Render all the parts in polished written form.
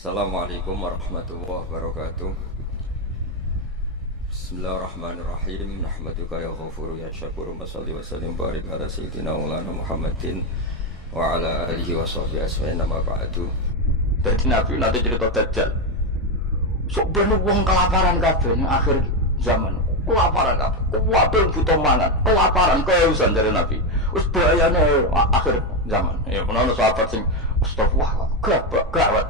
Assalamualaikum warahmatullahi wabarakatuh. Bismillahirrahmanirrahim. Nahmaduka ya ghafuru ya syakuru. Massalli wa sallim barik ala sayyidina Maulana Muhammadin wa ala alihi wa sahbihi asma'in nama ba'du. Jadi Nabi nanti cerita Dajjal. Sok ben wong kelaparan kabeh ning akhir zaman. Kelaparan kabeh. Kabeh butuh mangan. Kelaparan kehausan dari Nabi. Wis bahayane akhir zaman. Ya menawa sahabat sing astagfirullah gak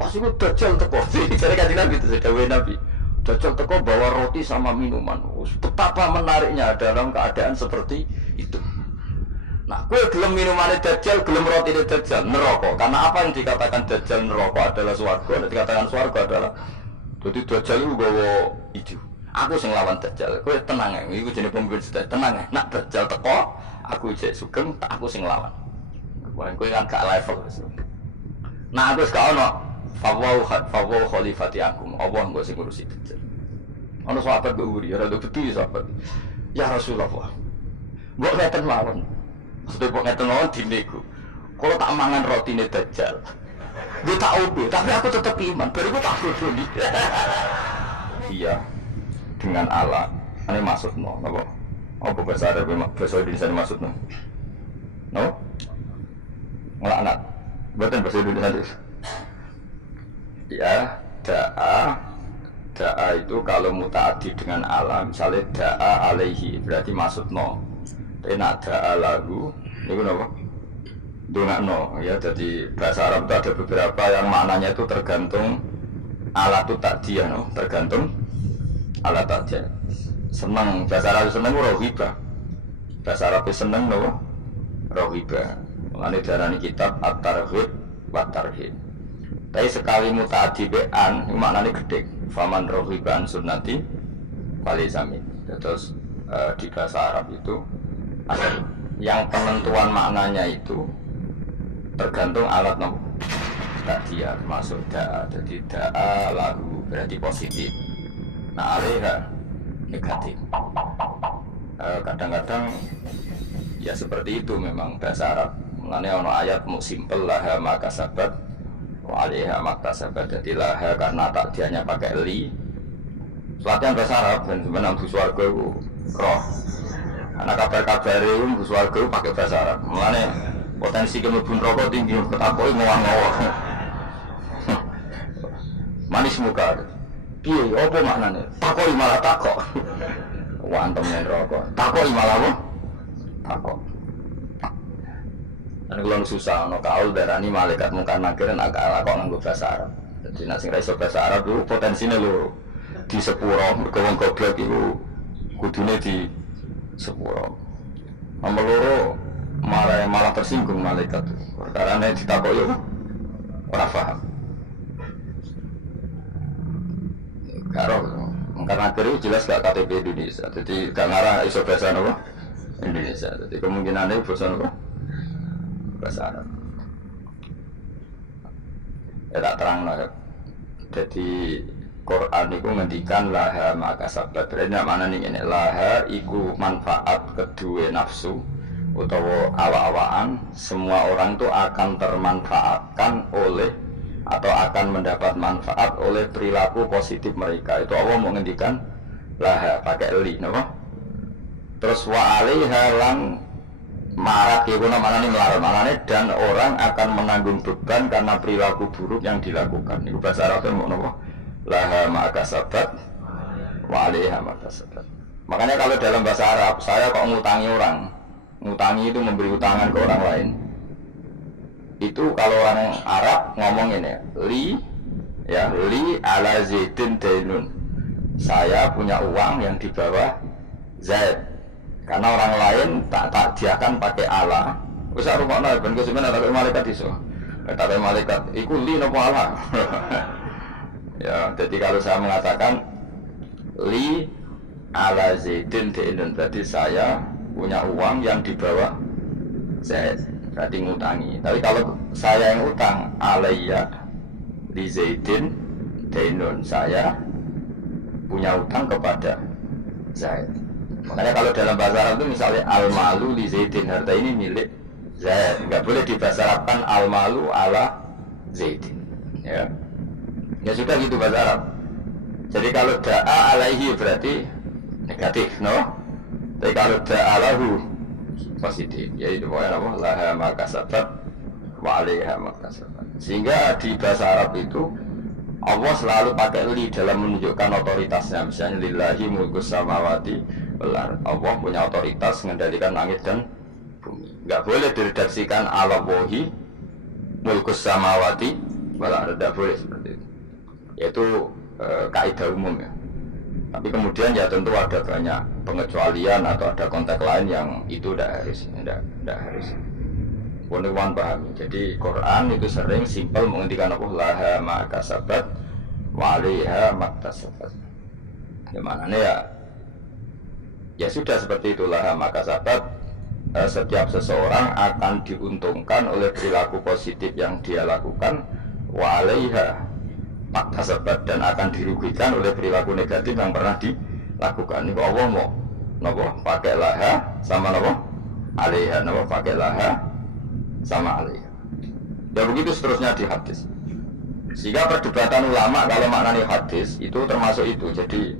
pas itu Dajjal teko. Jadi kan Nabi itu dawuh Nabi. Dajjal teko bawa roti sama minuman. Betapa menariknya dalam keadaan seperti itu. Nah, kowe gelem minumane Dajjal, gelem rotine Dajjal, neraka. Karena apa yang dikatakan Dajjal neraka adalah swarga, yang dikatakan swarga adalah jadi Dajjal itu gawa ijo. Aku sing lawan Dajjal. Kowe tenang ya, iku jenenge pemimpin sedaya. Tenang ya. Nak Dajjal teko, aku cek sugeng, tak aku sing lawan. Kowe kan gak level. Nah, terus gak ono Fawwau khalifati akum. Allah enggak sing ngurusi Dajjal. Ono sahabat mbok uri, ora betul ya sahabat. Ya Rasulullah. Mbok ngeten mawon. Maksudnya mbok ngeten mawon dinego. Kalau tak mangan rotine Dajjal. Gue tak obe, tapi aku tetap iman. Baru gue tak bodoni. Iya. Dengan Allah. Ini maksudno, napa? Apa bahasa Arab bahasa Indonesia maksudno? No? Ngelaknat. Mboten bahasa Indonesia. Ya, da'a itu kalau muta'addi dengan Allah, misalnya da'a alaihi berarti maksud no. Tapi nak da'a lahu itu apa? Dungakno ya. Jadi bahasa Arab itu ada beberapa yang maknanya itu tergantung alatu ta'diyah, no? Tergantung alat ta'diyah. Seneng bahasa Arab seneng rohibah. Bahasa Arab seneng no? Rohibah. Mulane diarani kitab At-Targhib wa Tarhib. Tapi sekali muta'addi be'an, itu maknanya gede. Faman rohiban sunnati walizamin. Terus di bahasa Arab itu ada yang penentuan maknanya itu tergantung alat nomor. Dia termasuk da'a. Jadi da'a lahu berarti positif. Nah alaiha negatif. Kadang-kadang ya seperti itu memang bahasa Arab. Maknanya ono ayat mau simpel lah maka sabat alaiha maktasabat. Jadi laha karena takdiannya pakai li. Latihan bahasa Arab dan sebenarnya bu swarga itu roh. Karena kabar-kabar itu bu swarga itu pakai bahasa Arab. Mulanya potensi kemlebu neraka tinggi. Ketakoi ngowang-ngowang. Manis muka. Piye apa maknanya? Takoi malah takok. Wantemnya neraka. Takoi malah apa? Takok. Dan kalau susah, no kaul darani malaikat muka nakirin agak kok nganggo bahasa Arab. Jadi nasi raiso bahasa Arab itu potensinya lo di sepuro, berkawang goblok itu kudune di sepuro. Nomor loro malah tersinggung malaikat. Karena ditakok yo ora paham. Karo karena akhirnya jelas gak KTP Indonesia. Jadi gak ngarah iso bahasa apa? Indonesia. Jadi kemungkinannya bahasa apa? Bahasa Arab. Ya tak terang lah. Jadi Quran itu ngendikan laha maka sabat. Berarti mana nih ini laha iku manfaat kedua nafsu utawa awa-awaan. Semua orang itu akan termanfaatkan oleh atau akan mendapat manfaat oleh perilaku positif mereka. Itu Allah mau ngendikan laha pakai li, no? Terus wa alaiha lan marat ya guna mana nih melarang mana nih dan orang akan menanggung beban karena perilaku buruk yang dilakukan. Itu bahasa Arabnya mau nopo laha maka sabat waliha maka sabat. Makanya kalau dalam bahasa Arab saya kok ngutangi orang, ngutangi itu memberi utangan ke orang lain. Itu kalau orang Arab ngomong ini li ala zaidin dainun. Saya punya uang yang di bawah Zaid. Karena orang lain tak diakan pakai Allah. Usah rumahna ben kesuwen ada malaikat iso. Ada malaikat iku li napa Allah. Ya, jadi kalau saya mengatakan li ala zaidin dainun berarti saya punya uang yang di bawah Zaid. Berarti ngutangi. Tapi kalau saya yang utang alayya li zaidin dainun, saya punya utang kepada Zaid. Makanya kalau dalam bahasa Arab itu misalnya al-malu li zaidin, harta ini milik Zaid. Enggak boleh dibahasa Arabkan al-malu ala zaidin. Ya, ya sudah gitu bahasa Arab. Jadi kalau da'a alaihi berarti negatif, no? Tapi kalau da'a lahu positif, yaitu pokoknya apa? Laha makasabat wa alaiha makasabat. Sehingga di bahasa Arab itu Allah selalu pakai li dalam menunjukkan otoritasnya. Misalnya lillahi mulkus samawati wal ardh. Allah punya otoritas mengendalikan langit dan bumi. Enggak boleh diredaksikan ala wahi mulkus samawati wal ardh. Tidak boleh seperti itu. Yaitu kaidah umum ya. Tapi kemudian ya tentu ada banyak pengecualian atau ada konteks lain yang itu tidak harus. Pun pahami. Jadi Quran itu sering simpel menghentikan apa laha makasabat wa 'alaiha maktasabat. Gimana ya sudah seperti itulah makasabat. Setiap seseorang akan diuntungkan oleh perilaku positif yang dia lakukan wa 'alaiha maktasabat, dan akan dirugikan oleh perilaku negatif yang pernah dilakukan. Ini Allah mau nopo pakai laha sama nopo 'alaiha, nopo pakai laha sama alaiha. Ya begitu seterusnya di hadis. Sehingga perdebatan ulama kalau maknanya hadis itu termasuk itu. Jadi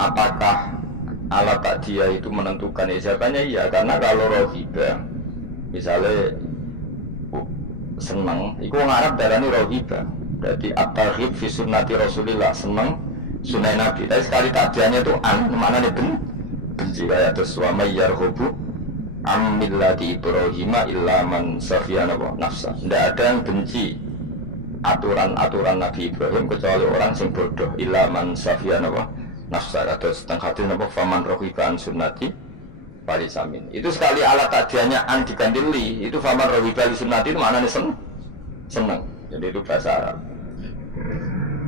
apakah alat takdia itu menentukan? Jawabannya iya, karena kalau rohiba misalnya seneng, itu orang Arab darani rohiba. Berarti at-tarhib fi sunnati Rasulillah, seneng sunnah Nabi. Tapi sekali takdianya itu maknanya benci kayak terus wa may yarhubu Amillati Ibrahim illa man safiyana nafsa. Tidak ada yang benci aturan-aturan Nabi Ibrahim kecuali orang sing bodoh. Illa man safiyana nafsa. Atau setengah hati napa faman rohiban sunnati walisamin. Itu sekali alat tadiannya an diganti li. Itu faman rohiban sunnati itu maknanya seneng. Jadi itu bahasa Arab.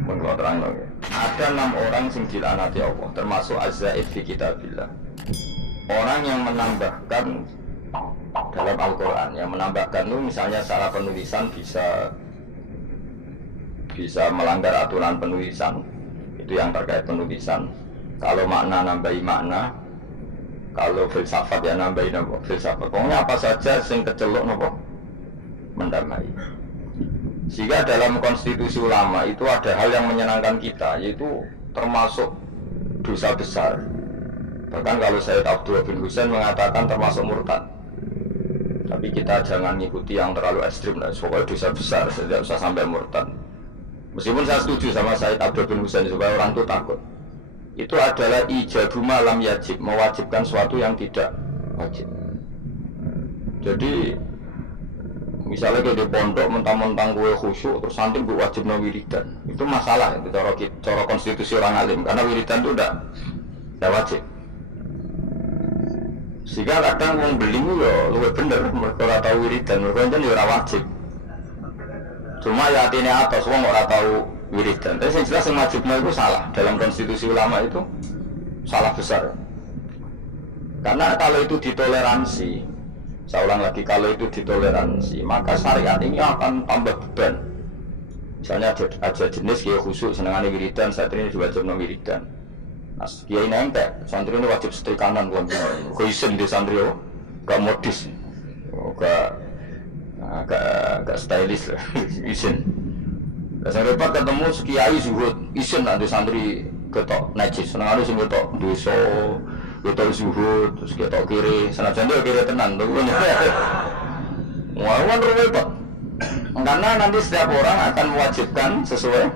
Menurut terang lagi. Ada 6 orang sing dilaknati Allah, termasuk az-zaid fi kitabillah. Orang yang menambahkan dalam Al-Quran, yang menambahkan itu misalnya secara penulisan bisa melanggar aturan penulisan, itu yang terkait penulisan. Kalau makna nambahi makna, kalau filsafat ya nambahi filsafat. Pokoknya apa saja sing kecelok nopo mendamai. Sehingga dalam konstitusi ulama itu ada hal yang menyenangkan kita, yaitu termasuk dosa besar. Bahkan kalau Sayyid Abdullah bin Husain mengatakan termasuk murtad. Tapi kita jangan ngikuti yang terlalu ekstrim, pokoknya dosa besar, tidak usah sampai murtad. Meskipun saya setuju sama Sayyid Abdullah bin Husain supaya orang itu takut. Itu adalah ijabu malam yajib, mewajibkan sesuatu yang tidak wajib. Jadi misalnya kayak di pondok mentang-mentang gue khusyuk terus santri gue wajib no wiridan, itu masalah itu cara konstitusi orang alim, karena wiridan itu udah wajib. Sehingga kadang orang beli ya lebih bener, mereka ora tahu wiridan, mereka kan ya ora wajib. Cuma ya artinya atas wong ora tahu wiridan. Tapi yang jelas yang wajibnya itu salah dalam konstitusi ulama, itu salah besar. Karena kalau itu ditoleransi, saya ulang lagi, kalau itu ditoleransi, maka syariat ini akan tambah beban. Misalnya ada jenis kiai khusyuk senengane wiridan, santri ini diwajibno wiridan. Nah, kiai nempel, santri ini wajib setir kanan, kok isin di santri yo, gak modis, gak stylish lah, isin. Saya repot ketemu kiai zuhud, isin nanti santri ketok najis, senengane sing ketok dosa. Kita zuhud, terus kita kiri, senajan dia kiri tenan, tuh kan? Wah, repot. Karena nanti setiap orang akan mewajibkan sesuai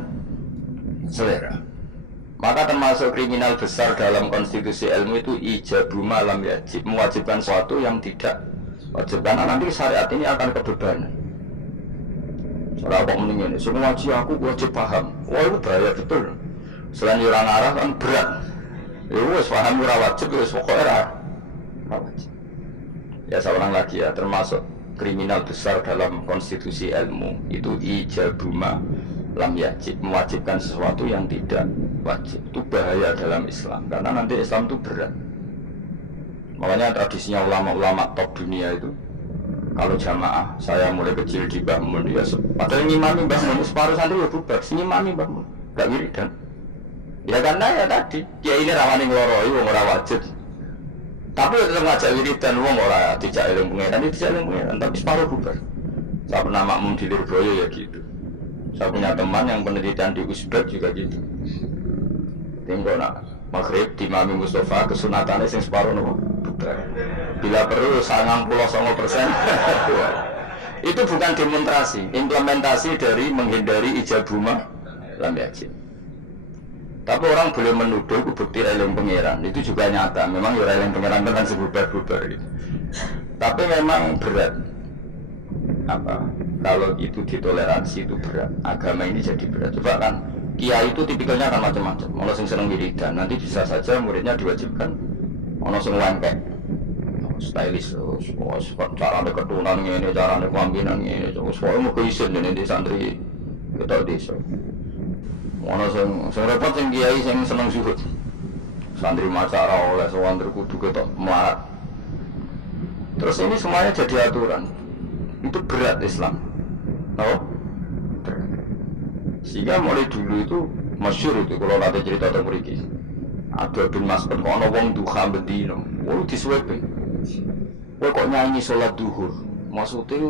selera. Maka termasuk kriminal besar dalam konstitusi ilmu itu ijabu malam yajib, mewajibkan sesuatu yang tidak wajib. Karena nanti syariat ini akan kebebanan. Soalnya kok mendingin, semua ngaji aku wajib paham. Wah, itu bahaya betul. Selain orang arah kan berat. Ya wis paham ora wajib, wis pokoke ora wajib. Ya seorang lagi ya, termasuk kriminal besar dalam konstitusi ilmu itu ijabuma lam yajib, mewajibkan sesuatu yang tidak wajib. Itu bahaya dalam Islam, karena nanti Islam itu berat. Makanya tradisinya ulama-ulama top dunia itu, kalau jamaah, saya mulai kecil di Mbah Mun, ya padahal ngimami Mbah Mun, separuh santri ya bubar, ngimami Mbah Mun, gak wiridan. Ya karena ya tadi, kiai ini rawani ngeloroi, wong ora wajib. Tapi tetap ngajak wiridan, wong ora dijak ilmu pengeran, dijak ilmu pengeran, tapi separuh bubar. Saya pernah makmum di Lirboyo ya gitu. Saya punya teman yang penelitian di Uzbek juga gitu. Tinggal nak maghrib di Mami Mustafa kesunatannya sing separuh nopo. Bila perlu 99%. Itu bukan demonstrasi, implementasi dari menghindari ijabuma lam yajib. Tapi orang boleh menuduh itu bukti eling pangeran, itu juga nyata. Memang ya eling pangeran kan sebubar-bubar gitu. Tapi memang berat. Apa? Kalau itu ditoleransi itu berat. Agama ini jadi berat. Coba kan kiai itu tipikalnya akan macam-macam. Ono sing seneng wiridan, nanti bisa saja muridnya diwajibkan ono sing lengkek. Stylish, cara keturunan ini, cara kelambinan ini, semua mau keisen ini di santri kita desa. Ono sing repot sing kiai sing seneng zuhud. Santri maca ora oleh santri kudu ketok melarat. Terus ini semuanya jadi aturan. Itu berat Islam. Oh? Sehingga mulai dulu itu masyhur itu kalau nanti cerita tentang mriki. Ada bin Mas'ud kok ana wong duha bendino. Wong disuwepe. Kowe kok nyanyi sholat duhur. Maksudnya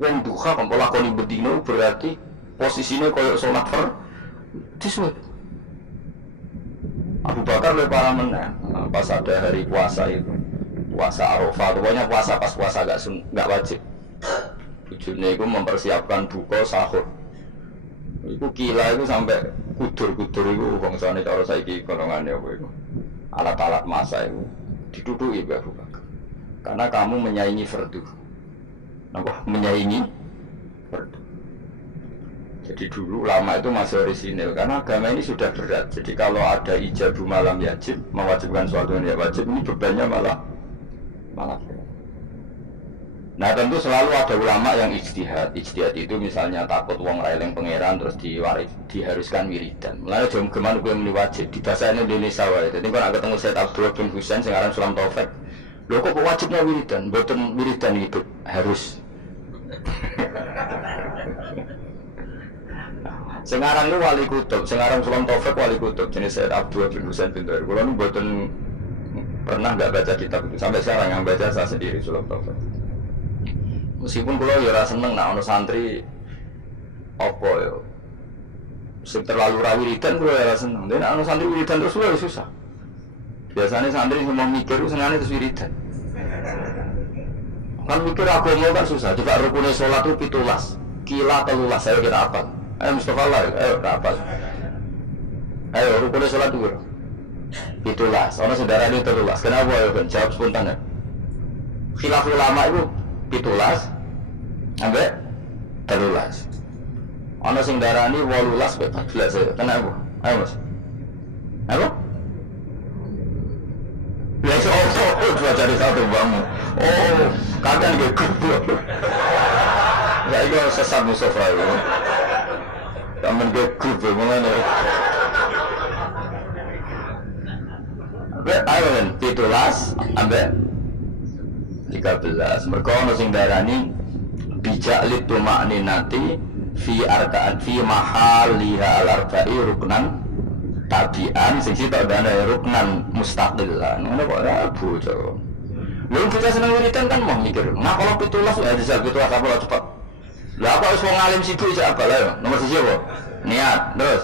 wong duha kok lakoni bendino berarti posisinya koyo sholat disuwep. Abu Bakar lebih parah menang pas ada hari puasa itu, puasa Arafah, pokoknya puasa pas puasa nggak wajib. Tujuannya itu mempersiapkan buka sahur. Itu kila itu sampai kudur-kudur itu bangsane cara saiki golongane apa itu. Alat-alat masa itu diduduki Abu Bakar. Karena kamu menyaingi fardu. Napa menyaingi fardu. Jadi dulu ulama itu masih orisinil karena agama ini sudah berat. Jadi kalau ada ijabu malam yajib mewajibkan suatu yang wajib, ini bebannya malah berat. Nah tentu selalu ada ulama yang ijtihad. Ijtihad itu misalnya takut wong raeling pangeran terus diharuskan wiridan. Mulai jam keman gue muni wajib di bahasa Indonesia wae. Jadi kalau ketemu Syed Abdullah bin Husain sekarang Sulam Taufik, lho kok wajibnya wiridan? Mboten wiridan itu harus. Sekarang itu wali kutub, sekarang Sulam Taufik wali kutub jenis Syed Abdullah bin Husain bin Toir. Kalau buatan pernah nggak baca kitab itu sampai sekarang yang baca saya sendiri Sulam Taufik. Meskipun kalau ya seneng nak ono santri apa ya, terlalu wiridan kalau ya seneng. Dan ono santri wiridan terus ya susah. Biasanya santri semua mikir senangnya terus wiridan. Kan mikir agama kan susah. Coba rukunnya sholat itu 17, kila 13 saya kira apa? Ayo Mustafa lah, ayo dapat. Ayo rukunnya sholat dulu. 17, orang saudara ini 13. Kenapa ya kan? Jawab spontan ya. Khilaf ulama itu 17 sampai 13. Orang saudara ini 18 sampai 14 ya. Kenapa? Ayo mas. Apa? Biasa dua cari satu bangun. Oh, kalian gak goblok. Ya itu sesat Mustafa itu. Kamu ke grup bagaimana? Ayo kan, 17 sampai 13. Mereka ono sing darani bijak litu makni nanti fi arkaan fi mahaliha al-arba'i ruknan tabian sing sitok dana ruknan mustaqilan. Ngono kok rabu to. Lha kita seneng wiridan kan mau mikir. Nah kalau 17 ada jal 17 apa cepat. Lah apa wis wong alim sithik jak apa lah nomor 1 apa? Niat terus.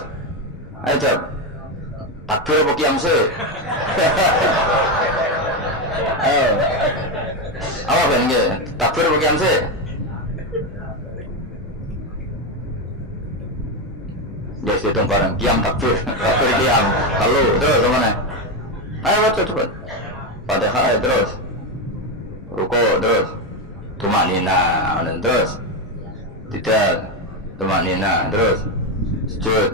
Ayo jawab. Takbir apa qiyam se? Ayo. Apa ben nggih? Takbir apa qiyam se? Guys hitung bareng qiyam takbir. Takbir qiyam. Lalu terus kemana? Ayo baca cepat. Fatihah terus. Ruku terus. Tumanina dan terus. Tidak tumanina terus. Sujud.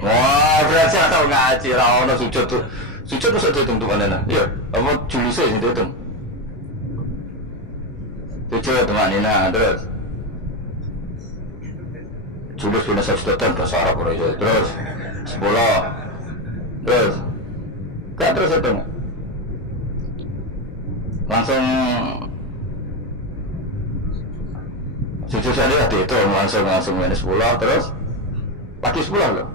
Wah, berarti atau ngaji lah ono sujud tuh. Sujud mesti dihitung tumanina. Iya, apa juluse sing dihitung. Sujud tumanina terus. Julus punya sajudatan bahasa Arab terus 10 terus gak terus itu langsung sujud saya itu langsung minus 10 terus lagi 10 loh.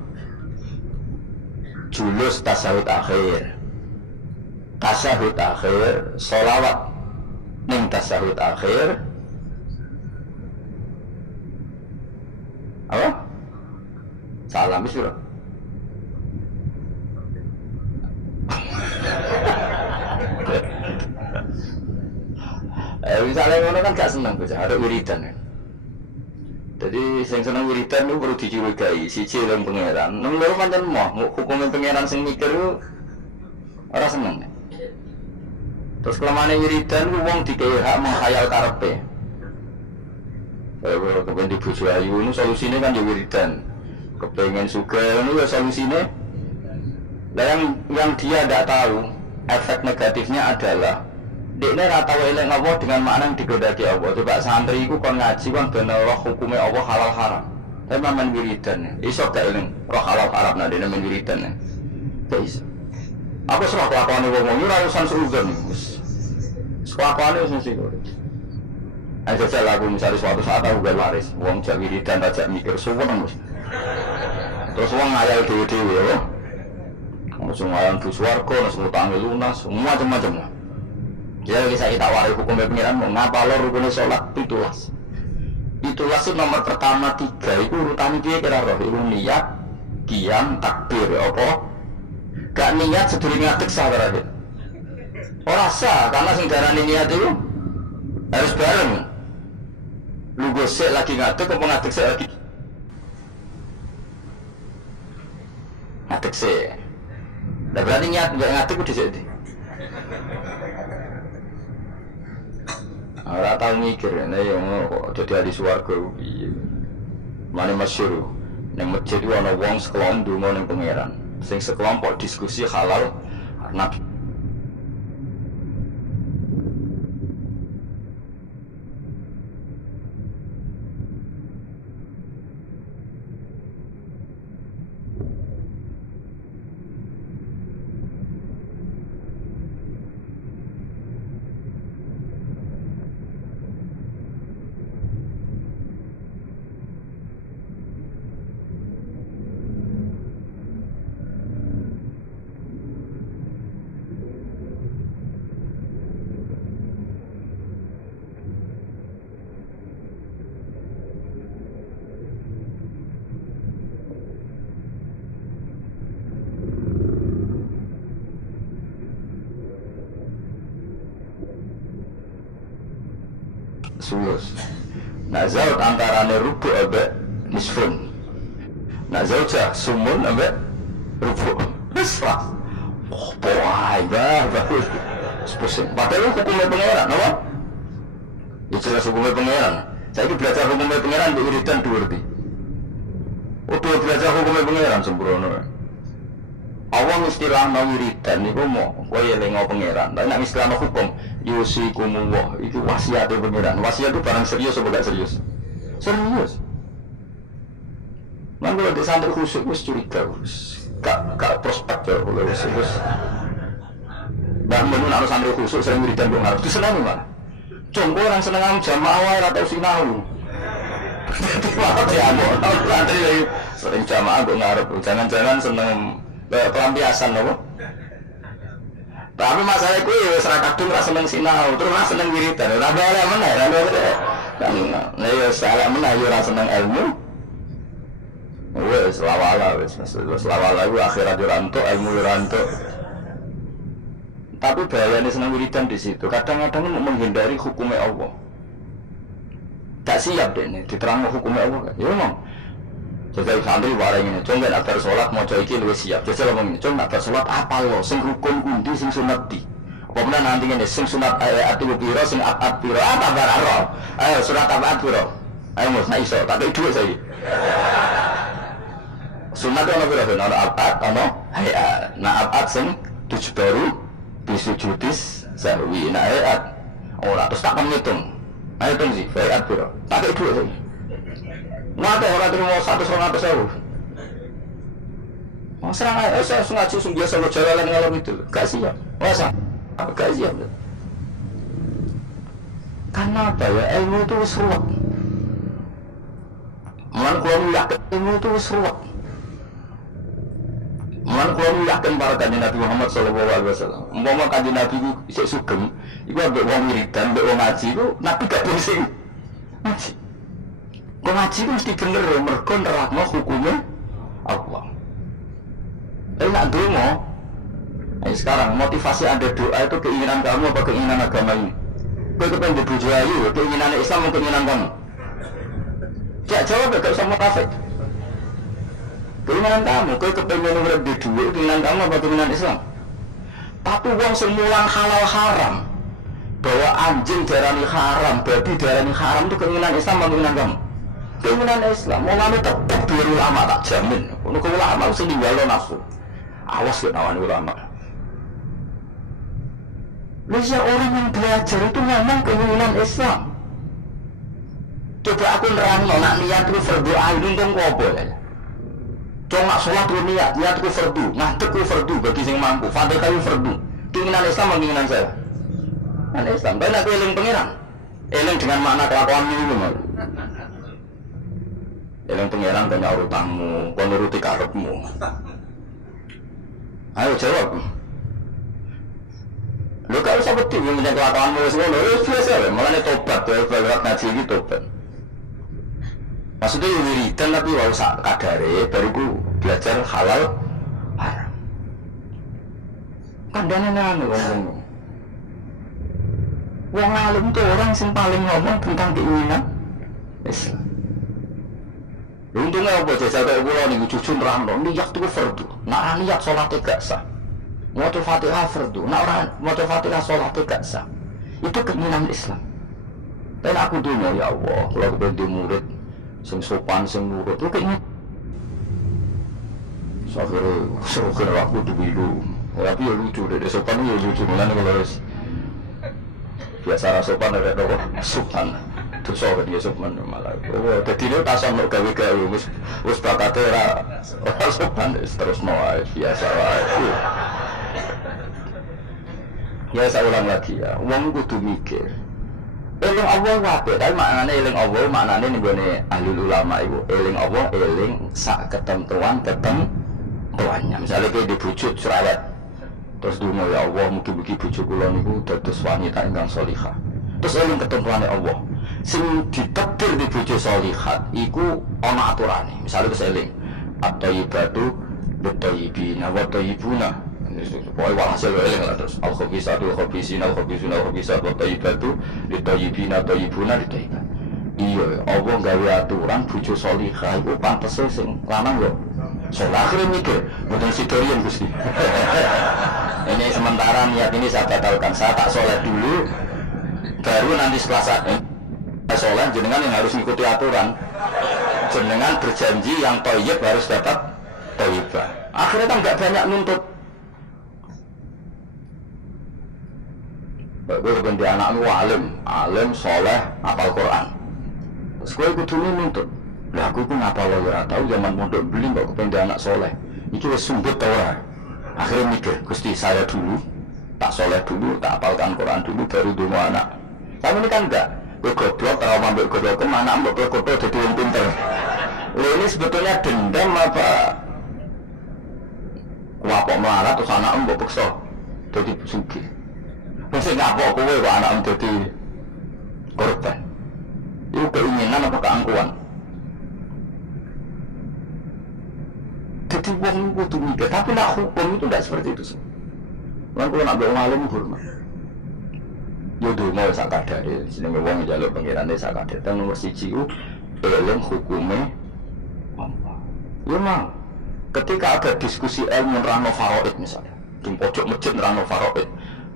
Julus tasahud akhir sholawat ning tasahud akhir Apa? Salam wis piro? Misalnya ngono kan gak seneng bocah, ada wiridan ya. Jadi sing seneng wiridan itu perlu dicurigai, siji lan pangeran. Nang loro pancen moh, hukume pangeran sing mikir itu ora seneng. Terus kelamane wiridan ku wong dikei hak menghayal karepe. Kalau kepengen di bojo ayu ini solusine kan ya wiridan. Kepengen sugih itu ya solusine. Nah yang dia tidak tahu efek negatifnya adalah dekne ra tau eling Allah dengan makna yang digodaki Allah. Coba santri iku kon ngaji kon ben roh hukume Allah halal haram. Tapi main wiridan. Iso gak eling roh halal haram nah dekne main wiridan. Gak iso. Aku serah kelakuane wong ora urusan suudzon. Kelakuane wis mesti ngono. Ayo jajal lagu misalnya suatu saat aku gak laris. Wong jak wiridan tak mikir suwen wis. Terus wong ngayal dhewe-dhewe ya. Wong sing ngayal bus warga, nang utang lunas, macam-macam. Ya bisa kita warai hukumnya pengiran mau ngapa lo rukunnya sholat 17 itu nomor pertama 3 itu urutan dia kira roh itu niat kiam takbir apa gak niat seduri ngadek sah terakhir orang sah karena singgaran niat itu harus bareng lu gosek lagi ngadek apa ngadek sih lagi ngadek sih nah berarti niat gak ngadek udah sih ora tau mikir nek yo ngono kok dadi ahli swarga piye. Mane masyhur ning masjid ku ana wong sekelom ndonga ning pangeran. Sing sekelompok diskusi halal Nabi sulus. Nak zaut antarane rubu ambek nisfun. Nak zaujah sumun ambek rubu. Wis lah. Oh, boy, bagus. Sepusing. Padahal hukumnya pangeran, apa? Ya jelas hukumnya pangeran. Saya belajar hukumnya pangeran di wiridan dhuwur iki. Oh, belajar hukumnya pangeran sembrono. Awang istilah wiridan niku mau kowe eling pangeran. Tapi nek istilah hukum yusikumullah itu wasiat pangeran. Wasiat itu barang serius apa gak serius? Serius. Man kalau di santri khusyuk wis curiga wis. Gak prospek ya oleh wis. Bah menun ana santri khusyuk sering wiridan kok ngarep disenengi malah. Jongko orang seneng jamaah wae ora tau sinau. Malah diamuk. Santri sering jamaah kok ngarep. Jangan-jangan seneng pelampiasan loh. Tapi masalah itu ya wis ra kadung ra seneng sinau, terus ra seneng wiridan. Ora boleh meneh, ra boleh. Kan ya salah meneh yo ra seneng ilmu. Wis lawala wis lawala iku akhirat yo rantuk, ilmu yo rantuk. Tapi bahayanya seneng wiridan di situ. Kadang-kadang menghindari hukumnya Allah. Gak siap deh nih, diterang hukumnya Allah. Ya memang. Jadi santri bareng ini, cuma nak bersolat mau coba iki luwes siap. Jadi ngomong ini, cuma nak bersolat apa lo? Sing rukun kundi, sing sunat di. Apa benar nanti ini, sing sunat ayat itu biro, sing at biro, apa bararo? Ayo sunat apa biro? Ayo mus, nak iso, tak ada duit saya. Sunat itu apa biro? Ada at, ada ayat. Nah at sing tujuh baru, bisujudis sahwi. Nah ayat, oh terus tak menghitung. Ayo hitung sih, ayat biro. Tak ada duit saya. Nggak orang terima 100-200 euro. Oh serang aja, saya ngaji biasa lo jalan ngalor itu, gak siap. Masa? Gak siap. Karena apa ya? Ilmu itu seruat. Mulan kalau yakin ilmu itu seruat. Mulan kalau yakin para kanjeng Nabi Muhammad SAW. Umpama kanjeng Nabi itu isek sugeng, itu ambek wong wiridan, ambek wong ngaji itu Nabi gak pusing. Ngaji. Kau ngaji itu mesti bener ya, mergo nerangno hukumnya Allah. Nak donga. Sekarang motivasi Anda doa itu keinginan kamu apa keinginan agama ini? Kowe kepengen bojo ayu, keinginan Islam atau keinginan kamu? Jak jawab gak usah munafik. Keinginan kamu, kowe kepengen urip di dhuwit, keinginan kamu apa keinginan Islam? Tapi wong sing mulang halal haram, bahwa anjing darani haram, babi darani haram itu keinginan Islam atau keinginan kamu? Keinginan Islam. Mulane tetep biar ulama tak jamin. Ono ulama sing diwalo nafsu. Awas ya lawan ulama. Lihat orang yang belajar itu ngomong keinginan Islam. Coba aku nerangno nak niat itu fardu ain untung apa ya? Cuma sholat itu niat itu fardu, ngadeg itu fardu bagi sing mampu. Fatihah itu fardu. Keinginan Islam atau keinginan saya? Keinginan Islam. Tapi aku eling pangeran. Eling dengan makna kelakuanmu itu mah. Eling pangeran kena urutangmu, kon nuruti karepmu. Ayo jawab. Lu kalau usah betul yang menjaga kelakuanmu semua, lu biasa lah. Makanya tobat, lewat ngaji ini tobat. Maksudnya wiridan tapi wau sak kadare, baru ku belajar halal haram. Kandane nang ngomong. Wong alim itu orang yang paling ngomong tentang keinginan Islam. Untungnya apa jajal kayak pulau nih, jujur rano, niat itu fardu. Nak niat sholatnya gak sah. Maca Fatihah fardu. Nak orang maca Fatihah sholatnya gak sah. Itu keinginan Islam. Dan aku dunia ya Allah, kalau aku jadi murid, sing sopan, sing nurut, itu keinginan. Soalnya aku dulu, tapi ya lucu deh, sopan ya lucu. Mulanya kalau harus biasa sopan ada doa sopan. Terus orang dia sopan malah. Oh, jadi dia tak sama gawe-gawe, us bakatnya orang sopan terus noai biasa lah. Ya saya ulang lagi ya, uang kudu mikir. Eling Allah wae, tapi maknane eling Allah maknane ning gone ahli ulama iku eling Allah eling sak ketentuannya. Misalnya kayak dibujuk cerewet, terus dungo ya Allah mugi-mugi bojo kula niku dados wanita ingkang shalihah. Terus eling ketentuane Allah. Sing ditakdir di bojo sholihat iku ana aturane. Misale wis eling at-thayyibatu lit-thayyibina wa thayyibuna. Pokoke walhasil eling lah terus al-khabisatu al-khabisina al-khabisuna al-khabisat wa thayyibatu lit-thayyibina thayyibuna lit-thayyibat. Iya, Allah gawe aturan bojo sholihah iku pantese sing lanang lho. Saleh akhirnya mikir, mboten sidorian Gusti. Ini sementara niat ini saya batalkan. Saya tak soleh dulu, baru nanti setelah saya soleh jenengan yang harus mengikuti aturan. Jenengan berjanji yang thayyib harus dapat thayyibah. Akhirnya kan nggak banyak nuntut. Gue ganti anakmu alim, soleh, hafal Quran. Terus gue ikut dulu nuntut. Lah aku pun ngapal lo ora tahu zaman pondok beli kok kepengen anak soleh. Iki wis sumbut ta ora. Akhirnya mikir, Gusti saya dulu tak soleh dulu, tak hafalkan Quran dulu baru donga anak. Kamu ini kan enggak. Gue goblok kalau ambek goblok anak mbok goblok dadi wong pinter. Lha ini sebetulnya dendam apa? Kuapok melarat terus anak mbok peksa dadi sugih. Wis ngapok kowe kok anak dadi korban. Itu keinginan apa keangkuhan? Jadi wong kudu mikir, tapi nak hukum itu tidak seperti itu sih. Kalau nak bawa malam hormat. Yo donga sak kadare, jenenge wong njaluk pengirane sak kadare. Teng nomor 1 ku eling hukume apa. Ya mang, ketika ada diskusi ilmu nerangno faraid misalnya, di pojok masjid nerangno faraid.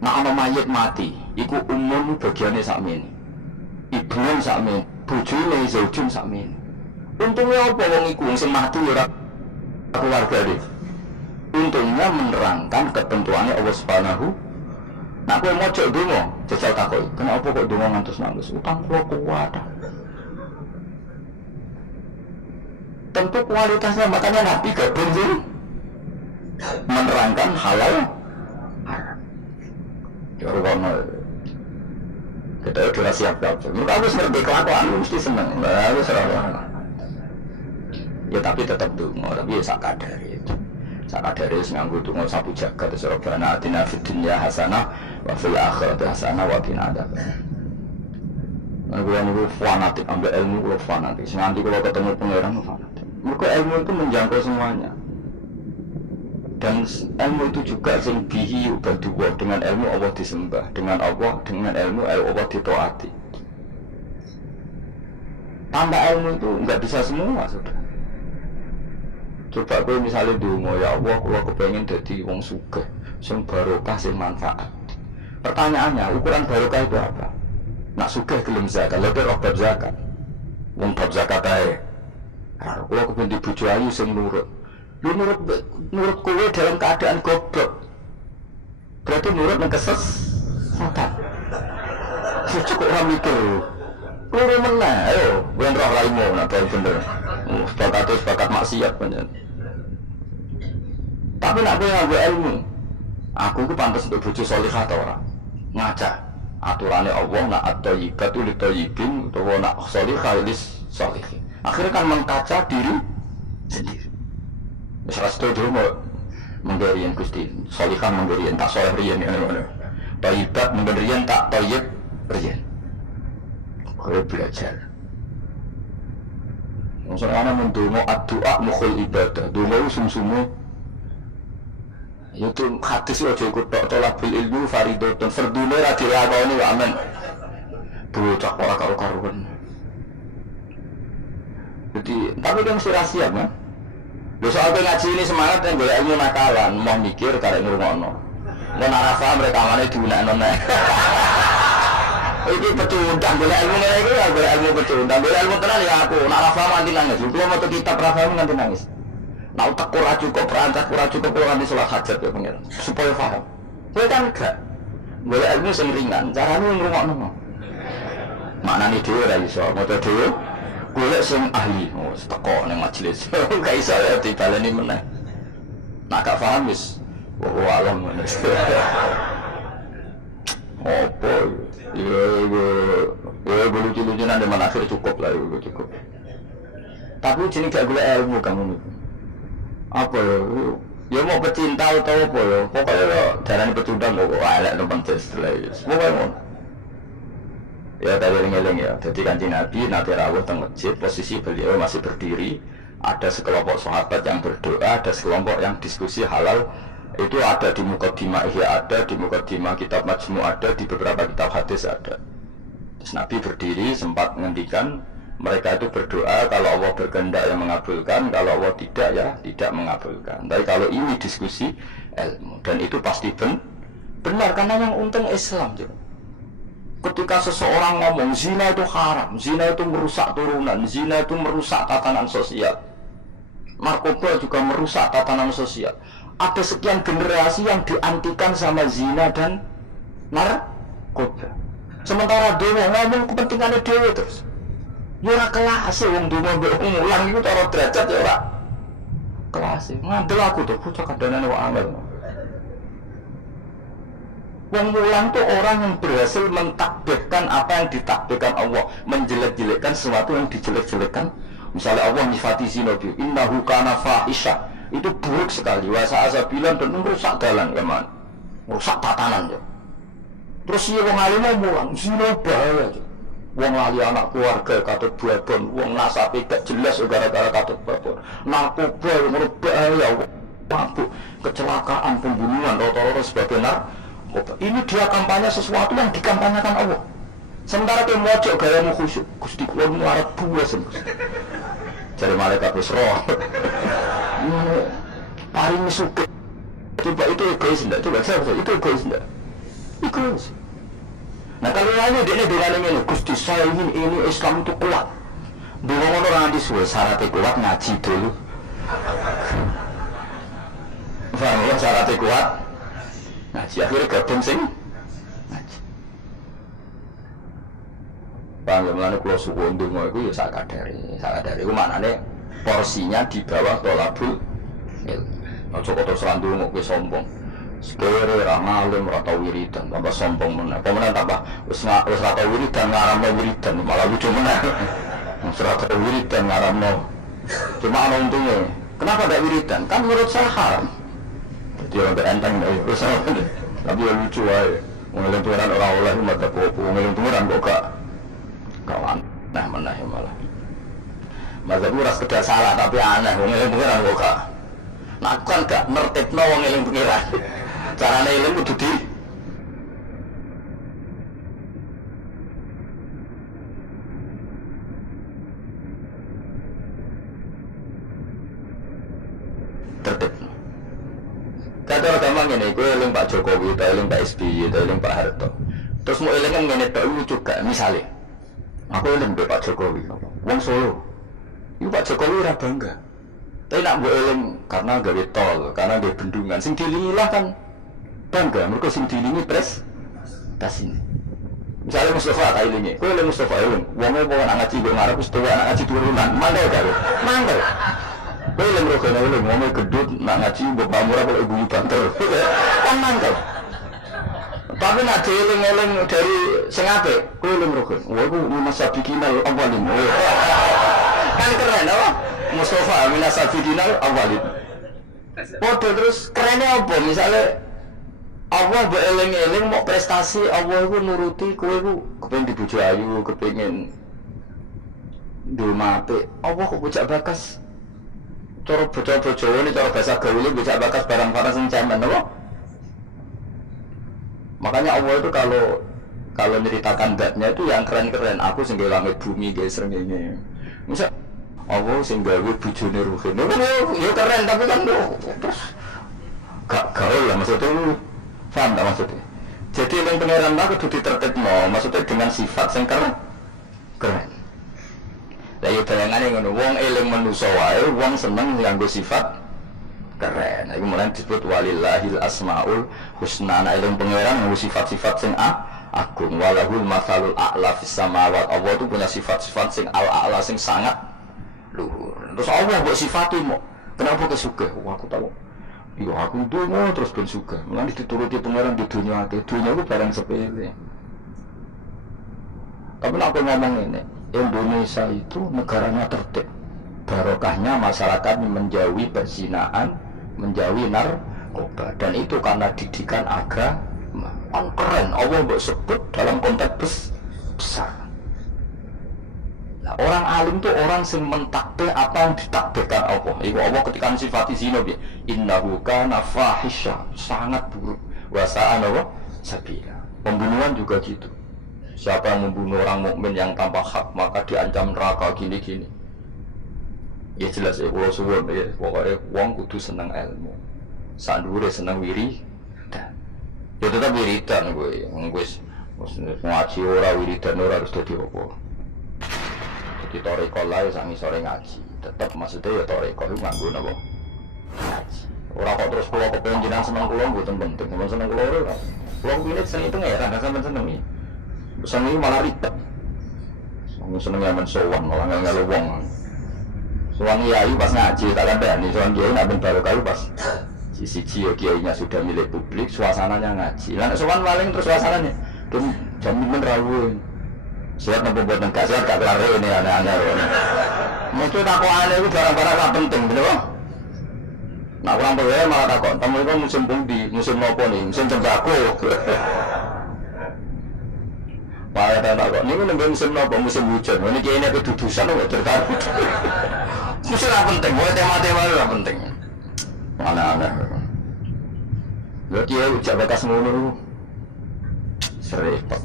Nak ana mayit mati, iku umum bagiane sakmene. Ibune sakmene, bojone zaujun sakmene. Untungnya apa wong iku sing mati ora keluarga dia. Untungnya menerangkan ketentuannya Allah Subhanahu. Nak kowe mojok donga, jajal takoi. Kenapa kok donga ngantos nangis? Utang kula kuat. Tentu kualitasnya makanya Nabi gabung menerangkan halal haram. Ya Allah. Kita udah siap kabeh. Mereka harus ngerti kelakuan mesti seneng. Harus ora. Ya tapi tetap donga, tapi ya sakadare itu. Sakadare wis nganggo donga sapu jagat terus Rabbana atina fid dunya hasanah wa fil akhirati hasanah wa qina adzabannar. Aku yang itu fanatik, ambil ilmu kalau fanatik. Nanti kalau ketemu pangeran fanatik. Mereka ilmu itu menjangkau semuanya. Dan ilmu itu juga sing bihi ubadullah, dengan ilmu Allah disembah, dengan ilmu Allah ditaati. Tanpa ilmu itu nggak bisa semua sudah. Coba gue misalnya dungo, ya Allah, kalau kepengen jadi wong sugih, sing barokah, sing manfaat. Pertanyaannya, ukuran barokah itu apa? Nak sugih gelem zakat, lha roh bab zakat. Wong bab zakat ae. Kalau kepengen dibojo ayu sing nurut. Lu nurut kowe dalam keadaan goblok. Berarti nurut nang kesesatan. Cukup ora mikir. Loro meneh, ayo, ben roh raimu nak bener. Sepakat maksiat pancen. Tapi nak kowe nganggo ilmu. Aku ku pantes untuk bojo salihah ta ora? Ngaca. Aturane Allah nak at-thayyibatu lit-thayyibin utawa nak salihah lis-salihin. Akhirnya kan mengkaca diri sendiri. Wis ora setuju menggerian Gusti. Salihah menggerian tak saleh riyen ngono. Thayyibat menggerian tak thayyib riyen. Kowe belajar. Maksudnya ana mendonga ad-du'a mukhul ibadah. Donga sum-sume itu hadis aja ikut tok tolabul ilmu faridatun fardune ra dilakoni wa amen. Bocah ora karo-karuan. Jadi, tapi kan mesti rahasia kan? Lho soal ngaji ini semangat yang golek ilmu nakalan, mau mikir karek ngrungokno. Mun ora paham rekamane diunekno nek. Iki pecundang golek ilmu ngene iki ya golek ilmu pecundang. Golek ilmu tenan ya aku, nek ora paham nganti nangis. Kulo maca kitab ra paham nganti nangis. Nah, otak ora cukup, perancang ora cukup kalau nanti sholat hajat ya pengen supaya paham. Kowe kan enggak. Golek ilmu sing ringan, carane ngrungokno. Maknane dhewe ora iso, maca dhewe. Golek sing ahli, teko ning majelis. Gak iso ya dibaleni meneh. Nak gak paham wis alam ngono. Opo ya lucu-lucu nang mana akhir cukup lah itu cukup. Tapi jenenge gak golek ilmu kamu niku. Apa ya mau pecinta atau apa ya pokoknya jarang pecundang kok elek no Manchester lah pokoknya ya tadi eling ya jadi Kanjeng Nabi nanti rawuh teng masjid posisi beliau masih berdiri ada sekelompok sahabat yang berdoa ada sekelompok yang diskusi halal itu ada di Muqaddimah Ihya ada di Muqaddimah kitab Majmu ada di beberapa kitab hadis ada. Terus Nabi berdiri sempat menghentikan mereka itu berdoa kalau Allah berkehendak yang mengabulkan, kalau Allah tidak ya tidak mengabulkan. Tapi kalau ini diskusi ilmu dan itu pasti benar karena yang untung Islam juga. Ketika seseorang ngomong zina itu haram, zina itu merusak turunan, zina itu merusak tatanan sosial, narkoba juga merusak tatanan sosial. Ada sekian generasi yang diantikan sama zina dan narkoba. Sementara dia ngomong kepentingannya dewe terus. Ya ora kelas wong donga mbek mulang iku cara derajat ya ora kelas. Ngandel aku tuh bocah kadane wae angel. Wong mulang tuh orang yang berhasil mentakbirkan apa yang ditakbirkan Allah, menjelek-jelekkan sesuatu yang dijelek-jelekkan. Misalnya Allah nyifati zina bi innahu kana fahisha. Itu buruk sekali. Wa sa'asabilan dan merusak dalan keman. Merusak tatanan ya. Terus ya wong alim mulang zina bahaya. Wong lali anak keluarga katut babon, wong nasabe gak jelas gara-gara katut babon. Narkoba yang berbahaya, mabuk, kecelakaan, pembunuhan, rata-rata sebagai narkoba. Ini dia kampanye sesuatu yang dikampanyekan Allah. Sementara dia mojok gayamu khusyuk, Gusti kula melarat buas. Jare malaikat wis roh. Paling suka. Coba itu egois enggak? Coba saya itu egois enggak? Egois. Nah kalau lalu dia dengan ini Gusti saya ingin ini Islam itu kuat. Dulu orang disuruh syaratnya kuat ngaji dulu. Paham ya syaratnya kuat ngaji akhirnya gabung sing ngaji. Paham ya melani kalau suku ndonga itu ya sakadari itu maknanya porsinya di bawah tolabul ilmu. Ojo kotor serandungu ke sombong. Sekere ramalem rata wiridan tambah sombong meneh. Pemenang tambah wis rata wiridan ngaramno wiridan malah lucu meneh. Wis rata wiridan ngaramno. Cuma ana untungnya. Kenapa tidak wiridan? Kan menurut saya haram. Jadi orang berenteng terus tapi ya lucu aja. Mengeling pengeran orang oleh mata popo, mengeling pengeran kok kawan. Nah menah malah. Mazhab ora sekedar salah tapi aneh wong eling pengiran kok gak. Nah aku kan gak nertibno wong eling pengiran. Carane eling kudu di tertibno. Kata gampang ngene, kowe eling Pak Jokowi, ta eling Pak SBY, ta eling Pak Harto. Terus mau eling kan ngene tok lucu gak misale. Aku eling Pak Jokowi. Wong Solo. Iku Pak Jokowi ora bangga. Tapi nak mbok eling karena gawe tol, karena gawe bendungan sing dilingilah kan bangga. Mergo sing dilingi prestasi. Misalnya Mustafa tak ilingi, kowe eling Mustafa eling. Wong e wong ngaji mbok ngarep wis tuwa anak ngaji turunan, mandel gak? Mandel. Kowe eling rogone eling wong e gedut nak ngaji mbok pamurah kok ibu banter. Kan mandel. Tapi nak dieling-eling dari sing apik, kowe eling rogon. Wah iku munasabiqinal awwalin. Kan keren apa? Mustafa munasabiqinal awwalin. Podo terus kerennya apa? Misalnya Allah mbok eling-eling mau prestasi, Allah iku nuruti kowe iku kepengin dibojo ayu, kepengin ndulma apik. Allah kok bocah bakas. Cara bocah-bocah ini cara bahasa gaul bocah bakas barang-barang sing cemen apa? Makanya Allah itu kalau menceritakan zatnya itu yang keren-keren. Aku sing gawe langit bumi guys srengenge. Misal Allah sing gawe bojone Ruhin. Ya keren tapi kan terus gak gaul lah maksudnya lu. Paham tak maksudnya? Jadi yang pangeran aku kudu ditertibno, maksudnya dengan sifat sing keren. Lah ya bayangane ngono, wong eling manusa wae, wong seneng nganggo sifat keren. Iku mulai disebut walillahil asmaul husna. Eling pangeran nganggo sifat-sifat sing agung. Walahul matsalul a'la fis samawat. Allah itu punya sifat-sifat sing al-a'la sing sangat luhur. Terus Allah mbok sifati mo. Kenapa kesuka? Wah aku tahu. Iya aku dungo terus ben suka. Mulane dituruti pangeran di dunia ake. Dunia itu barang sepele. Tapi nek aku ngomong ini, Indonesia itu negaranya tertib. Barokahnya masyarakat menjauhi perzinaan, menjauhi narkoba, dan itu karena didikan agama. Keren, Allah mbok sebut dalam konteks besar. Nah, orang alim itu orang yang mentakbir apa yang ditakbirkan Allah. Iku Allah ketika sifati zina bi innahu kana fahisha, sangat buruk. Wa sa'ana wa sabila. Pembunuhan juga gitu. Siapa yang membunuh orang mukmin yang tanpa hak maka diancam neraka gini-gini. Ya jelas ya, kalau suwun ya, pokoknya wong kudu seneng ilmu. Sak dhuwure seneng wiridan. Ya tetap wiridan gue, ngaji ora wiridan ora harus dadi apa. Jadi toreko lae sak ngisore ngaji. Tetep maksudnya ya toreko iku nganggo napa? Ngaji. Ora kok terus kula kepengin jenengan seneng kula mboten penting, seneng kula ora. Kula kene seneng itu ya, ra sampean seneng iki. Seneng malah ribet. Seneng amen sowan malah ngelu wong. Sowan kiai pas ngaji tak kandhani, sowan kiai nak ben barokah pas siji kiainya sudah milik publik, suasananya ngaji. Lah nek sowan paling terus suasananya dan jamin rawuh. Sehat nopo boten gak sehat gak kelar ini aneh-aneh. Mesti takokane iku barang-barang gak penting, bener kok? Nak kurang pewe malah takok, "Tamu iku musim pundi? Musim nopo nih? Musim tembako." Pak takok, "Niku nembe musim nopo? Musim hujan." Ini kene kedudusan kok tertarik. Mesti ra penting, wae tema-tema ora penting. Aneh-aneh. Lha kiai ujak bakas ngono. Serepet.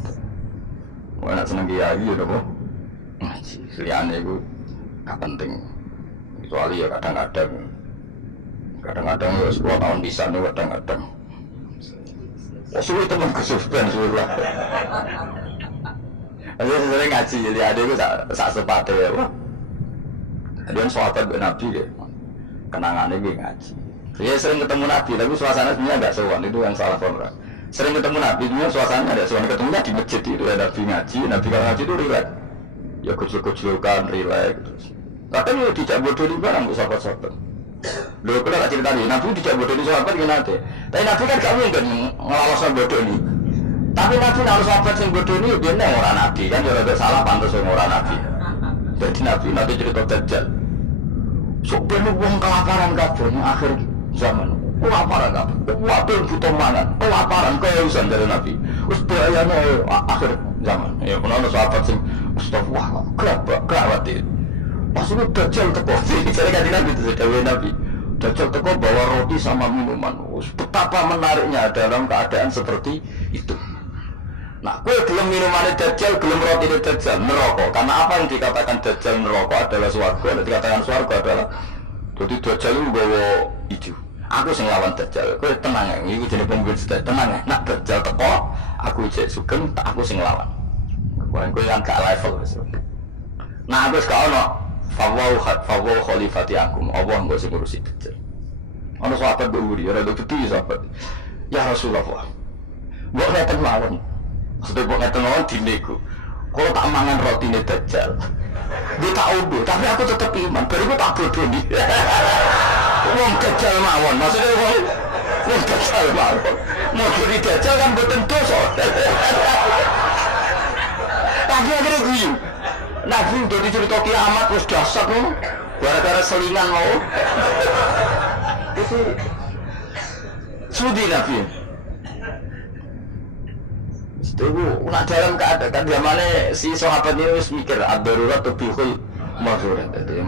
Wah nak seneng kiai ya apa? Ngaji, liyane iku gak penting. Kecuali ya kadang-kadang ya 10 tahun bisa nih kadang-kadang. Suwi temen kesuwen suwi lah. Aku sering ngaji, jadi ada itu sak sepatu ya. Dia sahabat Nabi ya, kenangannya dia ngaji. Dia sering ketemu Nabi, tapi suasana sebenarnya agak sowan, itu yang salah orang. Sering ketemu Nabi, sebenarnya suasananya ada sowan, ketemunya di masjid itu ya Nabi ngaji. Nabi kalau ngaji itu rileks, ya kecil-kecilan rileks. Kadang ya tidak bodoh di barang sahabat-sahabat. Loh, kalau tak cerita nih, Nabi tidak bodoh di sahabat gimana deh? Tapi Nabi kan gak mungkin ngelawas bodoh nih. Tapi Nabi harus sahabat yang bodoh ini, dia neng orang Nabi kan, kalau ada salah pantas yang orang Nabi. Jadi Nabi cerita Dajjal. Sebenarnya uang kelaparan kabeh akhir zaman. Kelaparan kabeh. Wabil butuh mangan, kelaparan kehausan dari Nabi. Terus bahayanya akhir zaman. Ya pun ana sahabat sing astagfirullah, gawat itu. Pas itu Dajjal teko, jadi kan Nabi itu dawuh Nabi. Dajjal teko bawa roti sama minuman. Betapa menariknya dalam keadaan seperti itu. Nah, kowe gelem minumane Dajjal, gelem rotine Dajjal, neraka. Karena apa yang dikatakan Dajjal neraka adalah swarga, dan dikatakan swarga adalah jadi Dajjal itu bawa ijo. Aku sing lawan Dajjal. Kowe tenang ya, iku jenenge pemimpin sedaya tenang ya. Nak Dajjal teko, aku cek sugeng, tak aku sing lawan. Kowe kan gak level wis. Nah, aku gak ono fawwah khalifati aku. Allah mbok sing ngurusi Dajjal. Ono sahabat buri, ora do gede sahabat. Ya Rasulullah. Mbok ngeten mawon. Maksudnya mbok ngeten mawon dinego. Kalau tak mangan rotine Dajjal. Dia tak uduh, tapi aku tetap iman. Bariku tak bodoh nih. Wong Dajjal mawon, maksudnya wong Dajjal mawon. Mau jadi Dajjal kan boten dosa. Tapi akhirnya guyu. Nabi udah dicerita kiamat terus dasar loh. Gara-gara selingan mau. Itu sudi Nabi. Itu nak dalam keadaan zamannya si sahabat ini harus mikir ad-darurat tubihul mahzurat. Jadi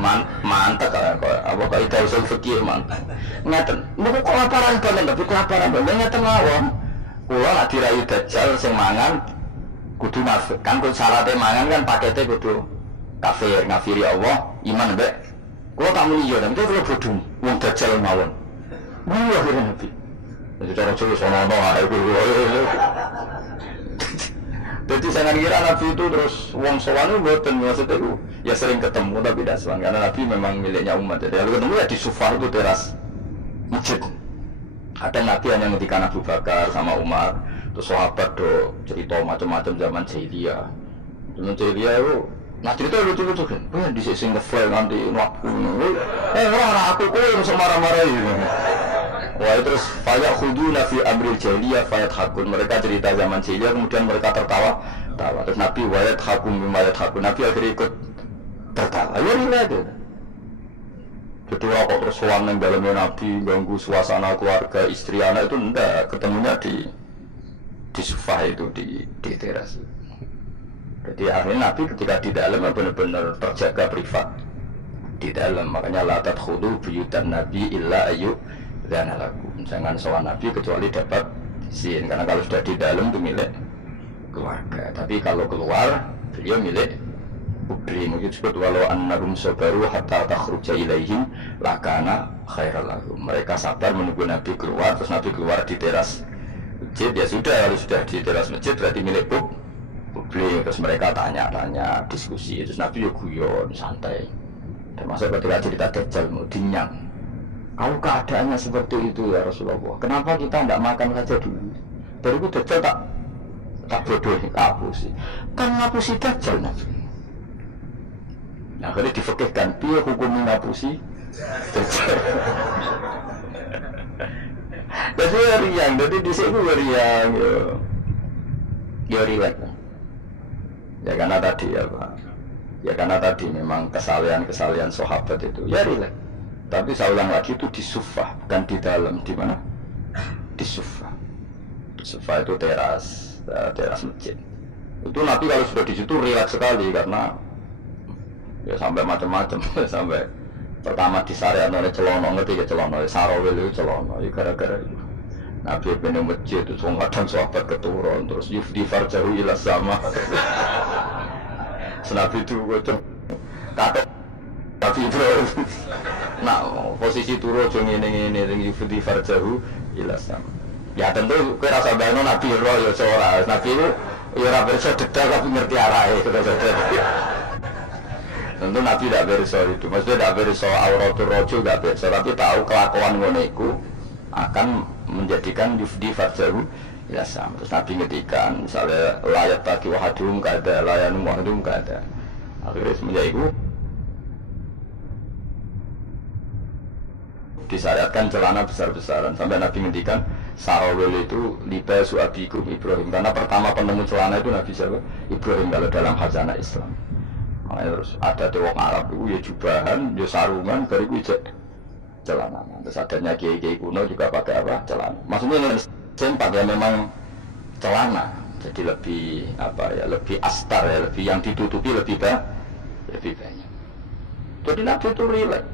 mantap apa kaidah usul fikih mantap. Ngeten, niku kelaparan banget tapi kelaparan banget ngeten mawon. Kula nak dirayu Dajjal sing mangan kudu nafir. Kan kudu syaratnya mangan kan paketnya kudu kafir, ngafiri Allah, iman mbek. Kula tak muni yo, tapi kula bodoh. Wong Dajjal mawon. Niku akhirnya Nabi. Jadi cara Jawa sono-ono ae kuwi. Jadi saya kira Nabi itu terus wong sowan itu mboten maksudnya itu ya sering ketemu tapi tidak sowan karena Nabi memang miliknya umat. Jadi kalau ketemu ya di Sufah itu teras masjid. Ada Nabi hanya ngendikan Abu Bakar sama Umar, terus sahabat do cerita macam-macam zaman jahiliyah. Zaman jahiliyah itu nah cerita lucu-lucu kan. Wah di sing ngefly nanti waktu. Ora aku kowe mesti marah-marah ini. Wah terus fayak khuduna fi amril jahiliyah fayat hakun. Mereka cerita zaman jahiliyah kemudian mereka tertawa. Terus Nabi wayat hakum bimayat hakun. Nabi akhirnya ikut tertawa. Ya ini aja. Jadi kok terus soal yang dalamnya Nabi ganggu suasana keluarga istri anak itu enggak, ketemunya di sofa itu di teras. Jadi akhirnya Nabi ketika di dalam benar-benar terjaga privat di dalam, makanya la tadkhulu buyutan Nabi illa ayu dan lagu. Jangan soal Nabi kecuali dapat izin, karena kalau sudah di dalam itu milik keluarga. Tapi kalau keluar beliau milik publik. Mungkin disebut walau annahum sabaru hatta takhruja ilaihim lakana khairal lahum. Mereka sabar menunggu Nabi keluar, terus Nabi keluar di teras masjid. Ya sudah, kalau sudah di teras masjid berarti milik publik. Terus mereka tanya-tanya, diskusi. Terus Nabi ya guyon, santai. Termasuk ketika cerita Dajjal mau dinyang. Kalau keadaannya seperti itu ya Rasulullah, kenapa kita tidak makan saja dulu? Baru itu Dajjal tak bodoh ngapusi. Kan ngapusi Dajjal Nabi. Nah, kalau difikirkan, dia hukum ngapusi Dajjal. Jadi riang, jadi di sini riang, ya relax. Ya karena tadi ya Pak. Ya karena tadi memang kesalahan sahabat itu, ya relax. Tapi saya ulang lagi itu di Sufah, bukan di dalam. Di mana? Di Sufah. Sufah itu teras masjid. Itu Nabi kalau sudah di situ relax sekali karena ya sampai macam-macam sampai pertama di syariat oleh celono, ngerti ke celono, sarawil itu celono, ya gara-gara itu Nabi punya masjid itu kadang sahabat keturun terus yufdi farjahu ila sama. Senabi itu kocok kata Nabi Ibrahim. Nah posisi turu jeng ini yufdi farjahu ila sama. Ya tentu kowe rasa bayangno Nabi roh ya ora. Nabi itu ya ora bisa detail tapi ngerti arahe kata-kata. Tentu Nabi tidak berso itu, maksudnya tidak berso auratul rojul tidak berso, tapi tahu kelakuan ngoneku akan menjadikan yufdi farjahu ya sama. Terus Nabi ngetikan misalnya layat bagi wahadum gak ada, layanum wahadum gak ada. Akhirnya semenjak itu disyariatkan celana besar-besaran sampai Nabi ngetikan sarawil itu libasu abikum Ibrahim, karena pertama penemu celana itu Nabi siapa? Ibrahim kalau dalam khazanah Islam. Terus ada wong Arab itu ya jubahan, ya sarungan, bariku ijek celana. Terus adanya kiai-kiai kuno juga pakai apa? Celana. Maksudnya sempat ya memang celana. Jadi lebih apa ya, lebih astar ya, lebih yang ditutupi lebih banyak. Jadi Nabi itu rileks.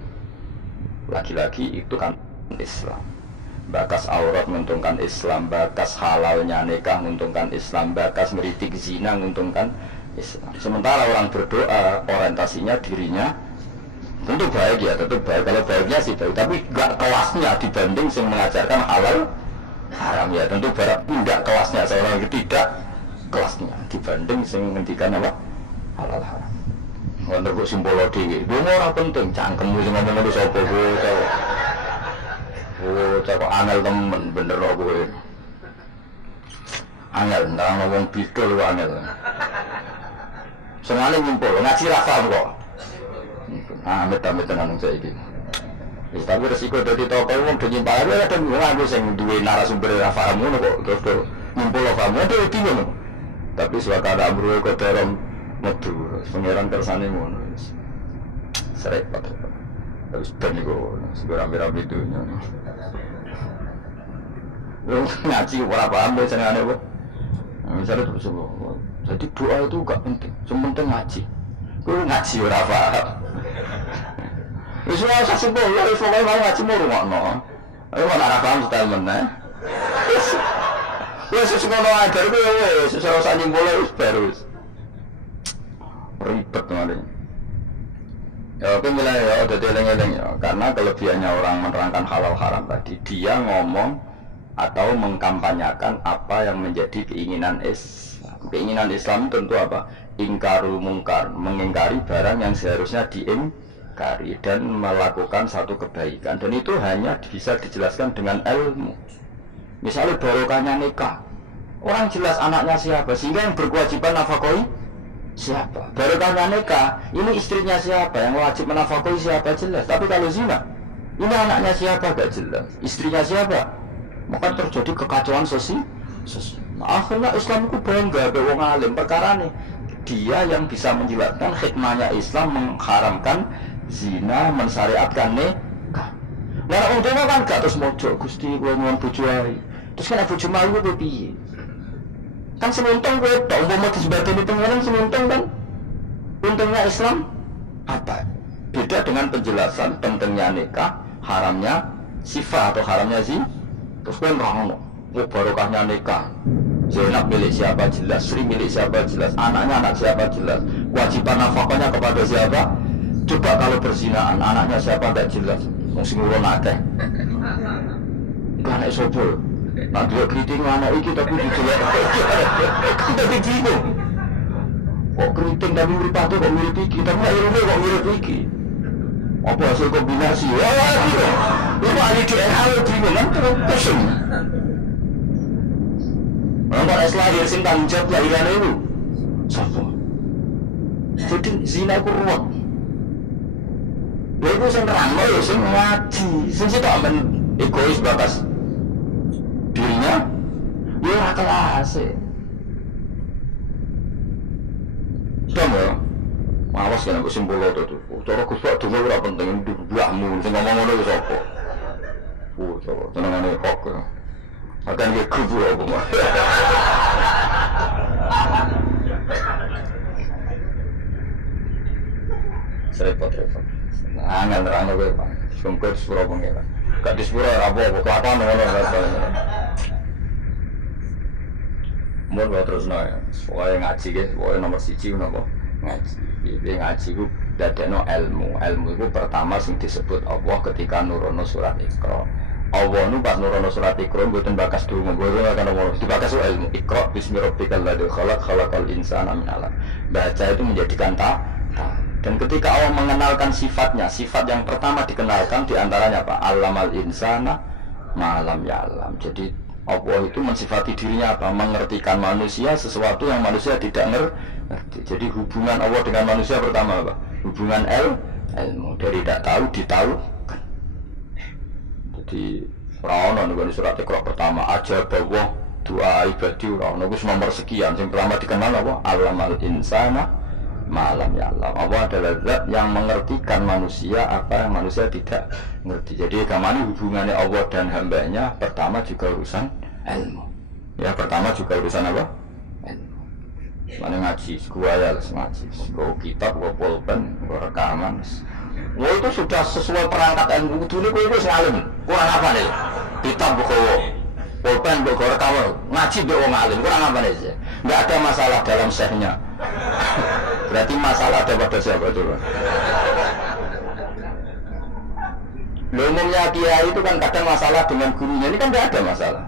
Lagi-lagi itu kan Islam. Bakas aurat menguntungkan Islam, bakas halalnya nikah menguntungkan Islam, bakas meritik zina menguntungkan Islam. Sementara orang berdoa orientasinya dirinya tentu baik ya, tentu baik. Kalau baiknya sih baik, tapi enggak kelasnya dibanding yang mengajarkan halal haram ya, tentu barat tidak kelasnya, seorang tidak kelasnya dibanding yang menghentikan apa halal haram. Wonder kok simbolo dhewe. Wong ora penting cangkemmu sing ngomong ngono sapa kowe to. Oh, cakok angel temen bener kok kowe. Angel ndang wong bidol kok angel. Senane ngumpul ngaji ra paham kok. Ah, amit-amit tenan saiki. Wis tapi resiko dadi tokoh wong do nyimpal ae kadang aku sing duwe narasumber ra paham ngono kok terus ngumpul paham dhewe bingung. Tapi suaka amruhe kok terong metu pengiran kersane ngono wis. Serepot. Terus ben iku segera rame-rame dunya. Lu ngaji ora paham wis senengane apa? Misalnya terus jadi doa itu gak penting, cuma penting ngaji. Lu ngaji ora paham. Wis ora usah simpul, wis pokoke mau ngaji mau rungokno. Ayo ora paham style meneh. Wis ngono ae wis ora usah nyimpul wis baru. Ribet kemarin. Ya aku bilang ya udah eleng-eleng ya, karena kelebihannya orang menerangkan halal haram tadi, dia ngomong atau mengkampanyakan apa yang menjadi keinginan Islam. Keinginan Islam tentu apa? Ingkarul mungkar, mengingkari barang yang seharusnya diingkari dan melakukan satu kebaikan, dan itu hanya bisa dijelaskan dengan ilmu. Misalnya barokahnya nikah, orang jelas anaknya siapa, sehingga yang berkewajiban nafkahi siapa. Barokahnya nikah, ini istrinya siapa, yang wajib menafkahi siapa jelas. Tapi kalau zina, ini anaknya siapa gak jelas, istrinya siapa, maka terjadi kekacauan sosial. Akhirnya Islam itu bangga be wong alim perkara nih. Dia yang bisa menjelaskan hikmahnya Islam mengharamkan zina, mensyariatkan nikah. Nah untungnya kan gak terus mojo Gusti kowe nyuwun bojo ae. Terus kan bojo malu kowe piye? Kan semuntung kowe tok umpama disebadani pengenan semuntung kan. Untungnya Islam apa? Beda dengan penjelasan pentingnya nikah, haramnya sifat atau haramnya zina. Terus kowe ngono, barokahnya nikah. Zainab milik siapa jelas, Sri milik siapa jelas, anaknya anak siapa jelas, kewajiban nafkahnya kepada siapa. Coba kalau berzinaan, anaknya siapa tidak jelas, mesti ngurun akeh. Itu anak sobol. Nanti dia keriting anak itu tapi dijelek. Kan jadi bingung. Kok keriting tapi meripati kok mirip iki, tapi nak irune kok mirip iki. Apa hasil kombinasi? Wah, gitu. Itu ahli DNA bingung kan terus pusing. Orang es lahir sing tanggung jawab lahiran itu siapa? Jadi zina itu ruwet. Dia itu sing rangno ya sing ngaji, sing sitok men egois batas dirinya. Ya ora kelas e. Sama mawas kan aku simpul itu. Cara Gus Pak donga ora penting dibuahmu sing ngomong ngono wis apa. Coba tenangane kok. Akan dia kubur apa mah? Repot-repot. Nah, nggak gue pak. Sungguh sepura pengiran. Gak di sepura apa kelakuan ngono rasanya. Mau terus naya. Pokoknya ngaji guys. Pokoknya nomor siji nopo ngaji. Dia ngaji gue dadekno ilmu. Ilmu itu pertama sing disebut Allah ketika nurono surat Iqra. Allah nu pas nurono surat Iqra mboten bakas donga, mboten akan ngomong dibakas ilmu. Iqra bismi rabbikal ladzi khalaq khalaqal insana min 'alaq. Baca itu menjadikan ta. Dan ketika Allah mengenalkan sifatnya, sifat yang pertama dikenalkan diantaranya apa? Allamal insana ma lam ya'lam. Jadi Allah itu mensifati dirinya apa? Mengertikan manusia sesuatu yang manusia tidak ngerti. Jadi hubungan Allah dengan manusia pertama apa? Hubungan ilmu, dari tidak tahu ditahu. Di Rano nih surat Iqra pertama aja bahwa doa ibadi Rano itu nomor sekian. Yang pertama dikenal apa? Allamal insana malam ya Allah. Allah adalah zat yang mengertikan manusia apa yang manusia tidak ngerti. Jadi kemana hubungannya Allah dan hambanya? Pertama juga urusan ilmu. Ya pertama juga urusan apa? Mana ngaji, gua ya ngaji, gua kitab, gua pulpen, gua rekaman. Gua itu sudah sesuai perangkat ilmu dulu, gua itu ngalim. Kurang apa nih? Kitab gua pulpen, gua rekaman, ngaji gua ngalim. Kurang apa nih? Nggak ada masalah dalam syekhnya. Berarti masalah ada pada siapa dulu? Umumnya kiai itu kan kadang masalah dengan gurunya, ini kan tidak ada masalah.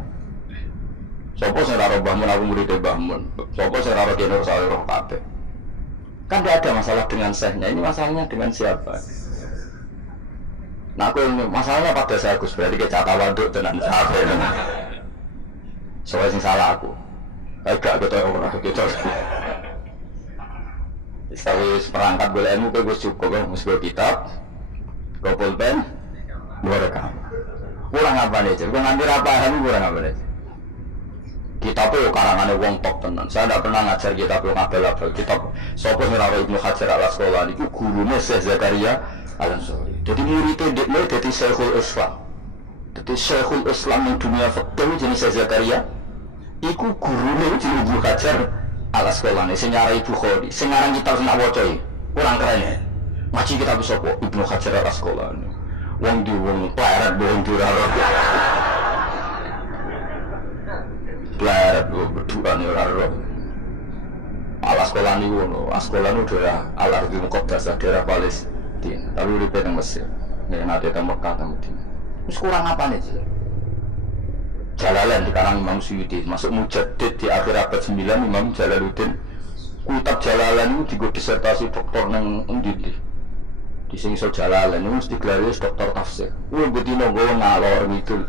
Sopo sing ora Mbah Mun aku murid Mbah Mun. Sopo sing ora kene saleh roh kabeh. Kan tidak ada masalah dengan syekhnya, ini masalahnya dengan siapa? Nah aku ini masalahnya pada saya Gus, berarti kecata waduk tenan sampe. Soalnya sing salah aku. Agak ketok ora ketok. Wis perangkat golek ilmu kowe wis cukup, wis go kitab, go pulpen, go rekam. Kurang apa nih? Kok nganti ra paham kurang apa nih? Kitab itu karangannya wong top tenan. Saya tidak pernah ngajar kitab yang abal-abal. Kitab sapa sing ora Ibnu Hajar al-Asqalani iku gurune Syekh Zakaria Al-Ansori. Jadi muridé dekne dadi Syekhul Islam. Dadi Syekhul Islam ning dunia fikih jenenge Syekh Zakaria iku gurune jenenge Ibnu Hajar al-Asqalani sing nyarai Bukhari. Sing ngarang kitab sing waca iki kurang keren ya. Ngaji kitab sapa? Ibnu Hajar al-Asqalani. Wong di wong pleret wong diraro. Pleret berdua nih orang-orang. Al-Asqalani ngono, Asqalani daerah Al-Ardhil Muqaddasah daerah Palestina. Tapi uripe teng Mesir. Nek nate teng Mekah teng Madinah. Wis kurang apa nih sih? Jalalain di karang Imam Suyuti, masuk Mujaddid di akhir abad 9 Imam Jalaluddin. Kitab Jalalain itu digo disertasi doktor nang endi? Di sing iso Jalalain itu mesti gelar doktor tafsir. Kuwi bedino go ngalor ngidul.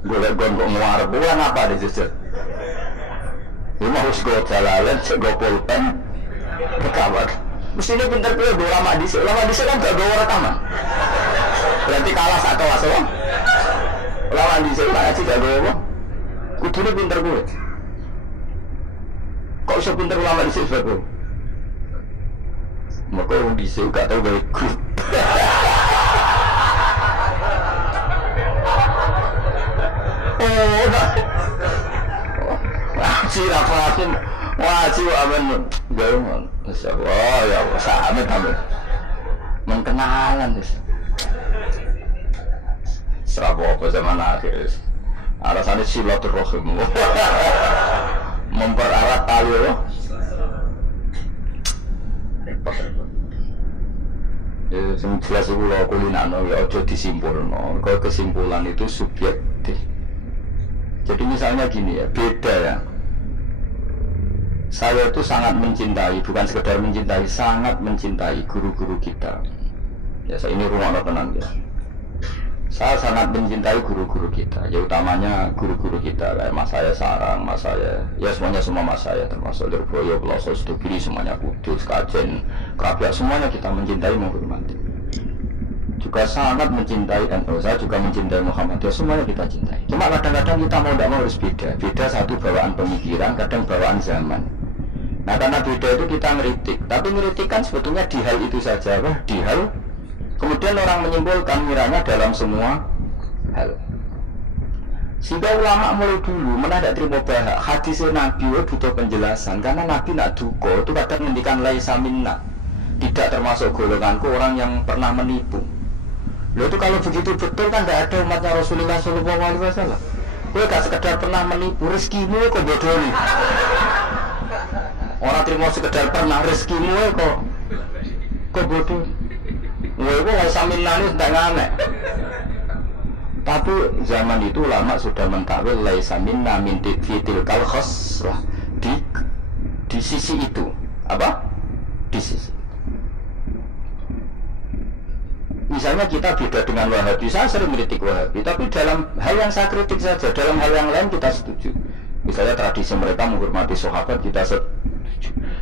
Golek gon kok ngarep bulan apa di jujur. Ini harus go Jalalain, go pulpen. Rekaman. Mestinya pinter pilih do lama dhisik kan gak go rekaman. Berarti kalah sak kelas apa? Lama dhisik kan aja gak go apa? Kudune pinter kowe. Kok iso pinter lama dhisik sebab maka orang dhisik gak tau gawe grup. Oh, wajib rapatin, wajib aman, gawe siapa? Oh ya, sama tamu, mengenalan des. Serapa apa zaman akhir? Alasannya silaturahim, mempererat tali loh. Ya, jelas itu loh kulinan, ya ojo disimpulno. Kalau kesimpulan itu subjektif. Jadi misalnya gini ya, beda ya. Saya itu sangat mencintai, bukan sekedar mencintai, sangat mencintai guru-guru kita. Ya, saya ini rumah tenang ya. Saya sangat mencintai guru-guru kita, ya utamanya guru-guru kita kayak Mas saya Sarang, Mas saya, ya semuanya semua Mas saya termasuk Lirboyo, Peloso, Sedugiri, semuanya Kudus, Kajen, Kerapiak, semuanya kita mencintai menghormati. Juga sangat mencintai NU, saya juga mencintai Muhammadiyah, semuanya kita cintai. Cuma kadang-kadang kita mau tidak mau harus beda. Beda satu bawaan pemikiran, kadang bawaan zaman. Nah karena beda itu kita ngeritik, tapi ngeritik kan sebetulnya di hal itu saja, di hal. Kemudian orang menyimpulkan miranya dalam semua hal. Sehingga ulama mulai dulu menadak terima bahak hadis Nabi butuh penjelasan karena Nabi nak duko itu kadang ngendikan laisa minna, tidak termasuk golonganku orang yang pernah menipu. Loh itu kalau begitu betul kan tidak ada umatnya Rasulullah SAW. Kowe gak sekedar pernah menipu, rezekimu kok bodoh nih. Orang terima sekedar pernah rezekimu kok bodoh. Wah itu laisa minna ini tidak aneh. Tapi zaman itu ulama sudah mentakwil laisa minna min fitil kal khoslah di sisi itu apa? Di sisi. Misalnya kita beda dengan Wahabi, saya sering kritik Wahabi, tapi dalam hal yang saya kritik saja, dalam hal yang lain kita setuju. Misalnya tradisi mereka menghormati sahabat kita setuju.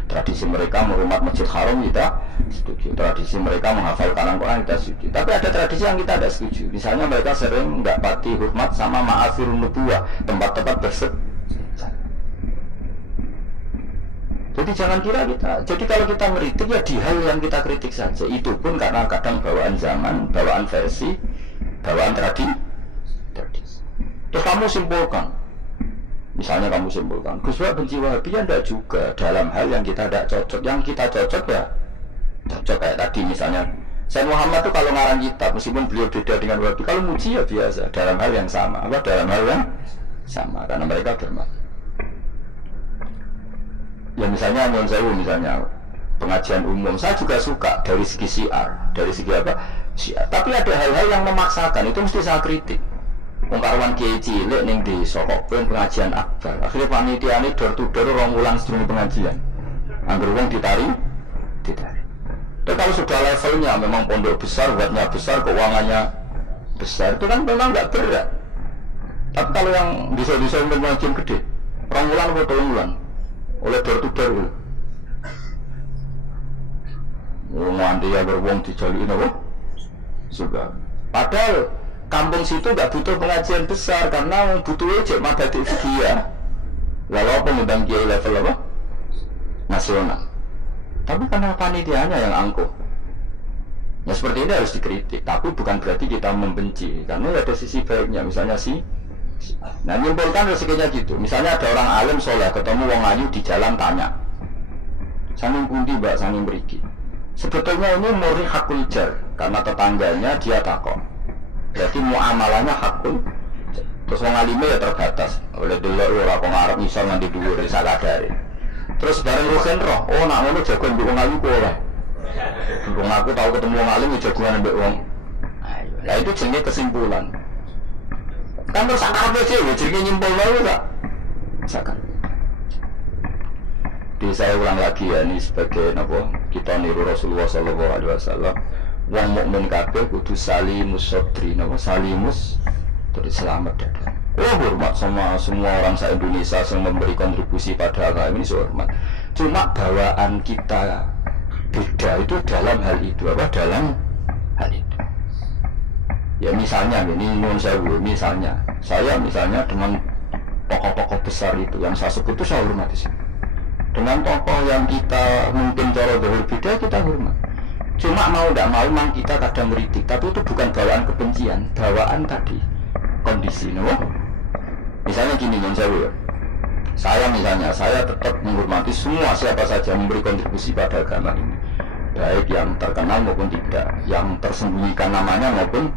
Tradisi mereka menghormat Masjid Haram kita setuju. Tradisi mereka menghafal Quran kita setuju. Tapi ada tradisi yang kita tidak setuju. Misalnya mereka sering nggak pati hormat sama ma'afirun nubuwah, tempat-tempat bersejarah. Jadi jangan kira kita. Jadi kalau kita ngeritik ya di hal yang kita kritik saja. Itu pun karena kadang bawaan zaman, bawaan versi, bawaan tradisi. Terus kamu simpulkan. Misalnya kamu simpulkan, Gus Wah benci Wahabi ya enggak juga dalam hal yang kita tidak cocok. Yang kita cocok ya cocok kayak tadi misalnya. Sayyid Muhammad itu kalau ngarang kitab meskipun beliau beda dengan Wahabi, kalau muji ya biasa dalam hal yang sama. Apa dalam hal yang sama karena mereka bermakna. Ya misalnya Nyon Sewu misalnya pengajian umum, saya juga suka dari segi syiar, dari segi apa? Syiar. Tapi ada hal-hal yang memaksakan, itu mesti saya kritik. Pengkaruan kiai cilik ning desa kok pengajian akbar. Akhirnya panitia ini door to door rong wulan sedurunge pengajian. Angger wong ditari. Tapi kalau sudah levelnya memang pondok besar, buatnya besar, keuangannya besar, itu kan memang nggak berat. Tapi kalau yang bisa-bisa pengajian gede, rong wulan atau 3 wulan, oleh door to door. Nganti ya berwong dijalukin apa? Sudah. Padahal kampung situ nggak butuh pengajian besar karena butuhnya cek madati fikih. Walaupun udah kiai level apa? Nasional. Tapi karena panitianya yang angkuh. Ya seperti ini harus dikritik. Tapi bukan berarti kita membenci. Karena ada sisi baiknya. Misalnya nah nyimpulkan rezekinya gitu. Misalnya ada orang alim soleh ketemu wong ayu di jalan tanya, sanging pundi mbak, sanging beriki. Sebetulnya ini murni hakul jar karena tetangganya dia takon. Berarti muamalahnya hakul. Terus wong alime ya terbatas. Oleh dulu ora kok ngarep iso nganti dhuwur sakadare. Terus bareng rohen roh, oh nak ngono jagoan mbek wong ayu kok oleh. Wong aku tahu ketemu wong alim jagoan mbek wong. Ayo. Lah itu jenenge kesimpulan. Kan terus akarepe dhewe jenenge nyimpulno kok. Misalkan. Di saya ulang lagi ya ini sebagai napa kita niru Rasulullah sallallahu alaihi wasallam. Wong mukmin kabeh kudu salimus sadri, napa salimus terus selamat dada. Oh hormat sama semua orang se-Indonesia yang memberi kontribusi pada agama ini hormat. Cuma bawaan kita beda itu dalam hal itu apa? Dalam hal itu. Ya misalnya ini nun sewu, misalnya saya misalnya dengan tokoh-tokoh besar itu yang saya sebut itu saya hormati sih. Dengan tokoh yang kita mungkin cara berbeda kita hormat. Cuma mau tidak mau memang kita kadang meritik, tapi itu bukan bawaan kebencian, bawaan tadi kondisi, no? Misalnya gini yang saya misalnya saya tetap menghormati semua siapa saja memberi kontribusi pada agama ini, baik yang terkenal maupun tidak, yang tersembunyikan namanya maupun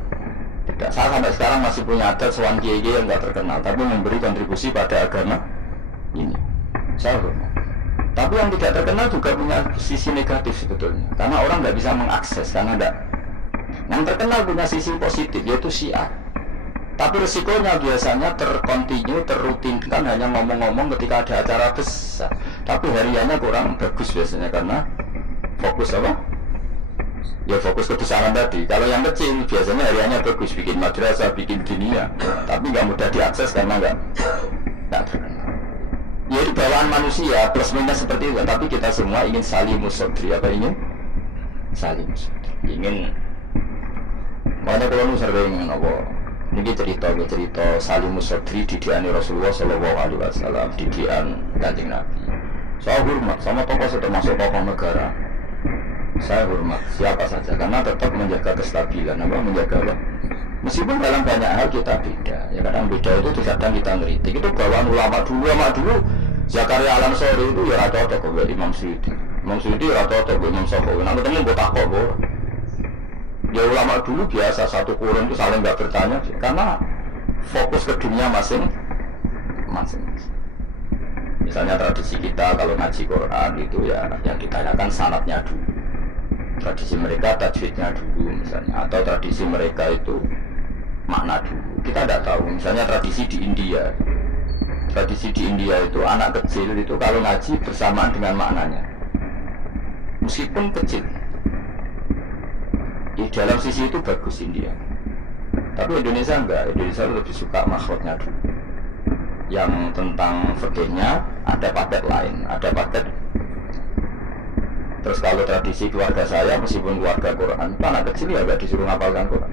tidak. Saya sampai sekarang masih punya adat sowan kiai yang tidak terkenal, tapi memberi kontribusi pada agama ini. Saya hormat. Tapi yang tidak terkenal juga punya sisi negatif sebetulnya, karena orang nggak bisa mengakses karena tidak. Yang terkenal punya sisi positif yaitu syiar. Tapi resikonya biasanya terkontinu, terrutinkan hanya ngomong-ngomong ketika ada acara besar. Tapi hariannya kurang bagus biasanya karena fokus apa? Ya fokus kebesaran tadi. Kalau yang kecil biasanya hariannya bagus, bikin madrasah, bikin dunia, tapi nggak mudah diakses karena nggak terkenal. Ya itu bawaan manusia plus minus seperti itu. Tapi kita semua ingin salimus sadri. Apa ingin? Salimus sadri. Ingin. Mana kalau nusar ingin apa? Ini cerita salimus sadri didikan Rasulullah sallallahu alaihi wasallam, didikan Kanjeng Nabi. Saya hormat sama tokoh termasuk tokoh negara. Saya hormat siapa saja karena tetap menjaga kestabilan, menjaga apa? Meskipun dalam banyak hal kita beda, ya kadang beda itu kadang kita ngeritik. Itu bawaan ulama dulu Zakaria Al-Ansari itu ya rata-rata kok Imam Suyuti. Imam Suyuti rata-rata Imam Syafi'i. Nah ketemu gue takut kok. Ya ulama dulu biasa satu kurun itu saling nggak bertanya karena fokus ke dunia masing-masing. Misalnya tradisi kita kalau ngaji Quran itu ya yang ditanyakan sanadnya dulu. Tradisi mereka tajwidnya dulu misalnya, atau tradisi mereka itu makna dulu. Kita tidak tahu. Misalnya tradisi di India. Tradisi di India itu anak kecil itu kalau ngaji bersamaan dengan maknanya. Meskipun kecil. Di dalam sisi itu bagus India. Tapi Indonesia enggak. Indonesia lebih suka makhrajnya dulu. Yang tentang fikihnya ada paket lain, ada paket. Terus kalau tradisi keluarga saya meskipun keluarga Quran, anak kecil ya enggak disuruh ngapalkan Quran.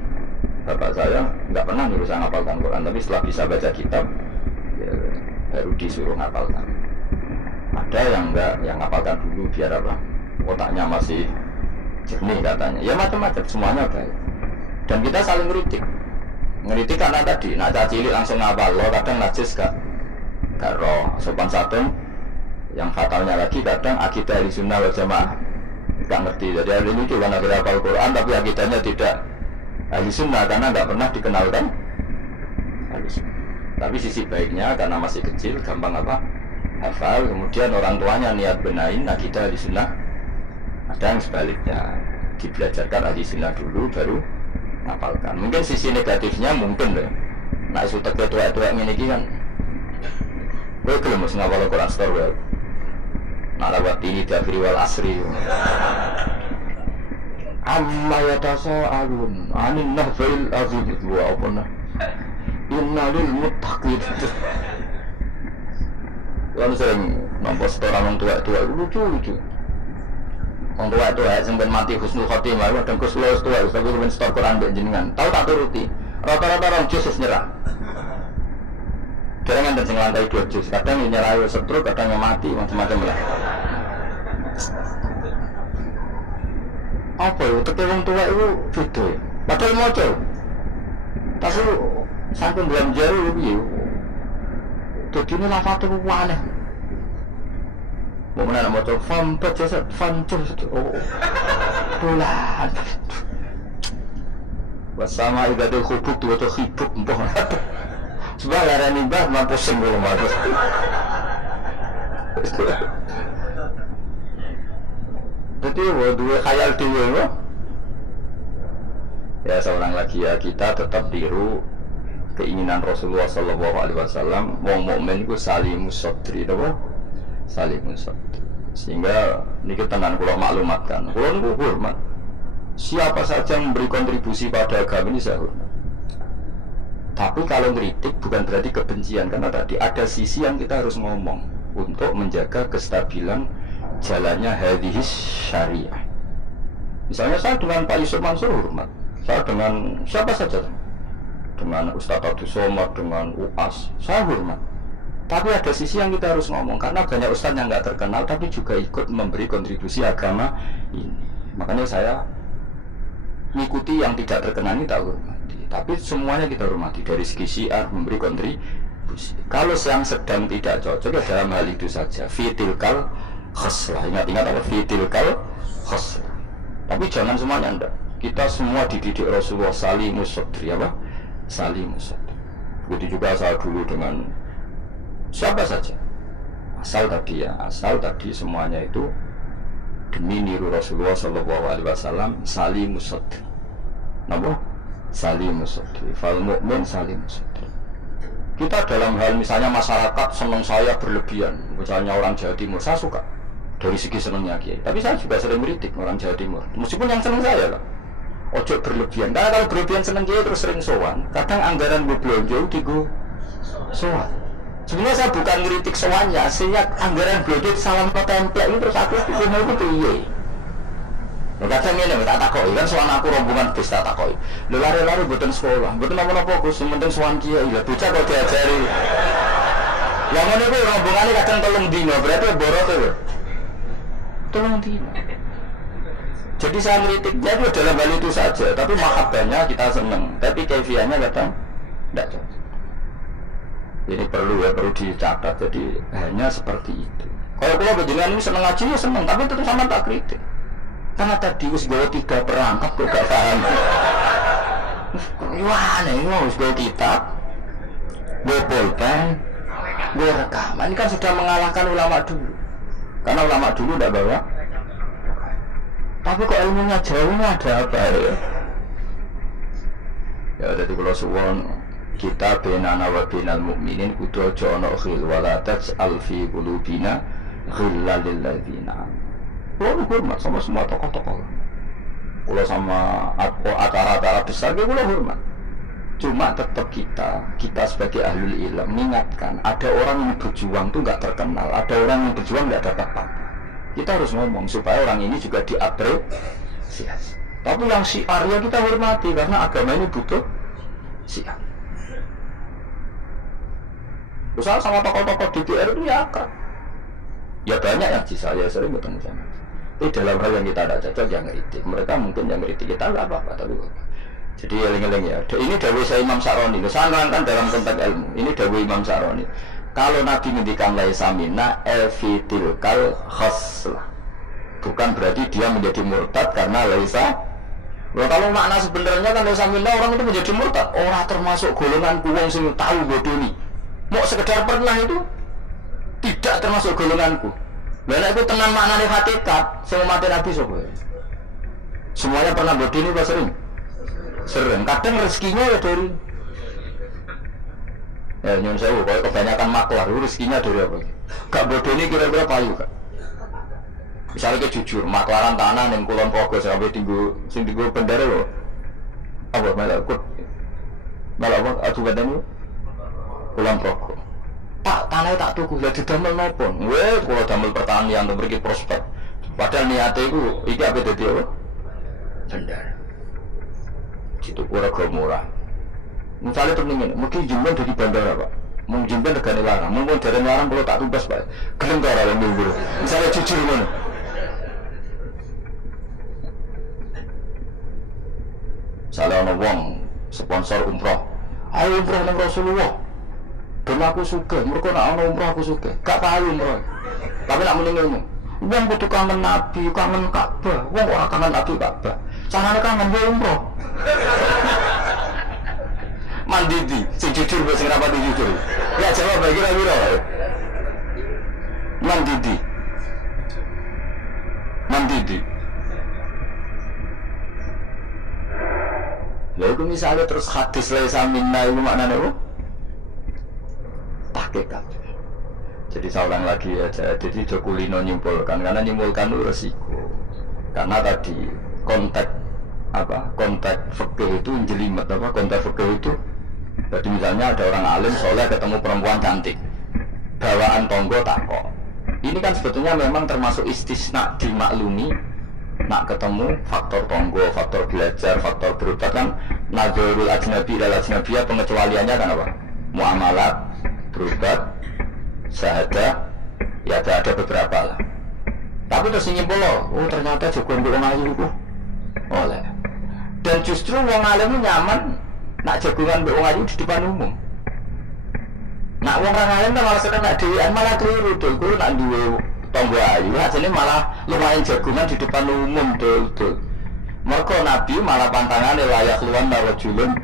Bapak saya enggak pernah nyuruh saya ngapalkan Quran, tapi setelah bisa baca kitab ya, baru disuruh ngapalkan. Ada yang enggak, yang ngapalkan dulu biar apa? Otaknya masih jernih katanya. Ya macam-macam, semuanya baik. Dan kita saling ngeritik karena tadi, nak cilik langsung ngapal, lo kadang najis kan. gak roh. Sopan santun yang fatalnya lagi kadang akidah ahli sunnah wal jamaah gak ngerti. Jadi ahli ini kan akhirnya hafal Quran tapi akidahnya tidak ahli sunnah karena gak pernah dikenalkan ahli sunnah. Tapi sisi baiknya karena masih kecil gampang apa hafal, kemudian orang tuanya niat benahin akidah ahli sunnah. Ada yang sebaliknya dibelajarkan ahli sunnah dulu baru ngapalkan. Mungkin sisi negatifnya mungkin loh. Nak sutek tua-tua ngene iki kan. Kowe gelem mesti ngapal Quran store wae. Nak lewat ini diakhiri wal asri. Amma yatasaalun anin nahfil azim wa apana. Innalil muttaqin. Lalu sering nampak setoran orang tua-tua lucu-lucu. Orang tua itu sampai mati husnul khotimah, dan Gus Lo tua, tapi sampai setor Quran jenengan. Tahu tak turuti? Rata-rata orang jus nyerah. Kadang kan sing lantai 2 jus, kadang nyerah setruk, kadang mati, macam-macam lah. Apa ya? Tapi orang tua itu beda. Padahal moco. Tapi sampai bulan jari lebih. Jadi ini lafaz itu aneh. Mau mana moco fam pecah fam cus. Oh, bulan. Bersama ibadah khubuk tu atau khibuk mpah. Sebab lara ni bah mampu sembuh mampus. Jadi dua khayal dua. Ya seorang lagi ya kita tetap tiru keinginan Rasulullah Sallallahu Alaihi Wasallam. Wong mukmin itu salimus sadri, apa? Salimus sadri. Sehingga ini tenan kalau maklumatkan. Kalau ini hormat. Siapa saja yang memberi kontribusi pada agama ini saya hormat. Tapi kalau kritik bukan berarti kebencian, karena tadi ada sisi yang kita harus ngomong untuk menjaga kestabilan jalannya hadis syariah. Misalnya saya dengan Pak Yusuf Mansur hormat, saya dengan siapa saja, dengan Ustaz Abdul Somad, dengan UAS, saya hormat. Tapi ada sisi yang kita harus ngomong, karena banyak ustaz yang nggak terkenal tapi juga ikut memberi kontribusi agama ini. Makanya saya mengikuti yang tidak terkenal ini tak hormati. Tapi semuanya kita hormati dari segi syiar memberi kontribusi. Kalau yang sedang tidak cocok ya dalam hal itu saja. Fitilkal khoslah. Ingat-ingat apa? Fitilkal khoslah. Tapi jangan semuanya enggak. Kita semua dididik Rasulullah salimus sadri, apa? Salimus sadri. Begitu juga saya dulu dengan siapa saja. Asal tadi semuanya itu demi niru Rasulullah Sallallahu Alaihi Wasallam salimus sadri. Napa? Salimus sadri. Fal mu'min salimus sadri. Kita dalam hal misalnya masyarakat senang saya berlebihan, misalnya orang Jawa Timur, saya suka dari segi senangnya Kiai. Tapi saya juga sering kritik orang Jawa Timur. Meskipun yang senang saya lah. Ojo berlebihan. Karena kalau berlebihan senang Kiai terus sering sowan. Kadang anggaran gue belanja digo sowan. Sebenarnya saya bukan ngeritik sowannya, sehingga anggaran belanja salam ke template itu terus aku pikir mau itu piye. Kadang ini tak takoi kan sowan aku rombongan bis tak takoi. Lho lari-lari mboten sekolah, mboten napa-napa Gus, penting sowan kiai. Lah bocah kok diajari. Lah ngono kuwi rombongane kadang 3 dino, berarti borot lho. 3 dino. Jadi saya ngritiknya itu dalam hal itu saja, tapi mahabbahnya kita seneng, tapi kaifiahnya kadang tidak cocok. Ini perlu dicatat, jadi hanya seperti itu. Kalau jenengan ini seneng ngaji ya seneng, tapi tetap sama tak kritik. Karena tadi us gawe 3 perangkat kok gak paham. Wah, ini us gawe kitab, gawe pulpen, gawe rekaman. Ini kan sudah mengalahkan ulama dulu. Karena ulama dulu tidak bawa. Tapi kok ilmunya jauh, ada apa ya? Ya jadi kalau suwon kita benana wa binal mukminin kudu aja ana khil wala taj'al fi qulubina ghillal lil ladzina. Kalau hormat sama semua tokoh-tokoh. Kalau sama acara-acara besar kita hormat. Cuma tetap kita sebagai ahlul ilm mengingatkan ada orang yang berjuang tuh nggak terkenal, ada orang yang berjuang nggak dapat apa-apa. Kita harus ngomong supaya orang ini juga diapresiasi. Tapi yang syiarnya kita hormati karena agama ini butuh syiar. Usaha sama tokoh-tokoh DPR itu ya akrab. Ya banyak yang saya sering bertemu sama. Tapi dalam hal yang kita tidak cocok yang ngeritik. Mereka mungkin yang ngeritik kita nggak apa-apa, tapi jadi eling-eling ya. Ini dawuh saya Imam Saroni. Saya nerangkan dalam konteks ilmu. Ini dawuh Imam Saroni. Kalau Nabi ngendikan laisa minna evitil kal khoslah, bukan berarti dia menjadi murtad karena laisa. Kalau makna sebenarnya kan laisa minna orang itu menjadi murtad, orang termasuk golongan kuwong sing tahu bodoni. Mau sekedar pernah itu tidak termasuk golonganku. Lah itu tenan maknane hakikat, sing mati Nabi sapa? Semuanya pernah bodoni apa sering? Sering. Kadang rezekinya ya dari nyun sewu, kalau kebanyakan maklar, rezekinya dari apa? Gak bodoh ini kira-kira payu kak. Misalnya kayak jujur, maklaran tanah yang Kulon Progo sampai tinggu bendera loh. Apa malah apa? Aku badan Kulon Progo. Pak tanahnya tak tuku, lah didamel nopon. Weh, kalau damel pertanian untuk pergi prospek. Padahal niatnya itu, ini apa tadi apa? Bendera. Itu kurang murah. Misalnya tertinggi, mungkin jumlah dari bandara pak, mungkin jumlah negara larang, mungkin dari larang kalau tak tugas pak, keren kau orang minggu. Misalnya jujur mana? Misalnya orang wong sponsor umroh, ayo umroh dengan Rasulullah, dan aku suka, mereka nak umroh aku suka, gak tahu umroh, tapi nak meninggalnya. Wong butuh kangen Nabi, kangen Ka'bah, wong orang kangen Nabi Ka'bah, caranya kangen dia umroh. Mandidi, sing jujur sing rapati jujur. Ya jawab bagi kira-kira. Mandidi. Lha iku misalnya terus hadis laisa minna itu maknane apa? Hakikat. Jadi saya ulang lagi aja. Jadi Jokulino nyimpulkan karena nyimpulkan itu resiko. Karena tadi konteks fikih itu jelimet apa? Konteks fikih itu jadi misalnya ada orang alim soleh ketemu perempuan cantik, bawaan tonggo takok. Ini kan sebetulnya memang termasuk istisna dimaklumi. Nak ketemu faktor tonggo, faktor belajar, faktor berobat kan nazarul ajnabi dan ajnabiyah pengecualiannya kan apa? Muamalat, berobat, syahadah, ya ada beberapa lah. Tapi terus nyimpul oh ternyata juga untuk orang ayu itu oleh. Dan justru orang alim nyaman. Nak jagungan mbek wong ayu di depan umum. Nak wong ra alim ta malah seneng nak dhewean malah keliru dul. Kuwi nak duwe tangga ayu ajene malah lumayan jagungan di depan umum dul. Mergo Nabi malah pantangane layak luwan narojulun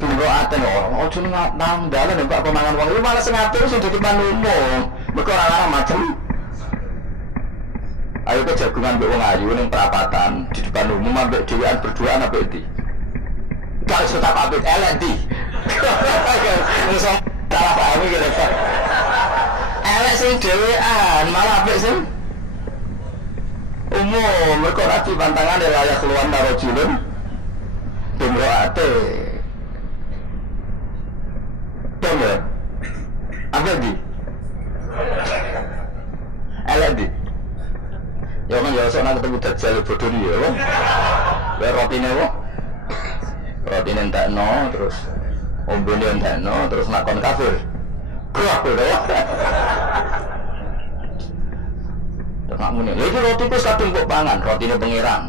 tunggu aten orang ojo nang dalan mbak pemangan wong iki malah sing ngatur sing di depan umum. Mergo ora macam ayo ke jagungan mbek wong ayu ning perapatan di depan umum ambek dhewean berduaan apa iki? Kalau sudah pabrik elek di, salah paham gitu pak. Elek sing dewean malah apik sing umum. Mereka lagi pantangan layak keluar narojulun bimroate. Dong ya, apa di? Elek di. Ya kan ya soalnya ketemu dajjal bodoh dia, kan? Biar rotinya wah. Roti entekno terus ombone entekno terus nakon kafir. Kafir ya. Tengah muni. Lha iki roti ku kadung kok pangan, rotine pangeran.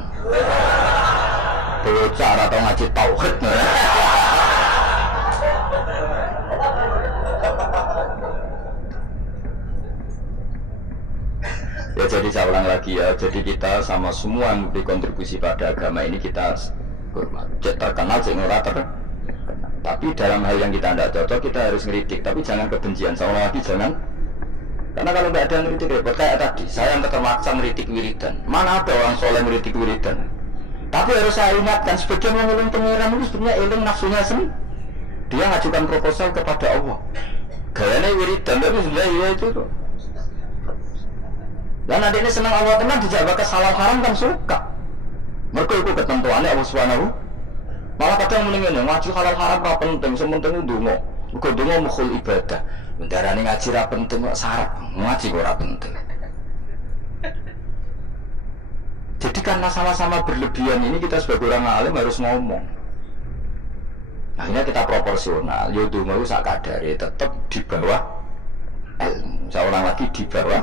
Bocah ora tau ngaji tauhid. Ya jadi saya ulang lagi ya, jadi kita sama semua yang berkontribusi pada agama ini kita hormat. Terkenal sing ora terkenal. Tapi dalam hal yang kita tidak cocok kita harus ngeritik, tapi jangan kebencian. Seolah lagi jangan. Karena kalau tidak ada ngeritik repot kayak tadi. Saya yang termaksa ngeritik wiridan. Mana ada orang soleh ngeritik wiridan? Tapi harus saya ingatkan sebagian yang eling pengiran itu sebenarnya eling nafsunya sendiri. Dia ngajukan proposal kepada Allah. Gayanya wiridan tapi sebenarnya ya itu tuh. Dan nanti ini senang Allah tenang dijaga kesalahan haram kan suka. Mereka itu ketentuannya Allah Subhanahu. Malah kadang mendingin ngaji halal haram ra penting, sementing ndonga. Mergo ndonga mukhul ibadah. Mendarani ngaji ra penting kok syarat, ngaji kok ra penting. Jadi karena sama-sama berlebihan ini kita sebagai orang alim harus ngomong. Akhirnya kita proporsional. Yo ndonga ku sak kadare tetap di bawah ilmu. Saya ulang lagi di bawah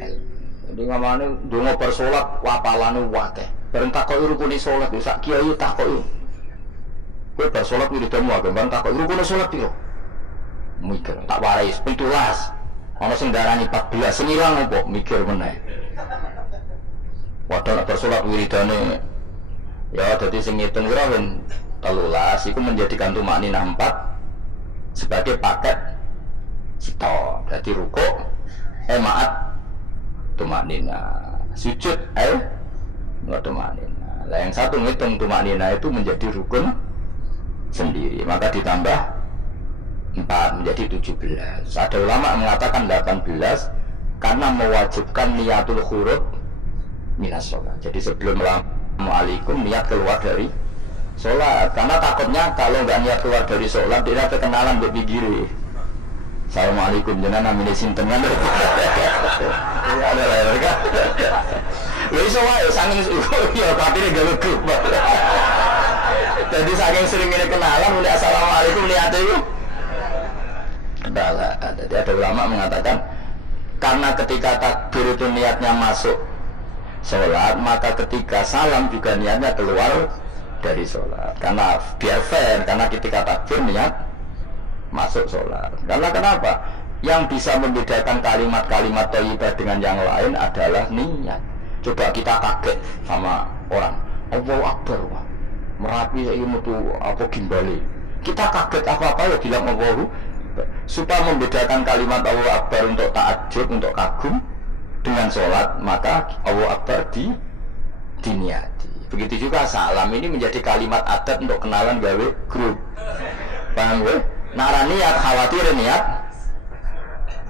ilmu. Jadi ngamane ndonga bar salat wapalane akeh. Bareng takoki rukune salat sak kiai takoki. Kowe bar salat wiridamu agak ban takoki rukune salat piro? mikir tak warai 17 ana sing darani 14 senilang apa mikir meneh padahal bersolat wiridane ya dadi sing ngitung kira ben 13 iku menjadikan tumakninah 4 sebagai paket sito dadi rukuk maat tumakninah sujud tumakninah lah yang satu ngitung tumakninah itu menjadi rukun sendiri maka ditambah 4 menjadi 17 ada ulama mengatakan 18 karena mewajibkan niatul khurud minas sholat jadi sebelum Assalamualaikum niat keluar dari sholat karena takutnya kalau nggak niat keluar dari sholat dia kenalan berpikir Assalamualaikum jenengan namanya sinten kan ada lah kan lha iso wae saking ya patine gawe grup jadi saking sering ini kenalan mulai Assalamualaikum niat itu adalah jadi ada ulama mengatakan karena ketika takbir itu niatnya masuk sholat maka ketika salam juga niatnya keluar dari sholat karena biar fair karena ketika takbir niat masuk sholat karena kenapa yang bisa membedakan kalimat-kalimat thayyibah dengan yang lain adalah niat coba kita kaget sama orang Allahu Akbar wah Merapi saya metu apa gimbali kita kaget apa-apa ya bilang Allahu supaya membedakan kalimat Allahu Akbar untuk ta'ajub untuk kagum dengan sholat maka Allahu Akbar diniati begitu juga salam ini menjadi kalimat adat untuk kenalan gawe grup paham gue? Nara niat khawatir niat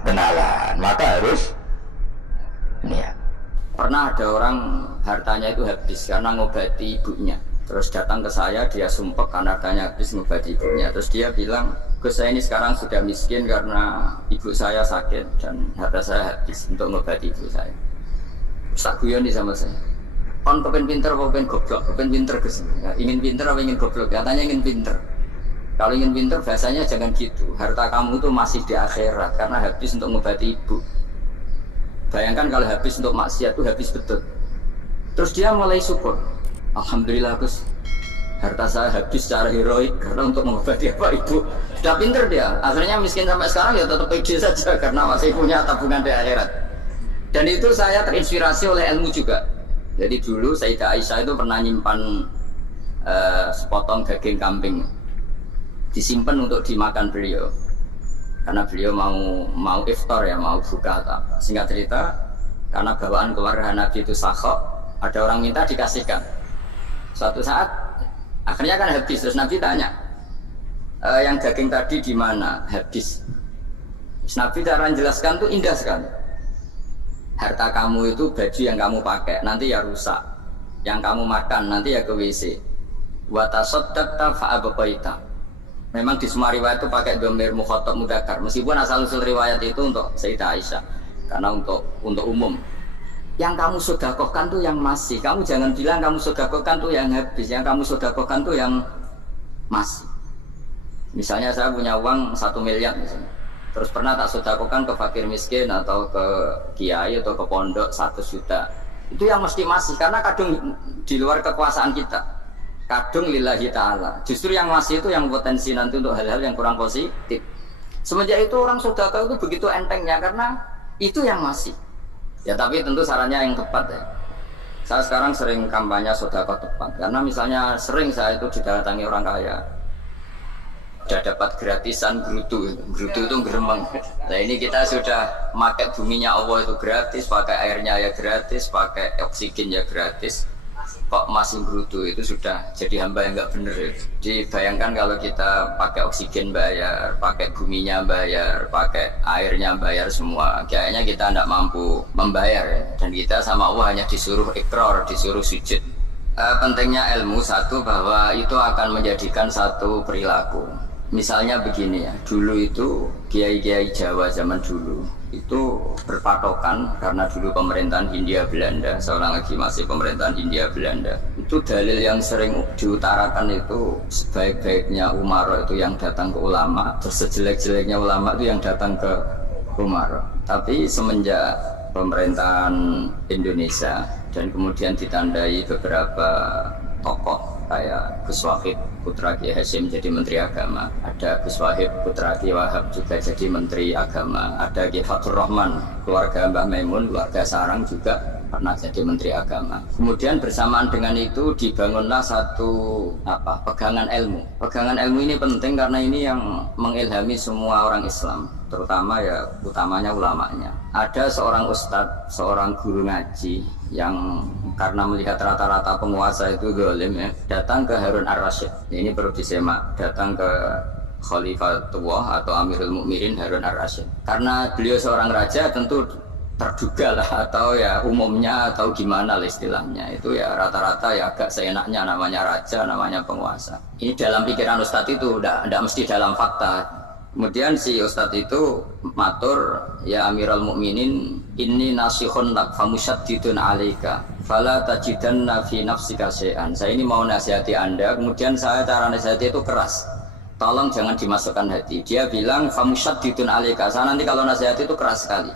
kenalan maka harus niat pernah ada orang hartanya itu habis karena ngobati ibunya terus datang ke saya dia sumpek karena hartanya habis ngobati ibunya terus dia bilang Gus saya ini sekarang sudah miskin karena ibu saya sakit dan harta saya habis untuk ngobati ibu saya tak guyon nih sama saya kon kepen pinter apa kepen goblok kepen pinter Gus ya, ingin pinter apa ingin goblok katanya ingin pinter kalau ingin pinter bahasanya jangan gitu harta kamu itu masih di akhirat karena habis untuk ngobati ibu bayangkan kalau habis untuk maksiat itu habis betul terus dia mulai syukur Alhamdulillah Gus harta saya habis secara heroik karena untuk mengobati apa ibu sudah pinter dia akhirnya miskin sampai sekarang ya tetap pede saja karena masih punya tabungan di akhirat dan itu saya terinspirasi oleh ilmu juga jadi dulu Sayyidah Aisyah itu pernah nyimpan sepotong daging kambing disimpan untuk dimakan beliau karena beliau mau iftar ya mau buka singkat cerita karena bawaan keluarga Nabi itu sakhok ada orang minta dikasihkan suatu saat akhirnya kan habis terus Nabi tanya yang daging tadi di mana habis terus Nabi cara menjelaskan tuh indah sekali harta kamu itu baju yang kamu pakai nanti ya rusak yang kamu makan nanti ya ke WC wa tasaddaqta fa abqaita memang di semua riwayat itu pakai dhamir mukhatab mudzakkar meskipun asal usul riwayat itu untuk Sayyidah Aisyah karena untuk umum yang kamu sedekahkan tuh yang masih kamu jangan bilang kamu sedekahkan tuh yang habis yang kamu sedekahkan tuh yang masih misalnya saya punya uang 1 miliar misalnya terus pernah tak sedekahkan ke fakir miskin atau ke kiai atau ke pondok 1 juta itu yang mesti masih karena kadung di luar kekuasaan kita kadung lillahi ta'ala justru yang masih itu yang potensi nanti untuk hal-hal yang kurang positif semenjak itu orang sedekah itu begitu entengnya karena itu yang masih ya tapi tentu sarannya yang tepat ya saya sekarang sering kampanye sedekah tepat karena misalnya sering saya itu didatangi orang kaya sudah dapat gratisan grutu itu gerembang nah ini kita sudah pakai buminya Allah itu gratis pakai airnya ya gratis pakai oksigen ya gratis kok masih brutu itu sudah jadi hamba yang nggak bener ya. Dibayangkan kalau kita pakai oksigen bayar, pakai buminya bayar, pakai airnya bayar semua, kayaknya kita tidak mampu membayar ya. Dan kita sama Allah hanya disuruh ikrar, disuruh sujud. Pentingnya ilmu satu bahwa itu akan menjadikan satu perilaku. Misalnya begini ya, dulu itu kiai-kiai Jawa zaman dulu itu berpatokan karena dulu pemerintahan Hindia Belanda, seorang lagi masih pemerintahan Hindia Belanda. Itu dalil yang sering diutarakan itu sebaik-baiknya umara itu yang datang ke ulama, terus sejelek-jeleknya ulama itu yang datang ke umara. Tapi semenjak pemerintahan Indonesia dan kemudian ditandai beberapa tokoh kayak Gus Wahid putra Kiai Hasyim jadi Menteri Agama, ada Gus Wahid putra Kiai Wahab juga jadi Menteri Agama, ada Kiai Fathur Rahman keluarga Mbah Maimun, keluarga Sarang juga pernah jadi Menteri Agama. Kemudian bersamaan dengan itu dibangunlah satu pegangan ilmu. Pegangan ilmu ini penting karena ini yang mengilhami semua orang Islam, terutama ya utamanya ulamanya. Ada seorang ustadz, seorang guru ngaji yang karena melihat rata-rata penguasa itu zalim ya, datang ke Harun ar-Rasyid. Ini perlu disemak, datang ke Khalifatullah atau Amirul Mukminin Harun ar-Rasyid. Karena beliau seorang raja tentu terduga lah, atau ya umumnya atau gimana lah istilahnya, itu ya rata-rata ya agak seenaknya, namanya raja, namanya penguasa. Ini dalam pikiran ustadz itu, tidak mesti dalam fakta. Kemudian si ustadz itu matur, ya Amirul Mukminin, inni nasihun lak famusyaddidun alaika fala tajidanna fi nafsika syai'an. Saya ini mau nasihati Anda, kemudian saya cara nasihati itu keras, tolong jangan dimasukkan hati. Dia bilang famusyaddidun alaika, saya nanti kalau nasihati itu keras sekali,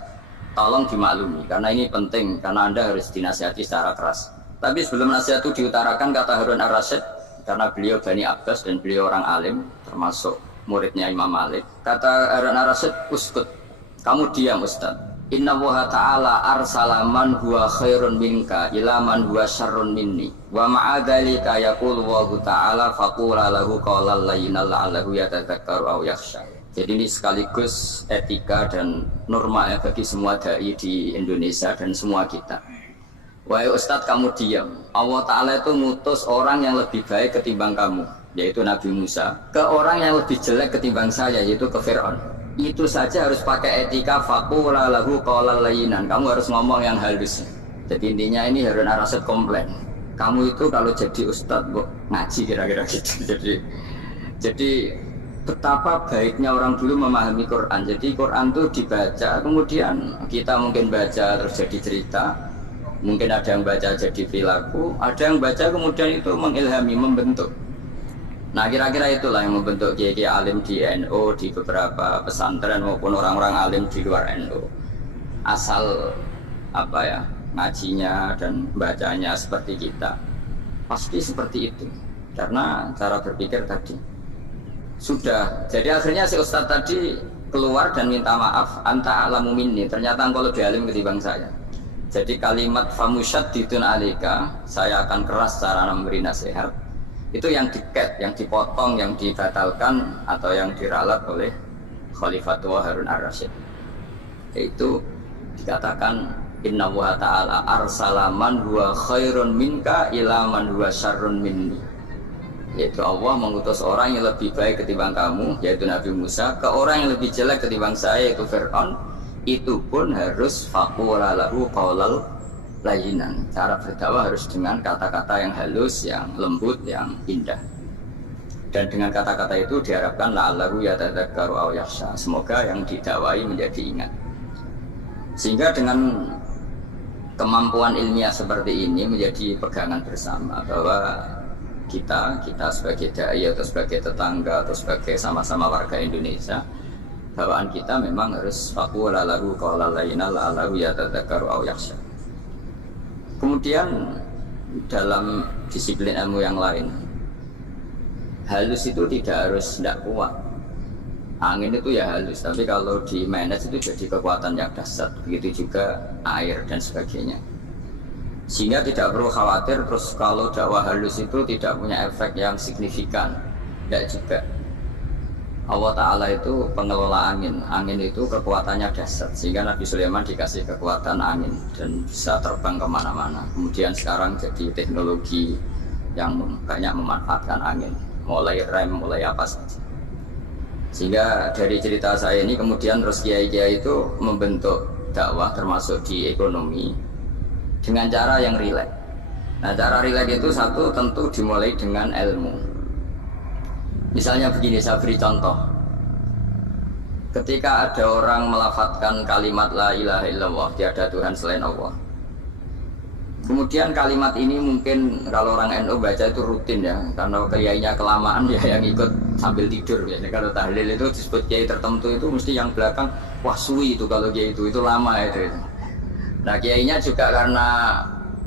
tolong dimaklumi karena ini penting, karena Anda harus dinasihati secara keras. Tapi sebelum nasihat itu diutarakan, kata Harun ar-Rasyid, karena beliau Bani Abbas dan beliau orang alim termasuk muridnya Imam Malik, kata Harun ar-Rasyid, uskut, kamu diam Ustaz. Inna Allaha ta'ala arsala man huwa khairun minka ila man huwa syarrun minni wa ma'adhalika yaqulu Allahu ta'ala faqula lahu qawlan layyinan la'allahu yatadzakkaru aw yakhsha. Jadi ini sekaligus etika dan norma ya bagi semua dai di Indonesia dan semua kita. Wahai Ustadz, kamu diam. Allah Ta'ala itu ngutus orang yang lebih baik ketimbang kamu, yaitu Nabi Musa, ke orang yang lebih jelek ketimbang saya, yaitu ke Fir'aun. Itu saja harus pakai etika, faqula lahu qawlan layyinan. Kamu harus ngomong yang halus. Jadi intinya ini Harun ar-Rasyid komplain, kamu itu kalau jadi Ustadz ngaji kira-kira gitu. Jadi betapa baiknya orang dulu memahami Quran. Jadi Quran itu dibaca, kemudian kita mungkin baca terus jadi cerita, mungkin ada yang baca jadi perilaku, ada yang baca kemudian itu mengilhami, membentuk. Nah kira-kira itulah yang membentuk kiai-kiai alim di NU, di beberapa pesantren maupun orang-orang alim di luar NU. Asal ngajinya dan bacanya seperti kita, pasti seperti itu. Karena cara berpikir tadi sudah, jadi akhirnya si Ustadz tadi keluar dan minta maaf, anta alamu minni, ternyata engkau lebih alim ketimbang saya. Jadi kalimat famusyaddidun alika, saya akan keras cara memberi nasihat, itu yang diket, yang dipotong, yang dibatalkan atau yang diralat oleh Khalifatullah Harun ar-Rasyid. Itu dikatakan inna Allaha ta'ala arsala man huwa khairun minka ila man huwa syarrun minni, yaitu Allah mengutus orang yang lebih baik ketimbang kamu, yaitu Nabi Musa, ke orang yang lebih jelek ketimbang saya, yaitu Fir'aun. Itu pun harus faqula lahu qawlan layyinan. Cara berdakwah harus dengan kata-kata yang halus, yang lembut, yang indah. Dan dengan kata-kata itu diharapkan la'allahu yatadzakkaru aw yakhsha, semoga yang didakwai menjadi ingat. Sehingga dengan kemampuan ilmiah seperti ini menjadi pegangan bersama bahwa kita sebagai dai atau sebagai tetangga atau sebagai sama-sama warga Indonesia, bawaan kita memang harus faqula lahu qawlan layyinan la'allahu yatadzakkaru aw yakhsha. Kemudian dalam disiplin ilmu yang lain, halus itu tidak kuat. Angin itu ya halus, tapi kalau di manage itu jadi kekuatan yang dahsyat. Begitu juga air dan sebagainya. Sehingga tidak perlu khawatir terus kalau dakwah halus itu tidak punya efek yang signifikan. Tidak juga. Allah Ta'ala itu pengelola angin. Angin itu kekuatannya dahsyat, sehingga Nabi Sulaiman dikasih kekuatan angin dan bisa terbang kemana-mana. Kemudian sekarang jadi teknologi yang banyak memanfaatkan angin, mulai rem, mulai apa saja. Sehingga dari cerita saya ini kemudian terus kiai-kiai itu membentuk dakwah termasuk di ekonomi dengan cara yang rileks. Nah cara rileks itu satu tentu dimulai dengan ilmu. Misalnya begini, saya beri contoh. Ketika ada orang melafadzkan kalimat la ilaha illallah, tiada Tuhan selain Allah. Kemudian kalimat ini mungkin kalau orang NU baca itu rutin ya, karena kiainya kelamaan ya yang ikut sambil tidur. Biasanya kalau tahlil itu disebut kiai tertentu itu mesti yang belakang, wah suwi itu kalau kiai itu lama itu. Nah kiainya juga karena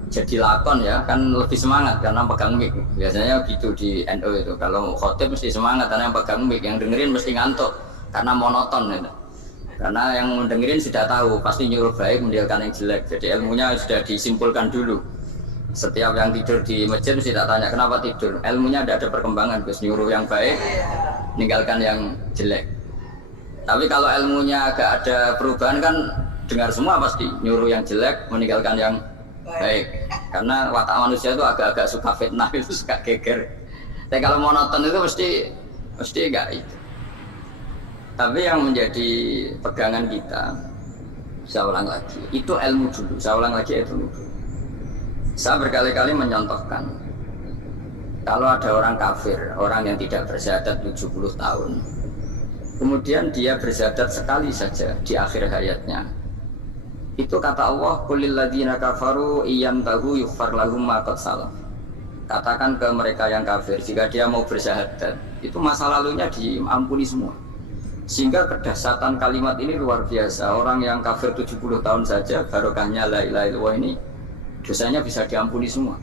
jadi lakon ya kan lebih semangat karena pegang mic. Biasanya gitu di NU itu. Kalau khotib mesti semangat karena yang pegang mic, yang dengerin mesti ngantuk karena monoton gitu. Karena yang dengerin sudah tahu pasti nyuruh baik meninggalkan yang jelek. Jadi ilmunya sudah disimpulkan dulu. Setiap yang tidur di masjid mesti tak tanya kenapa tidur. Ilmunya tidak ada perkembangan, Gus, nyuruh yang baik meninggalkan yang jelek. Tapi kalau ilmunya agak ada perubahan kan dengar semua pasti nyuruh yang jelek meninggalkan yang baik, karena watak manusia itu agak-agak suka fitnah, itu suka geger. Tapi kalau monoton itu mesti enggak itu. Tapi yang menjadi pegangan kita, saya ulang lagi, itu ilmu dulu. Saya ulang lagi itu dulu. Saya berkali-kali menyontohkan, kalau ada orang kafir, orang yang tidak bersyahadat 70 tahun, kemudian dia bersyahadat sekali saja di akhir hayatnya. Itu kata Allah, qulil ladzina kafaru iyantahu yughfar lahum ma qad salaf. Katakan ke mereka yang kafir, jika dia mau bersyahadat, itu masa lalunya diampuni semua. Sehingga kedahsyatan kalimat ini luar biasa. Orang yang kafir 70 tahun saja, barokahnya la ilaha illallah ini, dosanya bisa diampuni semua.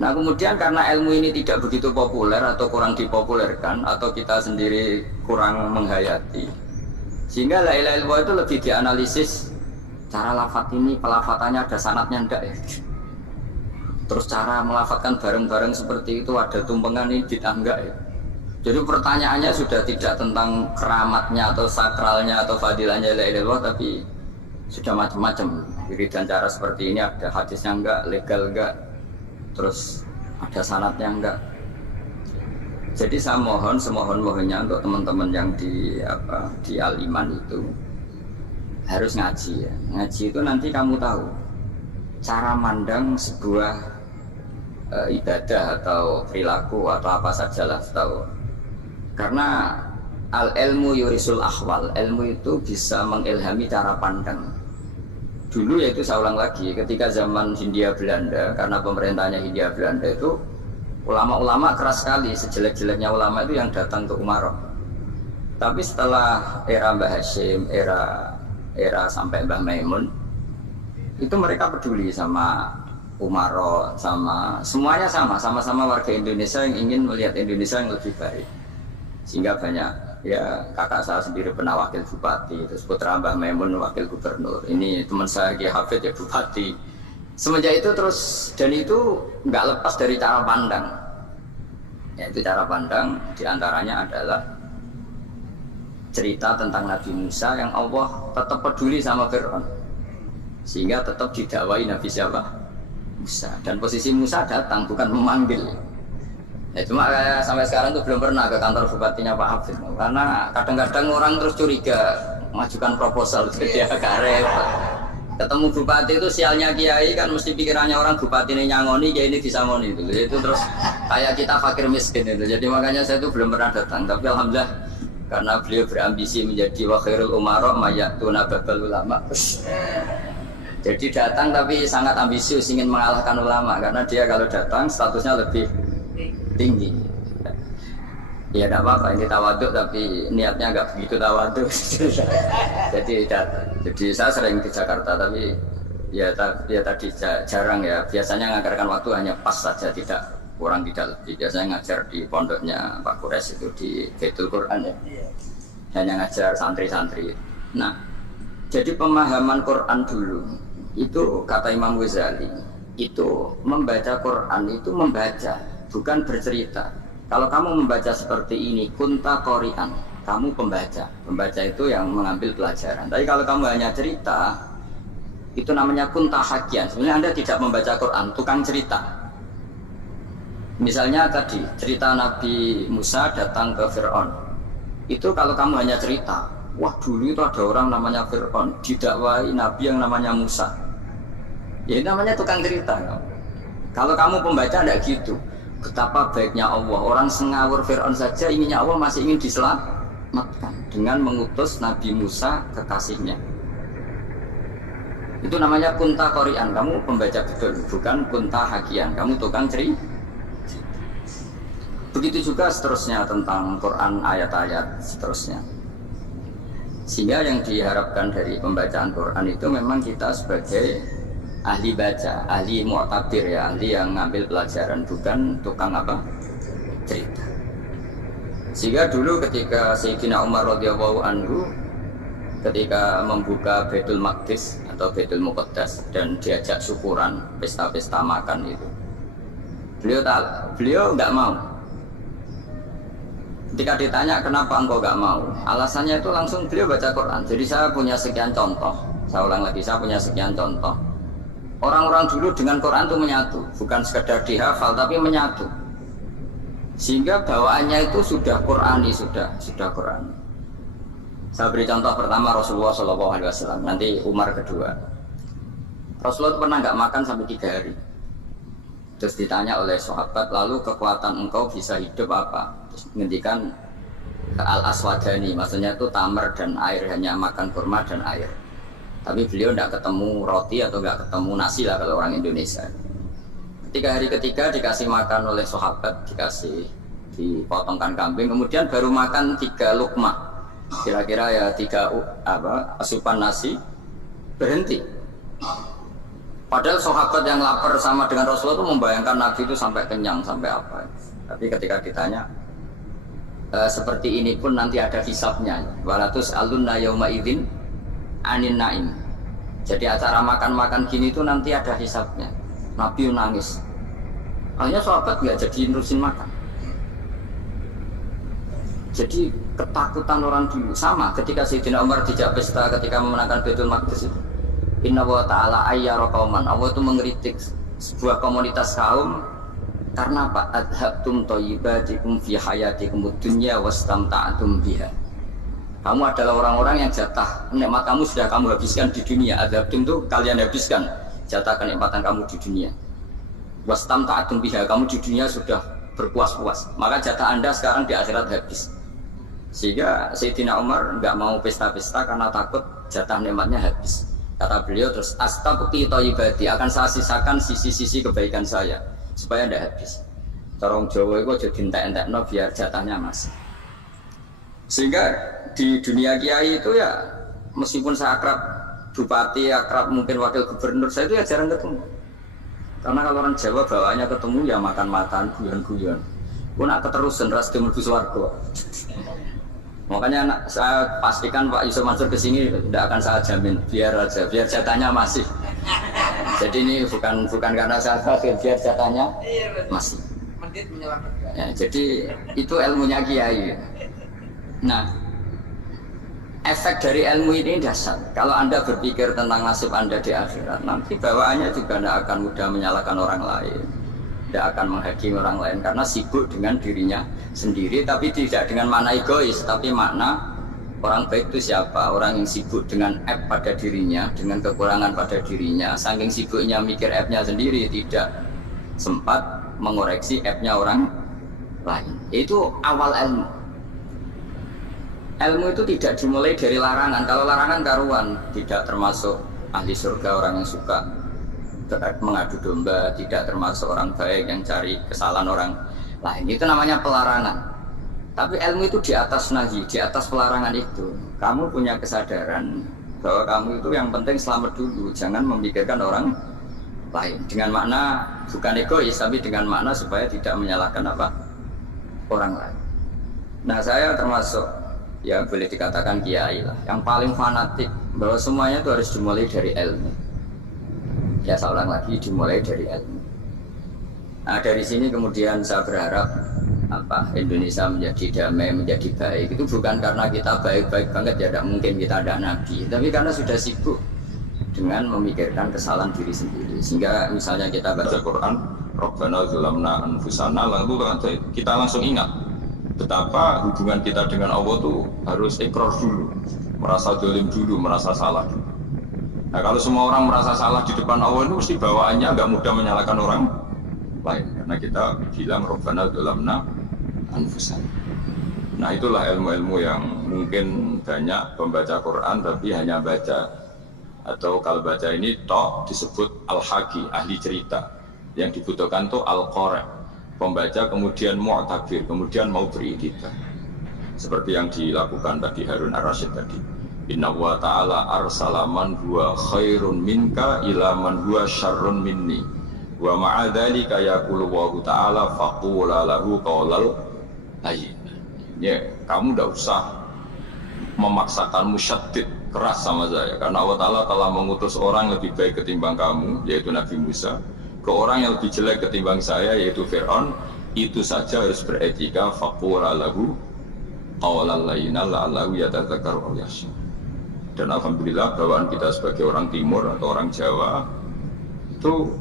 Nah kemudian karena ilmu ini tidak begitu populer atau kurang dipopulerkan, atau kita sendiri kurang menghayati, sehingga la ilaha illallah itu lebih dianalisis. Cara lafadz ini, pelafatannya ada sanadnya enggak ya? Terus cara melafatkan bareng-bareng seperti itu ada tumpengan ini bid'ah enggak ya? Jadi pertanyaannya sudah tidak tentang keramatnya atau sakralnya atau fadilahnya la ilaha illallah, tapi sudah macam-macam. Wiridan cara seperti ini ada hadisnya enggak, legal enggak, terus ada sanadnya enggak. Jadi saya mohon semohon-mohonnya untuk teman-teman yang di Al-Iman itu harus ngaji ya. Ngaji itu nanti kamu tahu cara mandang sebuah ibadah atau perilaku atau apa sajalah tahu. Karena al-ilmu yurisul ahwal, ilmu itu bisa mengilhami cara pandang. Dulu yaitu saya ulang lagi, ketika zaman Hindia Belanda, karena pemerintahnya Hindia Belanda itu ulama-ulama keras sekali, sejelek-jeleknya ulama itu yang datang ke Umaroh. Tapi setelah era Mbah Hashim, era sampai Mbah Maimun, itu mereka peduli sama Umaroh, sama semuanya sama-sama warga Indonesia yang ingin melihat Indonesia yang lebih baik. Sehingga banyak, ya kakak saya sendiri pernah wakil bupati, terus putra Mbah Maimun wakil gubernur, ini teman saya Ki Hafid ya bupati. Semenjak itu terus, dan itu nggak lepas dari cara pandang. Yaitu cara pandang diantaranya adalah cerita tentang Nabi Musa yang Allah tetap peduli sama Fir'aun, sehingga tetap didakwai Nabi siapa? Musa. Dan posisi Musa datang bukan memanggil. Ya cuma sampai sekarang tuh belum pernah ke kantor bupatinya Pak Hafid, karena kadang-kadang orang terus curiga mengajukan proposal jadi agak repot. Ketemu bupati itu sialnya kiai kan mesti pikirannya orang bupati ini nyangoni, kiai ini disangoni itu. Itu terus kayak kita fakir miskin itu. Jadi makanya saya tuh belum pernah datang. Tapi alhamdulillah karena beliau berambisi menjadi wakhirul umara mayatuna babal ulama. Jadi datang tapi sangat ambisius ingin mengalahkan ulama, karena dia kalau datang statusnya lebih tinggi. Ya tidak apa-apa, ini tawaduk tapi niatnya nggak begitu tawaduk. Jadi saya sering di Jakarta tapi ya tadi jarang ya. Biasanya ngajarkan waktu hanya pas saja, tidak kurang tidak lebih. Biasanya ngajar di pondoknya Pak Kures itu di Baitul Quran ya. Hanya ngajar santri-santri. Nah, jadi pemahaman Quran dulu itu kata Imam Ghazali itu membaca Quran itu membaca, bukan bercerita. Kalau kamu membaca seperti ini, kunta qori'an, kamu pembaca. Pembaca itu yang mengambil pelajaran. Tapi kalau kamu hanya cerita, itu namanya kunta hakian. Sebenarnya Anda tidak membaca Quran, tukang cerita. Misalnya tadi, cerita Nabi Musa datang ke Fir'aun. Itu kalau kamu hanya cerita, wah dulu itu ada orang namanya Fir'aun, didakwai Nabi yang namanya Musa. Ya itu namanya tukang cerita. Kalau kamu pembaca tidak gitu. Betapa baiknya Allah, orang sengawur Fir'aun saja inginnya Allah masih ingin diselamatkan dengan mengutus Nabi Musa kekasihnya. Itu namanya kunta qori'an, kamu pembaca betul, bukan kunta hakian, kamu tukang cerita. Begitu juga seterusnya tentang Quran, ayat-ayat seterusnya. Sehingga yang diharapkan dari pembacaan Quran itu memang kita sebagai ahli baca, ahli mu'tabir ya, ahli yang ngambil pelajaran, bukan tukang apa cerita. Sehingga dulu ketika Sayyidina Umar radhiyallahu anhu ketika membuka Baitul Maqdis atau Baitul Muqaddas dan diajak syukuran, pesta-pesta makan itu, beliau nggak mau. Ketika ditanya kenapa engkau nggak mau, alasannya itu langsung beliau baca Quran. Jadi saya punya sekian contoh, saya ulang lagi, saya punya sekian contoh. Orang-orang dulu dengan Quran itu menyatu, bukan sekedar dihafal tapi menyatu. Sehingga bawaannya itu sudah Qurani, sudah Qurani. Saya beri contoh pertama Rasulullah SAW, nanti Umar kedua. Rasulullah itu pernah nggak makan sampai 3 hari. Terus ditanya oleh sahabat, lalu kekuatan engkau bisa hidup apa? Terus menghentikan al-aswadani, maksudnya itu tamar dan air, hanya makan kurma dan air. Tapi beliau tidak ketemu roti atau nggak ketemu nasi lah kalau orang Indonesia. Ketika hari ketiga dikasih makan oleh sahabat, dipotongkan kambing, kemudian baru makan 3 lukmah, kira-kira ya 3 asupan nasi, berhenti. Padahal sahabat yang lapar sama dengan Rasulullah itu membayangkan Nabi itu sampai kenyang, sampai apa. Tapi ketika ditanya, seperti ini pun nanti ada hisabnya. Walatus alunna yauma idzin anin naim. Jadi acara makan-makan gini itu nanti ada hisabnya. Nabi nangis. Akhirnya sahabat nggak jadi nerusin makan. Jadi ketakutan orang dulu sama ketika Sayyidina Umar dijak pesta ketika memenangkan Baitul Maqdis itu. Inna wa ta'ala ayyara qauman. Allah itu mengkritik sebuah komunitas kaum karena apa? Adhabtum thayyibatikum fi hayatikum dunya wastamta'tum biha. Kamu adalah orang-orang yang jatah nikmat kamu sudah kamu habiskan di dunia. Adhabtum itu kalian habiskan jatah kenikmatan kamu di dunia. Wastamta'tum biha, kamu di dunia sudah berpuas-puas. Maka jatah Anda sekarang di akhirat habis. Sehingga Sayyidina Umar nggak mau pesta-pesta karena takut jatah nikmatnya habis. Kata beliau terus, astabqi thayyibati, akan saya sisakan sisi-sisi kebaikan saya supaya tidak habis. Corong Jawa itu jadi entek-entekno biar jatahnya masih. Sehingga di dunia kiai itu ya, meskipun saya akrab bupati, akrab mungkin wakil gubernur, saya itu ya jarang ketemu. Karena kalau orang Jawa bawaannya ketemu ya makan-makan, guyon-guyon. Aku nak keterusan ras di mlebu swarga. Makanya saya pastikan Pak Yusuf Mansur kesini tidak akan saya jamin, biar aja, biar jatahnya masih. Jadi ini bukan karena saya kafir, biar jatahnya masih. Ya, jadi itu ilmunya kiai. Nah, efek dari ilmu ini dasar. Kalau Anda berpikir tentang nasib Anda di akhirat, nanti bawaannya juga tidak akan mudah menyalahkan orang lain, tidak akan menghakimi orang lain karena sibuk dengan dirinya sendiri, tapi tidak dengan makna egois, tapi makna orang baik itu siapa? Orang yang sibuk dengan aib pada dirinya, dengan kekurangan pada dirinya, saking sibuknya mikir aibnya sendiri, tidak sempat mengoreksi aibnya orang lain. Itu awal ilmu. Ilmu itu tidak dimulai dari larangan. Kalau larangan karuan, tidak termasuk ahli surga, orang yang suka mengadu domba, tidak termasuk orang baik yang cari kesalahan orang lain. Itu namanya pelarangan. Tapi ilmu itu di atas nahi, di atas pelarangan itu. Kamu punya kesadaran bahwa kamu itu yang penting selamat dulu, jangan memikirkan orang lain. Dengan makna bukan egois, tapi dengan makna supaya tidak menyalahkan orang lain. Nah, saya termasuk ya boleh dikatakan kiai lah, yang paling fanatik bahwa semuanya itu harus dimulai dari ilmu. Ya saya ulang lagi, dimulai dari ilmu. Nah dari sini kemudian saya berharap Indonesia menjadi damai, menjadi baik. Itu bukan karena kita baik-baik banget, ya tidak mungkin kita ada nabi, tapi karena sudah sibuk dengan memikirkan kesalahan diri sendiri. Sehingga misalnya kita baca Quran, Rabbana zalamna anfusana, lalu kita langsung ingat betapa hubungan kita dengan Allah itu harus ikrar dulu, merasa zalim dulu, merasa salah dulu. Nah kalau semua orang merasa salah di depan Allah itu mesti bawaannya nggak mudah menyalahkan orang lain, karena kita bilang Rabbana zalamna anfusana. Nah itulah ilmu-ilmu yang mungkin banyak pembaca Quran tapi hanya baca, atau kalau baca ini toh disebut al-haqi, ahli cerita. Yang dibutuhkan tuh al-qari, pembaca kemudian mu'tabir, kemudian mau beriktibar. Seperti yang dilakukan tadi Harun ar-Rasyid tadi. Inna wa ta'ala arsalaman huwa khairun minka ila man huwa syarrun minni wa ma'adhalika yaqulu wa ta'ala faqula lahu qawlal layyin. Ya, kamu tidak usah memaksakan musyaddid keras sama saya, karena Allah Ta'ala telah mengutus orang lebih baik ketimbang kamu, yaitu Nabi Musa, ke orang yang lebih jelek ketimbang saya, yaitu Fir'aun. Itu saja harus beretika. Faqula lahu qawlal layyin la'allahu yatadzakkaru aw yakhsha. Dan alhamdulillah bawaan kita sebagai orang Timur atau orang Jawa itu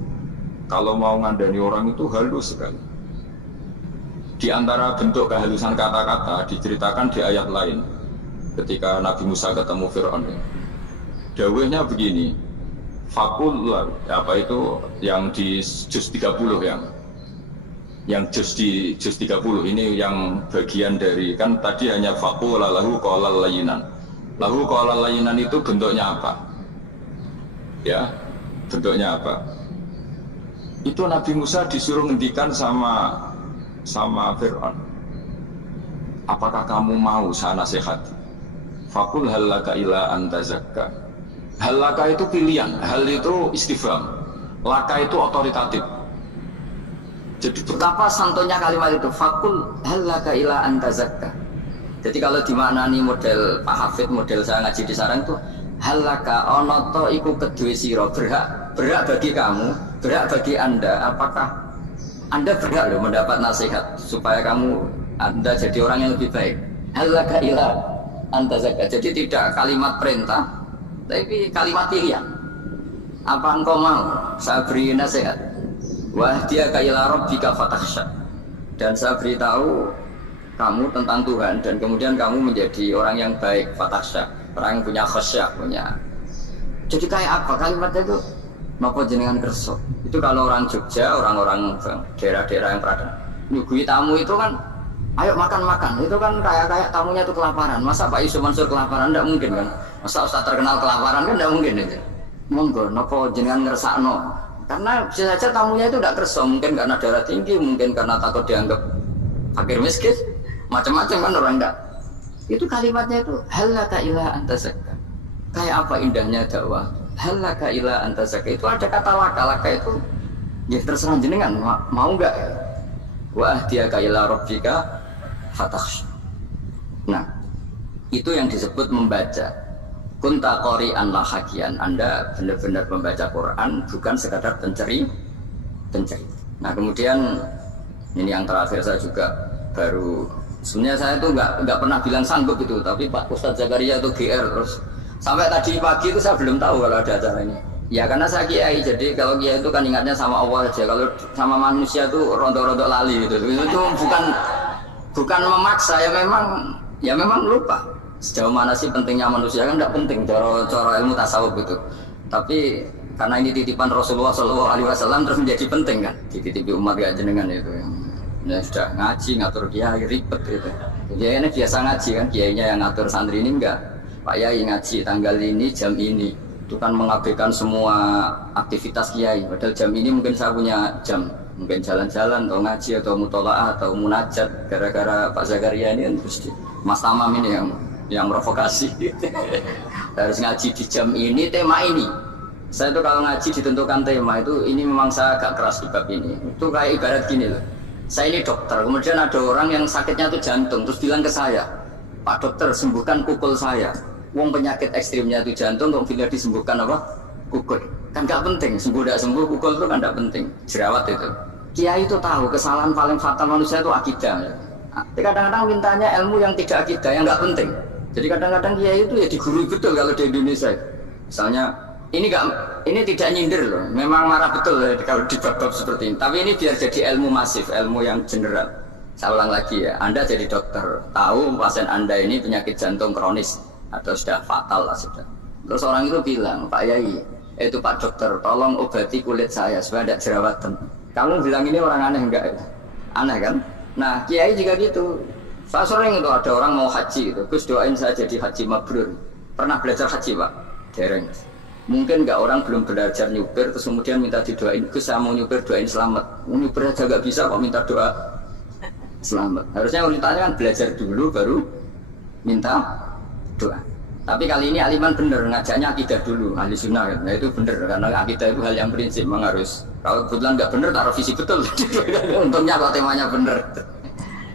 kalau mau ngandani orang itu halus sekali. Di antara bentuk kehalusan kata-kata diceritakan di ayat lain ketika Nabi Musa ketemu Fir'aun. Dawuhnya begini, fakul apa itu yang di juz 30 yang juz di juz 30 ini yang bagian dari, kan tadi hanya fakul lahu qawlal layyinan. Lahu qawlal layyinan itu bentuknya apa? Ya, bentuknya apa? Itu Nabi Musa disuruh ngendikan sama Fir'aun. Apakah kamu mau saya nasihati? Fakul halaka ila antazakka. Halaka itu pilihan, hal itu istifham, laka itu otoritatif. Jadi betapa santonya kalimat itu, fakul halaka ila antazakka. Jadi kalau dimaknani model Pak Hafid, model saya ngaji di sarang itu, halaka onoto iku kedue siro, berhak bagi kamu, berhak bagi anda. Apakah anda berhak loh mendapat nasihat supaya anda jadi orang yang lebih baik? Halaka ila antazakka. Jadi tidak kalimat perintah, tapi kalimat pilihan. Apa engkau mau saya beri nasihat? Wahdiyaka ila rabbika fatakhsha. Dan saya beritahu kamu tentang Tuhan, dan kemudian kamu menjadi orang yang baik, fatakhsha, orang yang punya khasyah, punya. Jadi kayak apa kalimatnya itu? Napa jenengan kerso? Itu kalau orang Jogja, orang-orang daerah-daerah yang pernah nyugui tamu itu kan, ayo makan-makan. Itu kan kayak tamunya itu kelaparan. Masa Pak Yusuf Mansur kelaparan? Tidak mungkin kan? Masa Ustaz terkenal kelaparan kan? Tidak mungkin itu. Monggo, napa jenengan ngersakno? Karena bisa saja tamunya itu tidak kerso, mungkin karena darah tinggi, mungkin karena takut dianggap fakir miskin, macam-macam kan orang enggak. Itu kalimatnya itu halaka ila antazakka. Kayak apa indahnya dakwah. Halaka ila antazakka itu ada kata laka itu ya terserah jenengan mau enggak. Wa ahdiyaka ila rabbika fatakhsha. Nah, itu yang disebut membaca. Kunta qori'an la hakian. Anda benar-benar membaca Quran, bukan sekadar penceri. Nah, kemudian ini yang terakhir saya juga baru, sebenarnya saya tuh nggak pernah bilang sanggup itu, tapi Pak Ustadz Zakaria itu GR terus sampai tadi pagi itu saya belum tahu kalau ada acara ini. Ya karena saya kiai, jadi kalau kiai itu kan ingatnya sama Allah aja, kalau sama manusia tuh rontok-rontok lali gitu. Itu bukan memaksa, ya memang lupa. Sejauh mana sih pentingnya manusia kan tidak penting cara ilmu tasawuf gitu. Tapi karena ini titipan Rasulullah SAW terus menjadi penting kan, dititipi umat gak jenengan itu. Ya sudah ngaji ngatur kiai ribet gitu. Kiai ini biasa ngaji kan, kiainya yang ngatur santri ini enggak. Pak Yai ngaji tanggal ini jam ini, itu kan mengabaikan semua aktivitas kiai. Padahal jam ini mungkin saya punya jam, mungkin jalan-jalan atau ngaji atau mutolaah atau munajat. Gara-gara Pak Zakaria ini kan terus Mas Tamam ini yang provokasi. Harus ngaji di jam ini, tema ini. Saya tuh kalau ngaji ditentukan tema itu, ini memang saya agak keras di bab ini. Itu kayak ibarat gini loh. Saya ini dokter, kemudian ada orang yang sakitnya itu jantung, terus bilang ke saya, Pak dokter sembuhkan kukul saya. Wong penyakit ekstrimnya itu jantung, kok bila disembuhkan apa? Kukul. Kan gak penting, sembuh tidak sembuh, kukul itu kan gak penting. Jerawat itu. Kiai itu tahu kesalahan paling fatal manusia itu akidah. Tapi kadang-kadang mintanya ilmu yang tidak akidah, yang gak penting. Jadi kadang-kadang kiai itu ya digurui betul kalau di Indonesia. Misalnya ini tidak nyindir loh, memang marah betul ya, kalau di bab-bab seperti ini. Tapi ini biar jadi ilmu masif, ilmu yang general. Saya ulang lagi ya, Anda jadi dokter, tahu pasien Anda ini penyakit jantung kronis atau sudah fatal lah sudah. Terus orang itu bilang, Pak Yai, itu Pak dokter, tolong obati kulit saya supaya tidak jerawatan. Kamu bilang ini orang aneh enggak? Aneh kan? Nah, kiai juga gitu. Saya sering itu ada orang mau haji gitu, Gus doain saya jadi haji mabrur. Pernah belajar haji Pak? Dereng. Mungkin enggak, orang belum belajar nyupir terus kemudian minta didoain, Gus saya mau nyupir doain selamat. Nyupir aja enggak bisa kok minta doa selamat. Harusnya wanitanya kan belajar dulu baru minta doa. Tapi kali ini aliman bener ngajaknya akidah dulu, ahli sunnah kan. Nah itu bener karena akidah itu hal yang prinsip memang harus. Kalau kebetulan nggak bener taruh visi betul. Untungnya kalau temanya bener.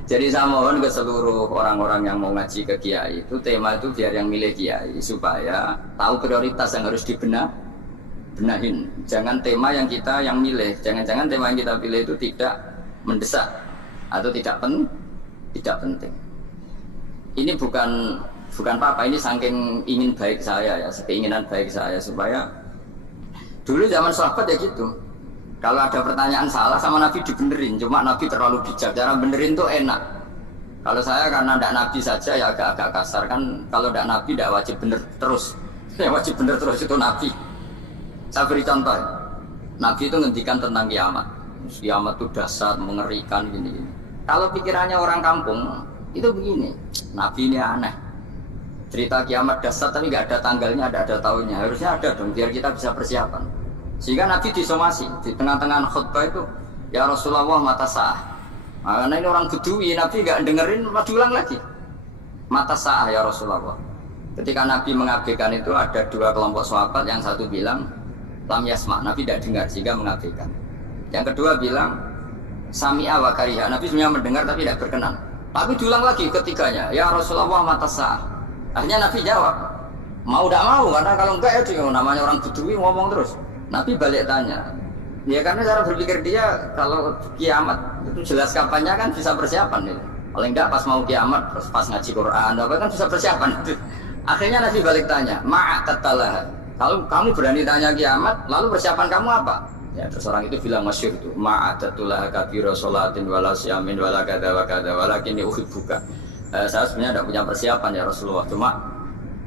Jadi saya mohon ke seluruh orang-orang yang mau ngaji ke kiai itu tema itu biar yang milih kiai supaya tahu prioritas yang harus benahin. Jangan tema yang kita yang milih. Jangan-jangan tema yang kita pilih itu tidak mendesak atau tidak penting. Ini bukan apa-apa, ini saking ingin baik saya ya, keinginan baik saya supaya dulu zaman sahabat ya gitu. Kalau ada pertanyaan salah sama Nabi dibenerin, cuma Nabi terlalu bijak, cara benerin tuh enak. Kalau saya karena tidak Nabi saja ya agak kasar kan, kalau tidak Nabi tidak wajib bener terus. Yang wajib bener terus itu Nabi. Saya beri contoh, Nabi itu ngendikan tentang kiamat. Kiamat itu dahsyat, mengerikan gini. Kalau pikirannya orang kampung itu begini, Nabi ini aneh. Cerita kiamat dahsyat tapi nggak ada tanggalnya, ada tahunnya. Harusnya ada dong biar kita bisa persiapan. Sehingga Nabi disomasi di tengah-tengah khutbah itu, ya Rasulullah mata sah. Karena ini orang Bedui, Nabi nggak dengerin, malah diulang lagi. Mata sah ya Rasulullah. Ketika Nabi mengabaikan itu ada dua kelompok sahabat, yang satu bilang lam yasma, Nabi tidak dengar sehingga mengabaikan. Yang kedua bilang sami'a wa kariha, Nabi sebenarnya mendengar tapi tidak berkenan. Tapi diulang lagi ketiganya, ya Rasulullah mata sah. Akhirnya Nabi jawab, mau tidak mau, karena kalau enggak ya dia namanya orang Bedui ngomong terus. Nabi balik tanya, ya karena cara berpikir dia kalau kiamat itu jelas kapannya kan bisa persiapan ya. Paling enggak pas mau kiamat, pas ngaji Quran, apa kan bisa persiapan. Akhirnya Nabi balik tanya, ma'atatalah. Kalau kamu berani tanya kiamat, lalu persiapan kamu apa? Ya terus orang itu bilang masyhur itu, ma'atatulah kabira sholatin wala siyamin wala kada wa kada walakin uhibbuka. Saya sebenarnya tidak punya persiapan ya Rasulullah, cuma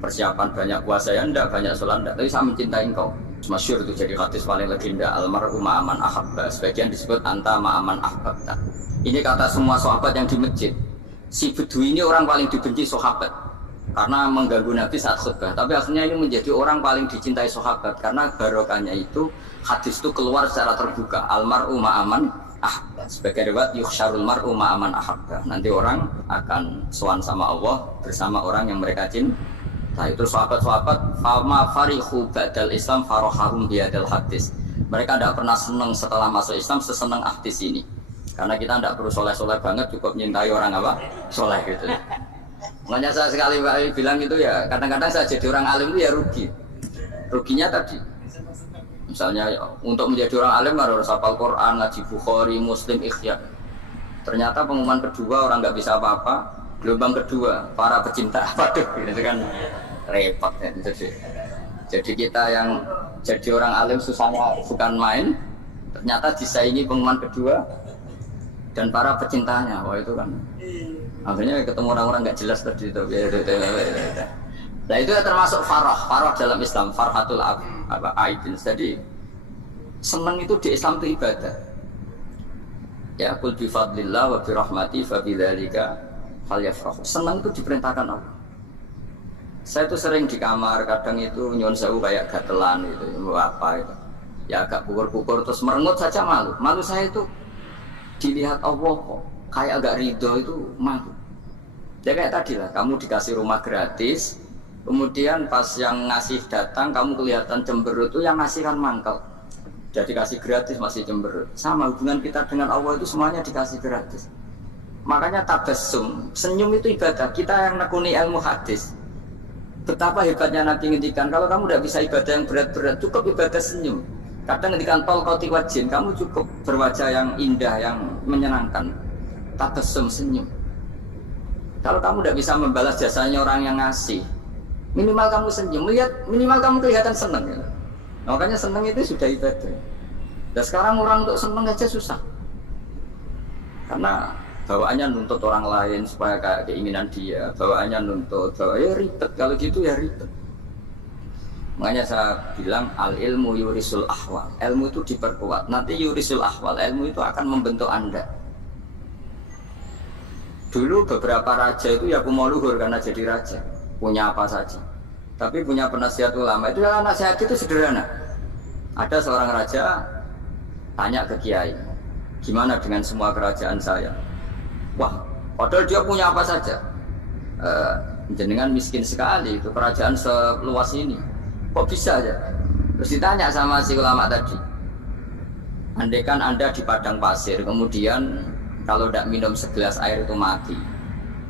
persiapan banyak puasa ya enggak, banyak sholat enggak, tapi saya mencintai engkau. Masyhur itu jadi hadis paling legenda, almar'u ma'aman ahabba, sebagian disebut anta ma'aman ahbabta. Ini kata semua sahabat yang di masjid. Si Bedui ini orang paling dibenci sahabat karena mengganggu Nabi saat khutbah, tapi akhirnya ini menjadi orang paling dicintai sahabat karena barokahnya itu hadis itu keluar secara terbuka, almar'u ma'aman ahbab. Sebagai riwayat yuhsyarul mar'u ma'aman ahabba. Nanti orang akan sowan sama Allah bersama orang yang mereka cintai. Nah itu sahabat-sahabat fama farihu ba'dal Islam farahahum biadal hadis. Mereka tidak pernah senang setelah masuk Islam sesenang hadis ini. Karena kita tidak perlu soleh-soleh banget, cukup nyintai orang apa? Soleh gitu. Makanya saya sekali bilang itu ya, kadang-kadang saya jadi orang alim itu ya rugi. Ruginya tadi, misalnya untuk menjadi orang alim harus hafal Quran, ngaji Bukhari, Muslim, Ikhya. Ternyata pengumuman kedua orang nggak bisa apa-apa. Gelombang kedua para pecinta, waduh, gitu kan repot ya. Jadi kita yang jadi orang alim susahnya bukan main. Ternyata disaingi pengumuman kedua dan para pecintanya, wah itu kan. Akhirnya ketemu orang-orang nggak jelas tadi itu. Nah itu ya termasuk farah dalam Islam, farhatul aibin. Jadi senang itu di Islam itu ibadah. Ya qul bi fadlillah wa bi rahmati fa bidzalika falyafrahu. Senang itu diperintahkan Allah. Saya itu sering di kamar, kadang itu nyuwun sewu kayak gatelan gitu, apa itu. Ya agak pukur-pukur terus merengut saja malu. Malu saya itu dilihat Allah kok kayak agak ridho itu malu. Ya kayak tadi lah, kamu dikasih rumah gratis, kemudian pas yang ngasih datang kamu kelihatan cemberut, itu yang ngasih kan mangkal. Jadi kasih gratis masih cemberut. Sama hubungan kita dengan Allah itu semuanya dikasih gratis. Makanya tabassum, senyum itu ibadah. Kita yang nekuni ilmu hadis, betapa hebatnya Nabi ngendikan, kalau kamu tidak bisa ibadah yang berat-berat, cukup ibadah senyum. Kadang ngendikan tol koti wajin, kamu cukup berwajah yang indah, yang menyenangkan. Tabassum, senyum. Kalau kamu tidak bisa membalas jasanya orang yang ngasih, minimal kamu senyum, lihat minimal kamu kelihatan senang. Ya. Makanya senang itu sudah ibadah. Dan sekarang orang untuk senang aja susah, karena bawaannya nuntut orang lain supaya kayak keinginan dia, bawaannya nuntut, ya ribet, kalau gitu ya ribet. Makanya saya bilang al ilmu yurisul ahwal, ilmu itu diperkuat, nanti yurisul ahwal, ilmu itu akan membentuk Anda. Dulu beberapa raja itu ya mau luhur karena jadi raja, punya apa saja, tapi punya penasihat ulama, itu ya nasihat itu sederhana. Ada seorang raja tanya ke kiai, gimana dengan semua kerajaan saya? Wah, padahal dia punya apa saja. jenengan miskin sekali, itu kerajaan seluas ini, kok bisa aja? Terus ditanya sama si ulama tadi, andaikan Anda di padang pasir, kemudian kalau tidak minum segelas air itu mati,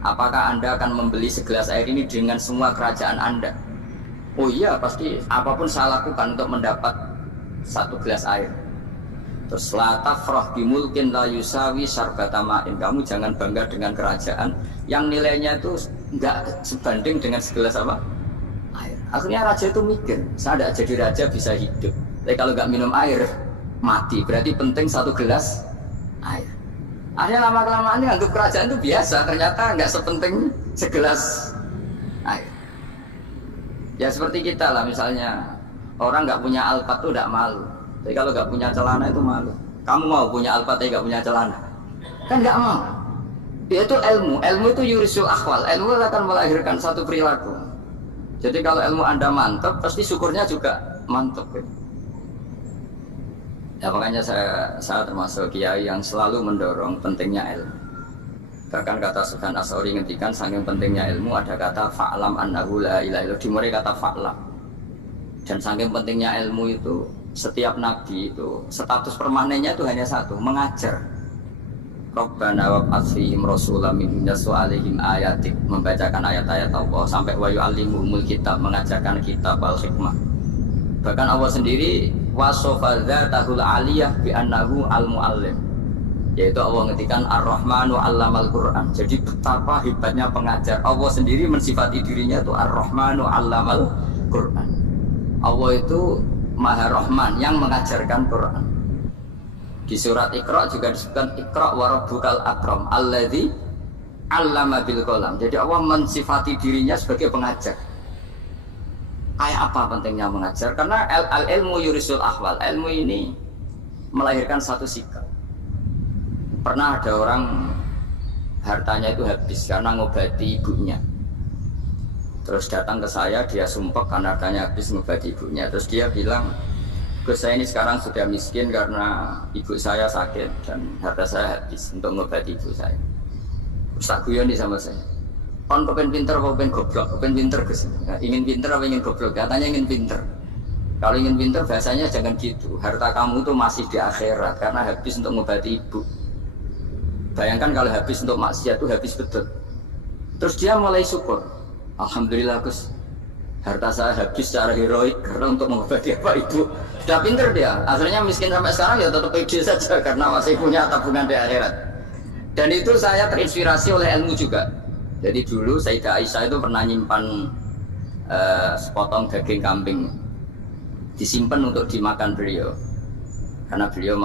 apakah Anda akan membeli segelas air ini dengan semua kerajaan Anda? Oh iya, pasti apapun saya lakukan untuk mendapat satu gelas air. Terus la tafrah bimulkin la yusawi syarbata ma'in. Kamu jangan bangga dengan kerajaan yang nilainya itu enggak sebanding dengan segelas apa? Air. Akhirnya raja itu mikir, saya tidak jadi raja bisa hidup. Tapi kalau enggak minum air mati. Berarti penting satu gelas air. Akhirnya lama-kelamaan ini anggap kerajaan itu biasa. Ternyata enggak sepenting segelas air. Ya seperti kita lah, misalnya orang enggak punya Alphard itu enggak malu. Tapi kalau nggak punya celana itu malu. Kamu mau punya Alphard tapi nggak punya celana? Kan nggak mau. Dia itu ilmu. Ilmu itu yurisul akhwal. Ilmu akan melahirkan satu perilaku. Jadi kalau ilmu Anda mantap, pasti syukurnya juga mantap. Ya makanya saya termasuk kiai yang selalu mendorong pentingnya ilmu. Bahkan kata Sufyan Ats-Tsauri ngendikan saking pentingnya ilmu ada kata fa'lam annahu la ilaha illallah. Dimulai kata fa'lam. Dan saking pentingnya ilmu itu setiap nabi itu status permanennya itu hanya satu, mengajar. Rabbana wab'ats fihim rasulam minhum yatlu 'alaihim ayatik, membacakan ayat-ayat Allah sampai wa yu'allimuhumul kitab, mengajarkan kitab wal hikmah. Bahkan Allah sendiri wasofa dzatahul 'aliyah bi annahu al-mu'allim. Yaitu Allah ngendikan Ar-Rahmanu 'allamal Qur'an. Jadi betapa hebatnya pengajar. Allah sendiri mensifati dirinya itu Ar-Rahmanu 'allamal Qur'an. Allah itu Maha Rahman yang mengajarkan Quran. Di surat Iqra juga disebutkan Iqra wa rabbukal akram alladzi 'allama bil qalam. Jadi Allah mensifati dirinya sebagai pengajar. Kayak apa pentingnya mengajar? Karena al-ilmu yurisul ahwal. Ilmu ini melahirkan satu sikap. Pernah ada orang hartanya itu habis karena ngobati ibunya. Terus datang ke saya, dia sumpek karena hartanya habis ngobati ibunya. Terus dia bilang, Gus saya ini sekarang sudah miskin karena ibu saya sakit dan harta saya habis untuk ngobati ibu saya. Terus tak guyon sama saya, kon kepen pinter apa kepen goblok? Kepen pinter Gus. Nah, ingin pinter apa ingin goblok? Katanya ingin pinter. Kalau ingin pinter bahasanya jangan gitu. Harta kamu tuh masih di akhirat karena habis untuk ngobati ibu. Bayangkan kalau habis untuk maksiat itu habis betul. Terus dia mulai syukur. Alhamdulillah Gus, harta saya habis secara heroik karena untuk mengobati apa ibu. Sudah pinter dia, akhirnya miskin sampai sekarang ya tetap pede saja karena masih punya tabungan di akhirat. Dan itu saya terinspirasi oleh ilmu juga. Jadi dulu Sayyidah Aisyah itu pernah nyimpan sepotong daging kambing, disimpan untuk dimakan beliau. Karena beliau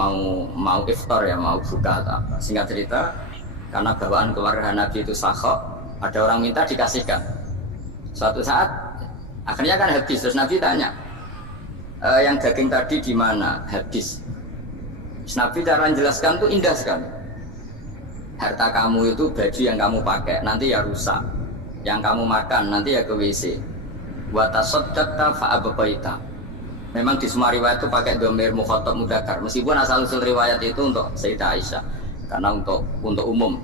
mau iftar ya, mau buka atau apa. Singkat cerita, karena bawaan keluarga Nabi itu sakhok, ada orang minta dikasihkan. Suatu saat akhirnya kan habis, terus Nabi tanya yang daging tadi di mana? Habis. Terus Nabi cara menjelaskan tuh indah sekali. Harta kamu itu baju yang kamu pakai nanti ya rusak, yang kamu makan nanti ya ke WC. Wa tasaddaqta fa abqaita. Memang di semua riwayat itu pakai dhamir mukhatab mudzakkar, meskipun asal usul riwayat itu untuk Sayyidah Aisyah karena untuk umum.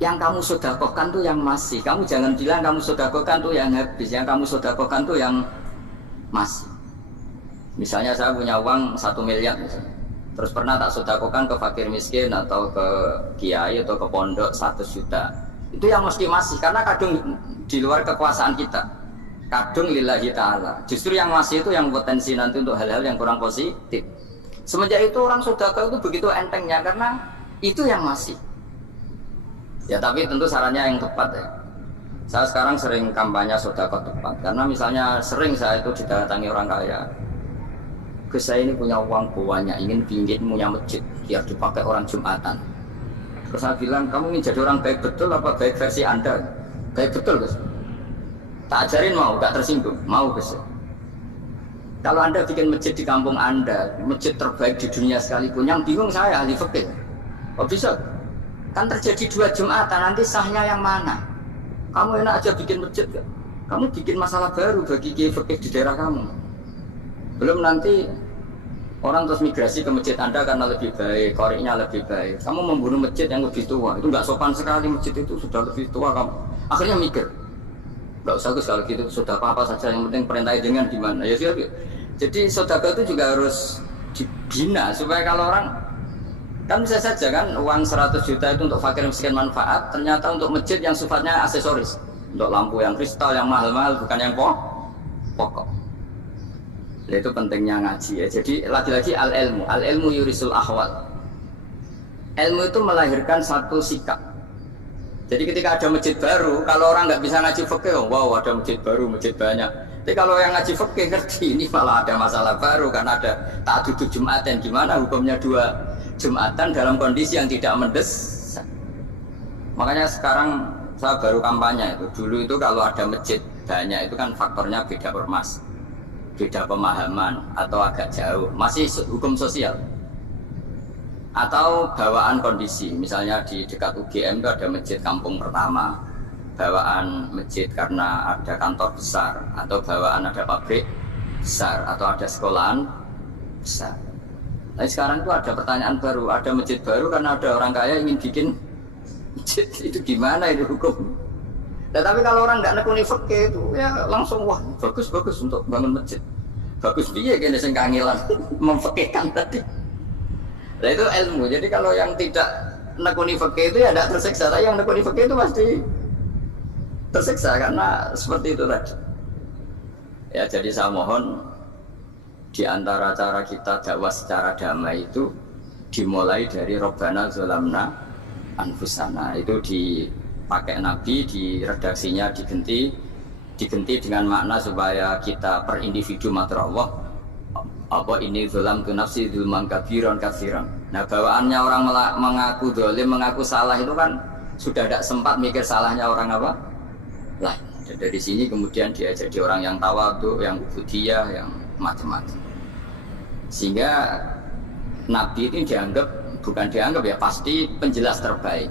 Yang kamu sedekahkan tuh yang masih. Kamu jangan bilang kamu sedekahkan tuh yang habis. Yang kamu sedekahkan tuh yang masih. Misalnya saya punya uang 1 miliar misalnya. Terus pernah tak sedekahkan ke fakir miskin atau ke kiai atau ke pondok 100 juta. Itu yang mesti masih karena kadung di luar kekuasaan kita. Kadung lillahi ta'ala. Justru yang masih itu yang potensi nanti untuk hal-hal yang kurang positif. Semenjak itu orang sedekah itu begitu entengnya karena itu yang masih. Ya tapi tentu sarannya yang tepat ya. Saya sekarang sering kampanye sedekah tepat karena misalnya sering saya itu didatangi orang kaya. Gus saya ini punya uang banyak, ingin punya masjid biar dipakai orang Jumatan. Terus saya bilang, kamu ingin jadi orang baik betul apa baik versi Anda? Baik betul Gus. Tak ajarin mau, gak tersinggung, mau Gus. Kalau Anda bikin masjid di kampung Anda, masjid terbaik di dunia sekalipun, yang bingung saya ahli fikih. Oh bisa? Kan terjadi 2 Jumatan, nanti sahnya yang mana? Kamu enak aja bikin masjid gak? Kamu bikin masalah baru bagi kiai fikih di daerah kamu. Belum nanti orang terus migrasi ke masjid Anda karena lebih baik, koriknya lebih baik. Kamu membunuh masjid yang lebih tua, itu nggak sopan sekali, masjid itu sudah lebih tua, Akhirnya mikir, nggak usah Gus kalau gitu sudah apa saja yang penting perintah dengan gimana ya sih. Jadi sedekah itu juga harus dibina supaya kalau orang kan bisa saja kan uang 100 juta itu untuk fakir miskin manfaat, ternyata untuk masjid yang sifatnya aksesoris, untuk lampu yang kristal yang mahal-mahal bukan yang pokok. Nah, itu pentingnya ngaji ya. Jadi lagi-lagi al ilmu yurisul ahwal. Ilmu itu melahirkan satu sikap. Jadi ketika ada masjid baru, kalau orang nggak bisa ngaji fikih, wow ada masjid baru, masjid banyak. Tapi kalau yang ngaji fikih ngerti ini malah ada masalah baru karena ada ta'adudul Jumatan. Gimana hukumnya 2 Jumatan dalam kondisi yang tidak mendesak. Makanya sekarang saya baru kampanye itu. Dulu itu kalau ada masjid banyak itu kan faktornya beda ormas, beda pemahaman atau agak jauh, masih hukum sosial. Atau bawaan kondisi, misalnya di dekat UGM itu ada masjid kampung pertama, bawaan masjid karena ada kantor besar, atau bawaan ada pabrik besar, atau ada sekolahan besar. Tapi sekarang itu ada pertanyaan baru, ada masjid baru karena ada orang kaya ingin bikin masjid, itu gimana itu hukum? Nah, tapi kalau orang nggak nekuni fikih itu ya langsung wah bagus untuk bangun masjid, bagus dia gini sing kangelan memfikihkan tadi. Nah itu ilmu. Jadi kalau yang tidak nekuni fikih itu ya tidak tersiksa. Tapi yang nekuni fikih itu pasti tersiksa karena seperti itu tadi. Ya jadi saya mohon di antara cara kita dakwah secara damai itu dimulai dari Robbana Zolamna Anfusana. Itu dipakai Nabi, di redaksinya diganti dengan makna supaya kita per individu matur Allah. Apa ini zolam tu nafsi zulman kabiran katsiran. Nah bawaannya orang mengaku dolim, mengaku salah itu kan sudah tidak sempat mikir salahnya orang apa lain. Dan dari sini kemudian dia jadi orang yang tawadhu, yang ubudiyah, yang macam-macam. Sehingga Nabi ini bukan dianggap ya pasti penjelas terbaik.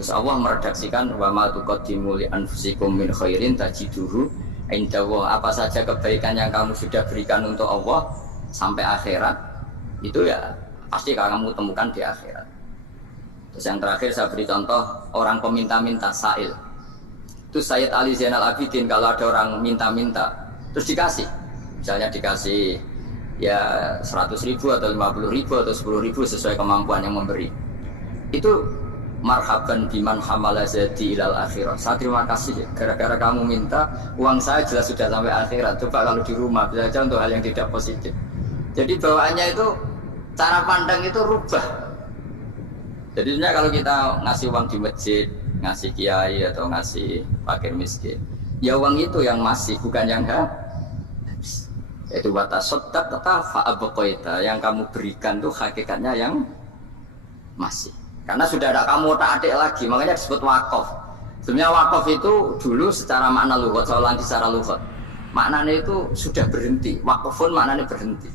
Terus Allah meredaksikan wa ma tuqaddimu li anfusikum min khairin tajiduhu indallah. Apa saja kebaikan yang kamu sudah berikan untuk Allah sampai akhirat itu ya pasti kamu temukan di akhirat. Terus yang terakhir saya beri contoh orang peminta-minta sa'il. Itu Sayyid Ali Zainal Abidin kalau ada orang minta-minta terus dikasih, misalnya dikasih ya 100.000 atau 50.000 atau 10.000 sesuai kemampuan yang memberi, itu marhaban biman hamala zadi ilal akhirat. Saya terima kasih gara-gara kamu minta uang saya jelas sudah sampai akhirat. Coba kalau di rumah bisa aja untuk hal yang tidak positif. Jadi bawaannya itu cara pandang itu rubah. Jadi sebenarnya kalau kita ngasih uang di masjid, ngasih kiai atau ngasih fakir miskin, ya uang itu yang masih bukan yang habis. Itu watasoddak kata fa'abqaita, yang kamu berikan tuh hakikatnya yang masih. Karena sudah ada kamu tak adik lagi, makanya disebut wakaf. Sebenarnya wakaf itu dulu secara makna lughat, saya ulangi secara lughat. Maknanya itu sudah berhenti, wakafun maknanya berhenti.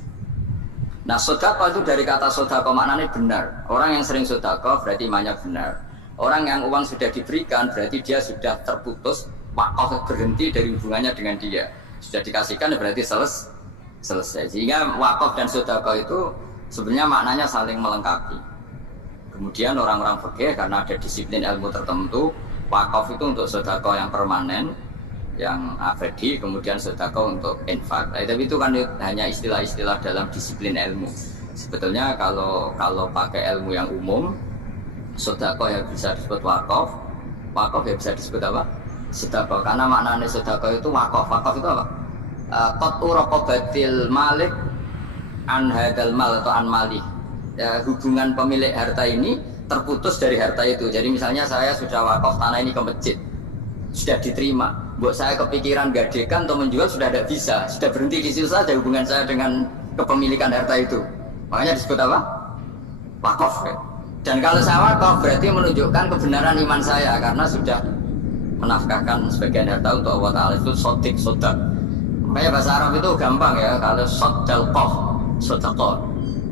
Nah sodako itu dari kata sodako maknanya benar. Orang yang sering sodako berarti imannya benar. Orang yang uang sudah diberikan berarti dia sudah terputus, wakaf berhenti dari hubungannya dengan dia. Sudah dikasihkan berarti selesai. Sehingga wakaf dan sodako itu sebenarnya maknanya saling melengkapi. Kemudian orang-orang fikih karena ada disiplin ilmu tertentu, wakaf itu untuk sedekah yang permanen, yang abadi, kemudian sedekah untuk infak. Tapi itu kan hanya istilah-istilah dalam disiplin ilmu. Sebetulnya kalau pakai ilmu yang umum, sedekah ya bisa disebut wakaf, wakaf ya bisa disebut apa? Sedekah. Karena maknanya sedekah itu wakaf. Wakaf itu apa? Qat'u raqabatil malik an hadal mal atau an mali. Ya, hubungan pemilik harta ini terputus dari harta itu. Jadi misalnya saya sudah wakaf tanah ini ke masjid, sudah diterima. Buat saya kepikiran gadekan atau menjual sudah tidak bisa, sudah berhenti di situ saja hubungan saya dengan kepemilikan harta itu. Makanya disebut apa? Wakaf. Dan kalau saya wakaf berarti menunjukkan kebenaran iman saya karena sudah menafkahkan sebagian harta untuk Allah Ta'ala. Itu sodik sodak. Makanya bahasa Arab itu gampang ya. Kalau sodalqoh, sodaqoh.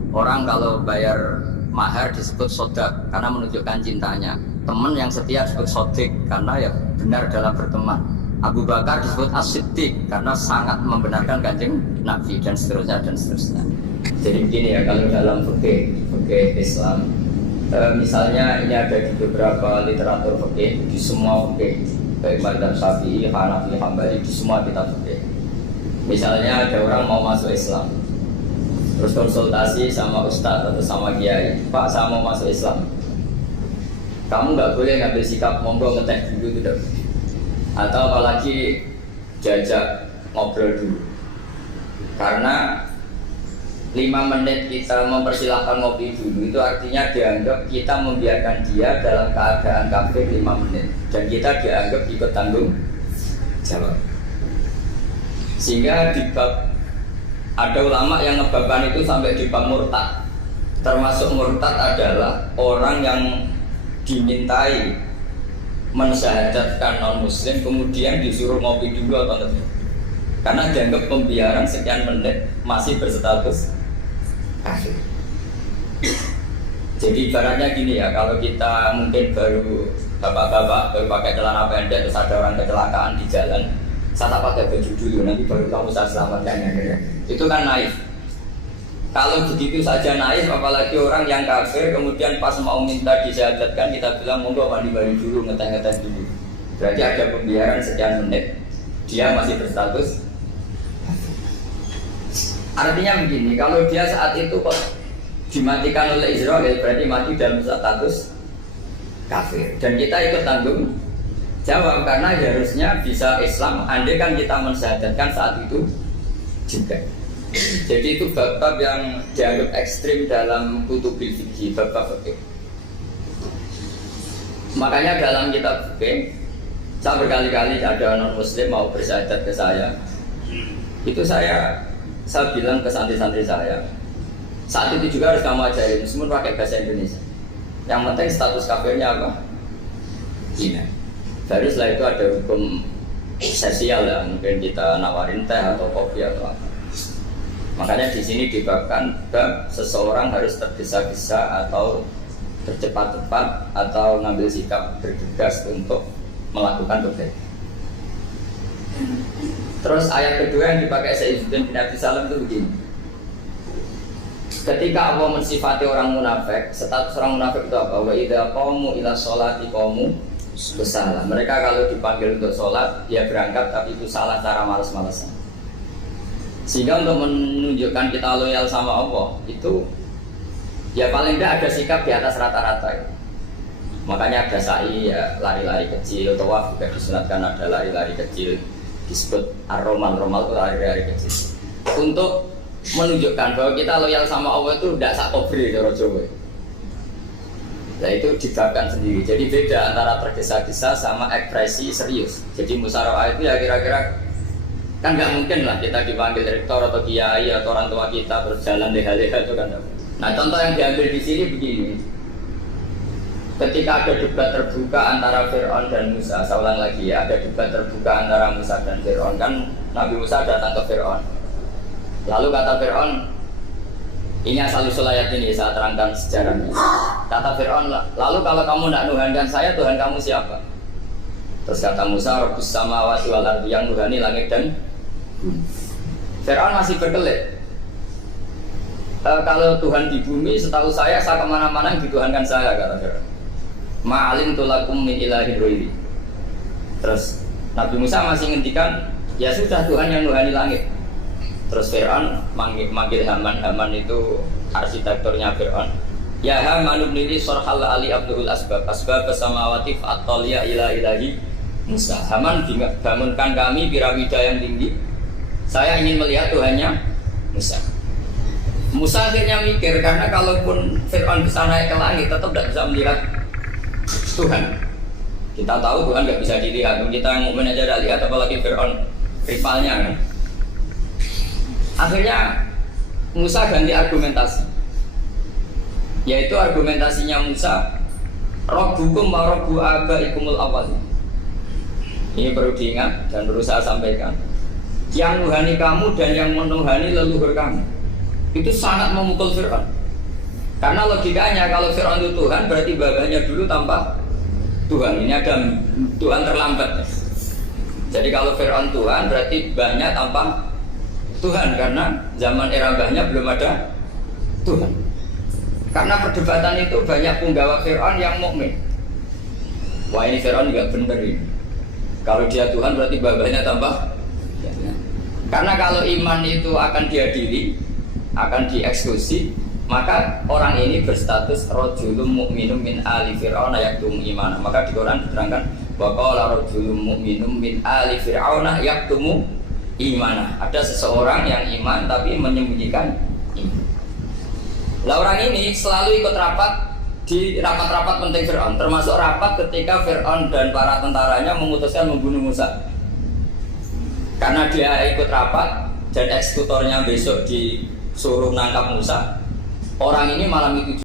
Orang kalau bayar mahar disebut sodak karena menunjukkan cintanya. Teman yang setia disebut sodik karena ya benar dalam berteman. Abu Bakar disebut as-siddiq karena sangat membenarkan kanjeng Nabi dan seterusnya dan seterusnya. Jadi begini ya, kalau dalam fikih Islam, misalnya ini ada di beberapa literatur fikih, di semua fikih baik madzhab Syafi'i, Hanafi, Hambali di semua kitab fikih. Misalnya ada orang mau masuk Islam, terus konsultasi sama ustadz atau sama kiai, Pak saya mau masuk Islam, kamu nggak boleh ngambil sikap monggo ngeteh dulu tidak, atau apalagi diajak ngobrol dulu, karena 5 menit kita mempersilahkan ngopi dulu itu artinya dianggap kita membiarkan dia dalam keadaan kafir 5 menit dan kita dianggap ikut tanggung jawab. Sehingga di bab ada ulama yang ngebabkan itu sampai di bab murtad. Termasuk murtad adalah orang yang dimintai mensyahadatkan non muslim kemudian disuruh ngopi dulu atau enggak. Karena dianggap pembiaran sekian menit masih berstatus kafir. Jadi ibaratnya gini ya, kalau kita mungkin baru bapak-bapak baru pakai celana pendek terus ada orang kecelakaan di jalan, saya tak pakai baju dulu nanti baru kamu saya selamatkan ya. Itu kan naif. Kalau begitu saja naif, apalagi orang yang kafir kemudian pas mau minta disyahadatkan kita bilang monggo mandi-mandi dulu, ngeteh-ngeteh dulu. Berarti ada pembiaran sekian menit, dia masih berstatus. Artinya begini, kalau dia saat itu kok dimatikan oleh Israel berarti mati dalam status kafir dan kita ikut tanggung jawab karena harusnya bisa Islam andai kan kita mensyahadatkan saat itu juga. Jadi itu bab-bab yang dianggap ekstrim dalam kutubil fikih, bab-bab fikih. Makanya dalam kitab fikih saya berkali-kali ada non muslim mau bersyahadat ke saya, itu saya bilang ke santri-santri saya, saat itu juga harus kamu ajarin semua pakai bahasa Indonesia. Yang penting status kafirnya apa? Iya. Baru setelah itu ada hukum sosial ya, mungkin kita nawarin teh atau kopi atau apa. Makanya di sini dibabkan bab seseorang harus tergesa-gesa atau tercepat-cepat atau ngambil sikap bergegas untuk melakukan kebaikan. Terus ayat kedua yang dipakai Sayyiduddin bin Abi Salam itu begini. Ketika Allah mensifati orang munafik, status orang munafik itu apa? Wa idza qamu ila sholati qamu kusala. Mereka kalau dipanggil untuk sholat, dia berangkat tapi itu salah cara malas-malasan. Sehingga untuk menunjukkan kita loyal sama Allah, itu ya paling tidak ada sikap di atas rata-rata. Makanya ada sa'i ya lari-lari kecil, tawaf juga disunatkan ada lari-lari kecil. Disebut ar-romal itu lari-lari kecil untuk menunjukkan bahwa kita loyal sama Allah itu tidak sakobri cara Jawa. Nah itu dibabkan sendiri. Jadi beda antara tergesa-gesa sama ekspresi serius. Jadi musyawarah itu ya kira-kira kan nggak mungkin lah kita dipanggil rektor atau kiai atau orang tua kita terus jalan leha-leha itu kan. Nah contoh yang diambil di sini begini. Ketika ada debat terbuka antara Fir'aun dan Musa, saya ulang lagi ya, ada debat terbuka antara Musa dan Fir'aun. Kan Nabi Musa datang ke Fir'aun. Lalu kata Fir'aun, ini asal-usul ayat ini, saya terangkan sejarahnya. Kata Fir'aun, lalu kalau kamu tidak nuhankan saya, Tuhan kamu siapa? Terus kata Musa, Rabbus samawati wal ardi, yang nuhani langit dan bumi. Fir'aun masih berkelit. Kalau Tuhan di bumi, setahu saya kemana-mana yang dituhankan saya, kata Fir'aun. Ma'alim tulakum min ilahi ghairi. Terus Nabi Musa masih ngendikan, ya sudah Tuhan yang nuhani langit. Terus Fir'aun manggil Haman. Haman itu arsitekturnya Fir'aun. Ya Haman ibnili sorhal ali abdul asbab samawati fa'atoliya ila ilahi Musa. Haman bangunkan kami piramida yang tinggi. Saya ingin melihat Tuhannya Musa. Musa akhirnya mikir karena kalaupun Fir'aun bisa naik ke langit tetap tidak bisa melihat Tuhan. Kita tahu Tuhan nggak bisa dilihat. Kita yang mukmin aja tidak lihat, apalagi Fir'aun rivalnya kan. Akhirnya Musa ganti argumentasi, yaitu argumentasinya Musa, Rabbukum wa Rabbu abaikumul awwal. Ini perlu diingat dan perlu saya sampaikan. Yang nuhani kamu dan yang menuhani leluhur kamu. Itu sangat memukul Fir'aun. Karena logikanya kalau Fir'aun itu Tuhan berarti babanya dulu tanpa Tuhan. Ini ada Tuhan terlambat. Jadi kalau Fir'aun Tuhan berarti mbahnya tanpa Tuhan, karena zaman era mbahnya belum ada Tuhan. Karena perdebatan itu banyak penggawa Fir'aun yang mukmin. Wah ini Fir'aun juga benar ini. Kalau dia Tuhan berarti babanya tambah. Karena kalau iman itu akan dihadiri, akan dieksekusi, maka orang ini berstatus rajulun mu'minun min ali fir'aun yaktum imana. Maka di Quran diterangkan wa qala rajulun mu'minun min ali fir'aun yaktumu imana. Ada seseorang yang iman tapi menyembunyikan iman. Lah orang ini selalu ikut rapat di rapat-rapat penting Fir'aun, termasuk rapat ketika Fir'aun dan para tentaranya memutuskan membunuh Musa. Karena dia ikut rapat dan eksekutornya besok disuruh nangkap Musa, orang ini malam itu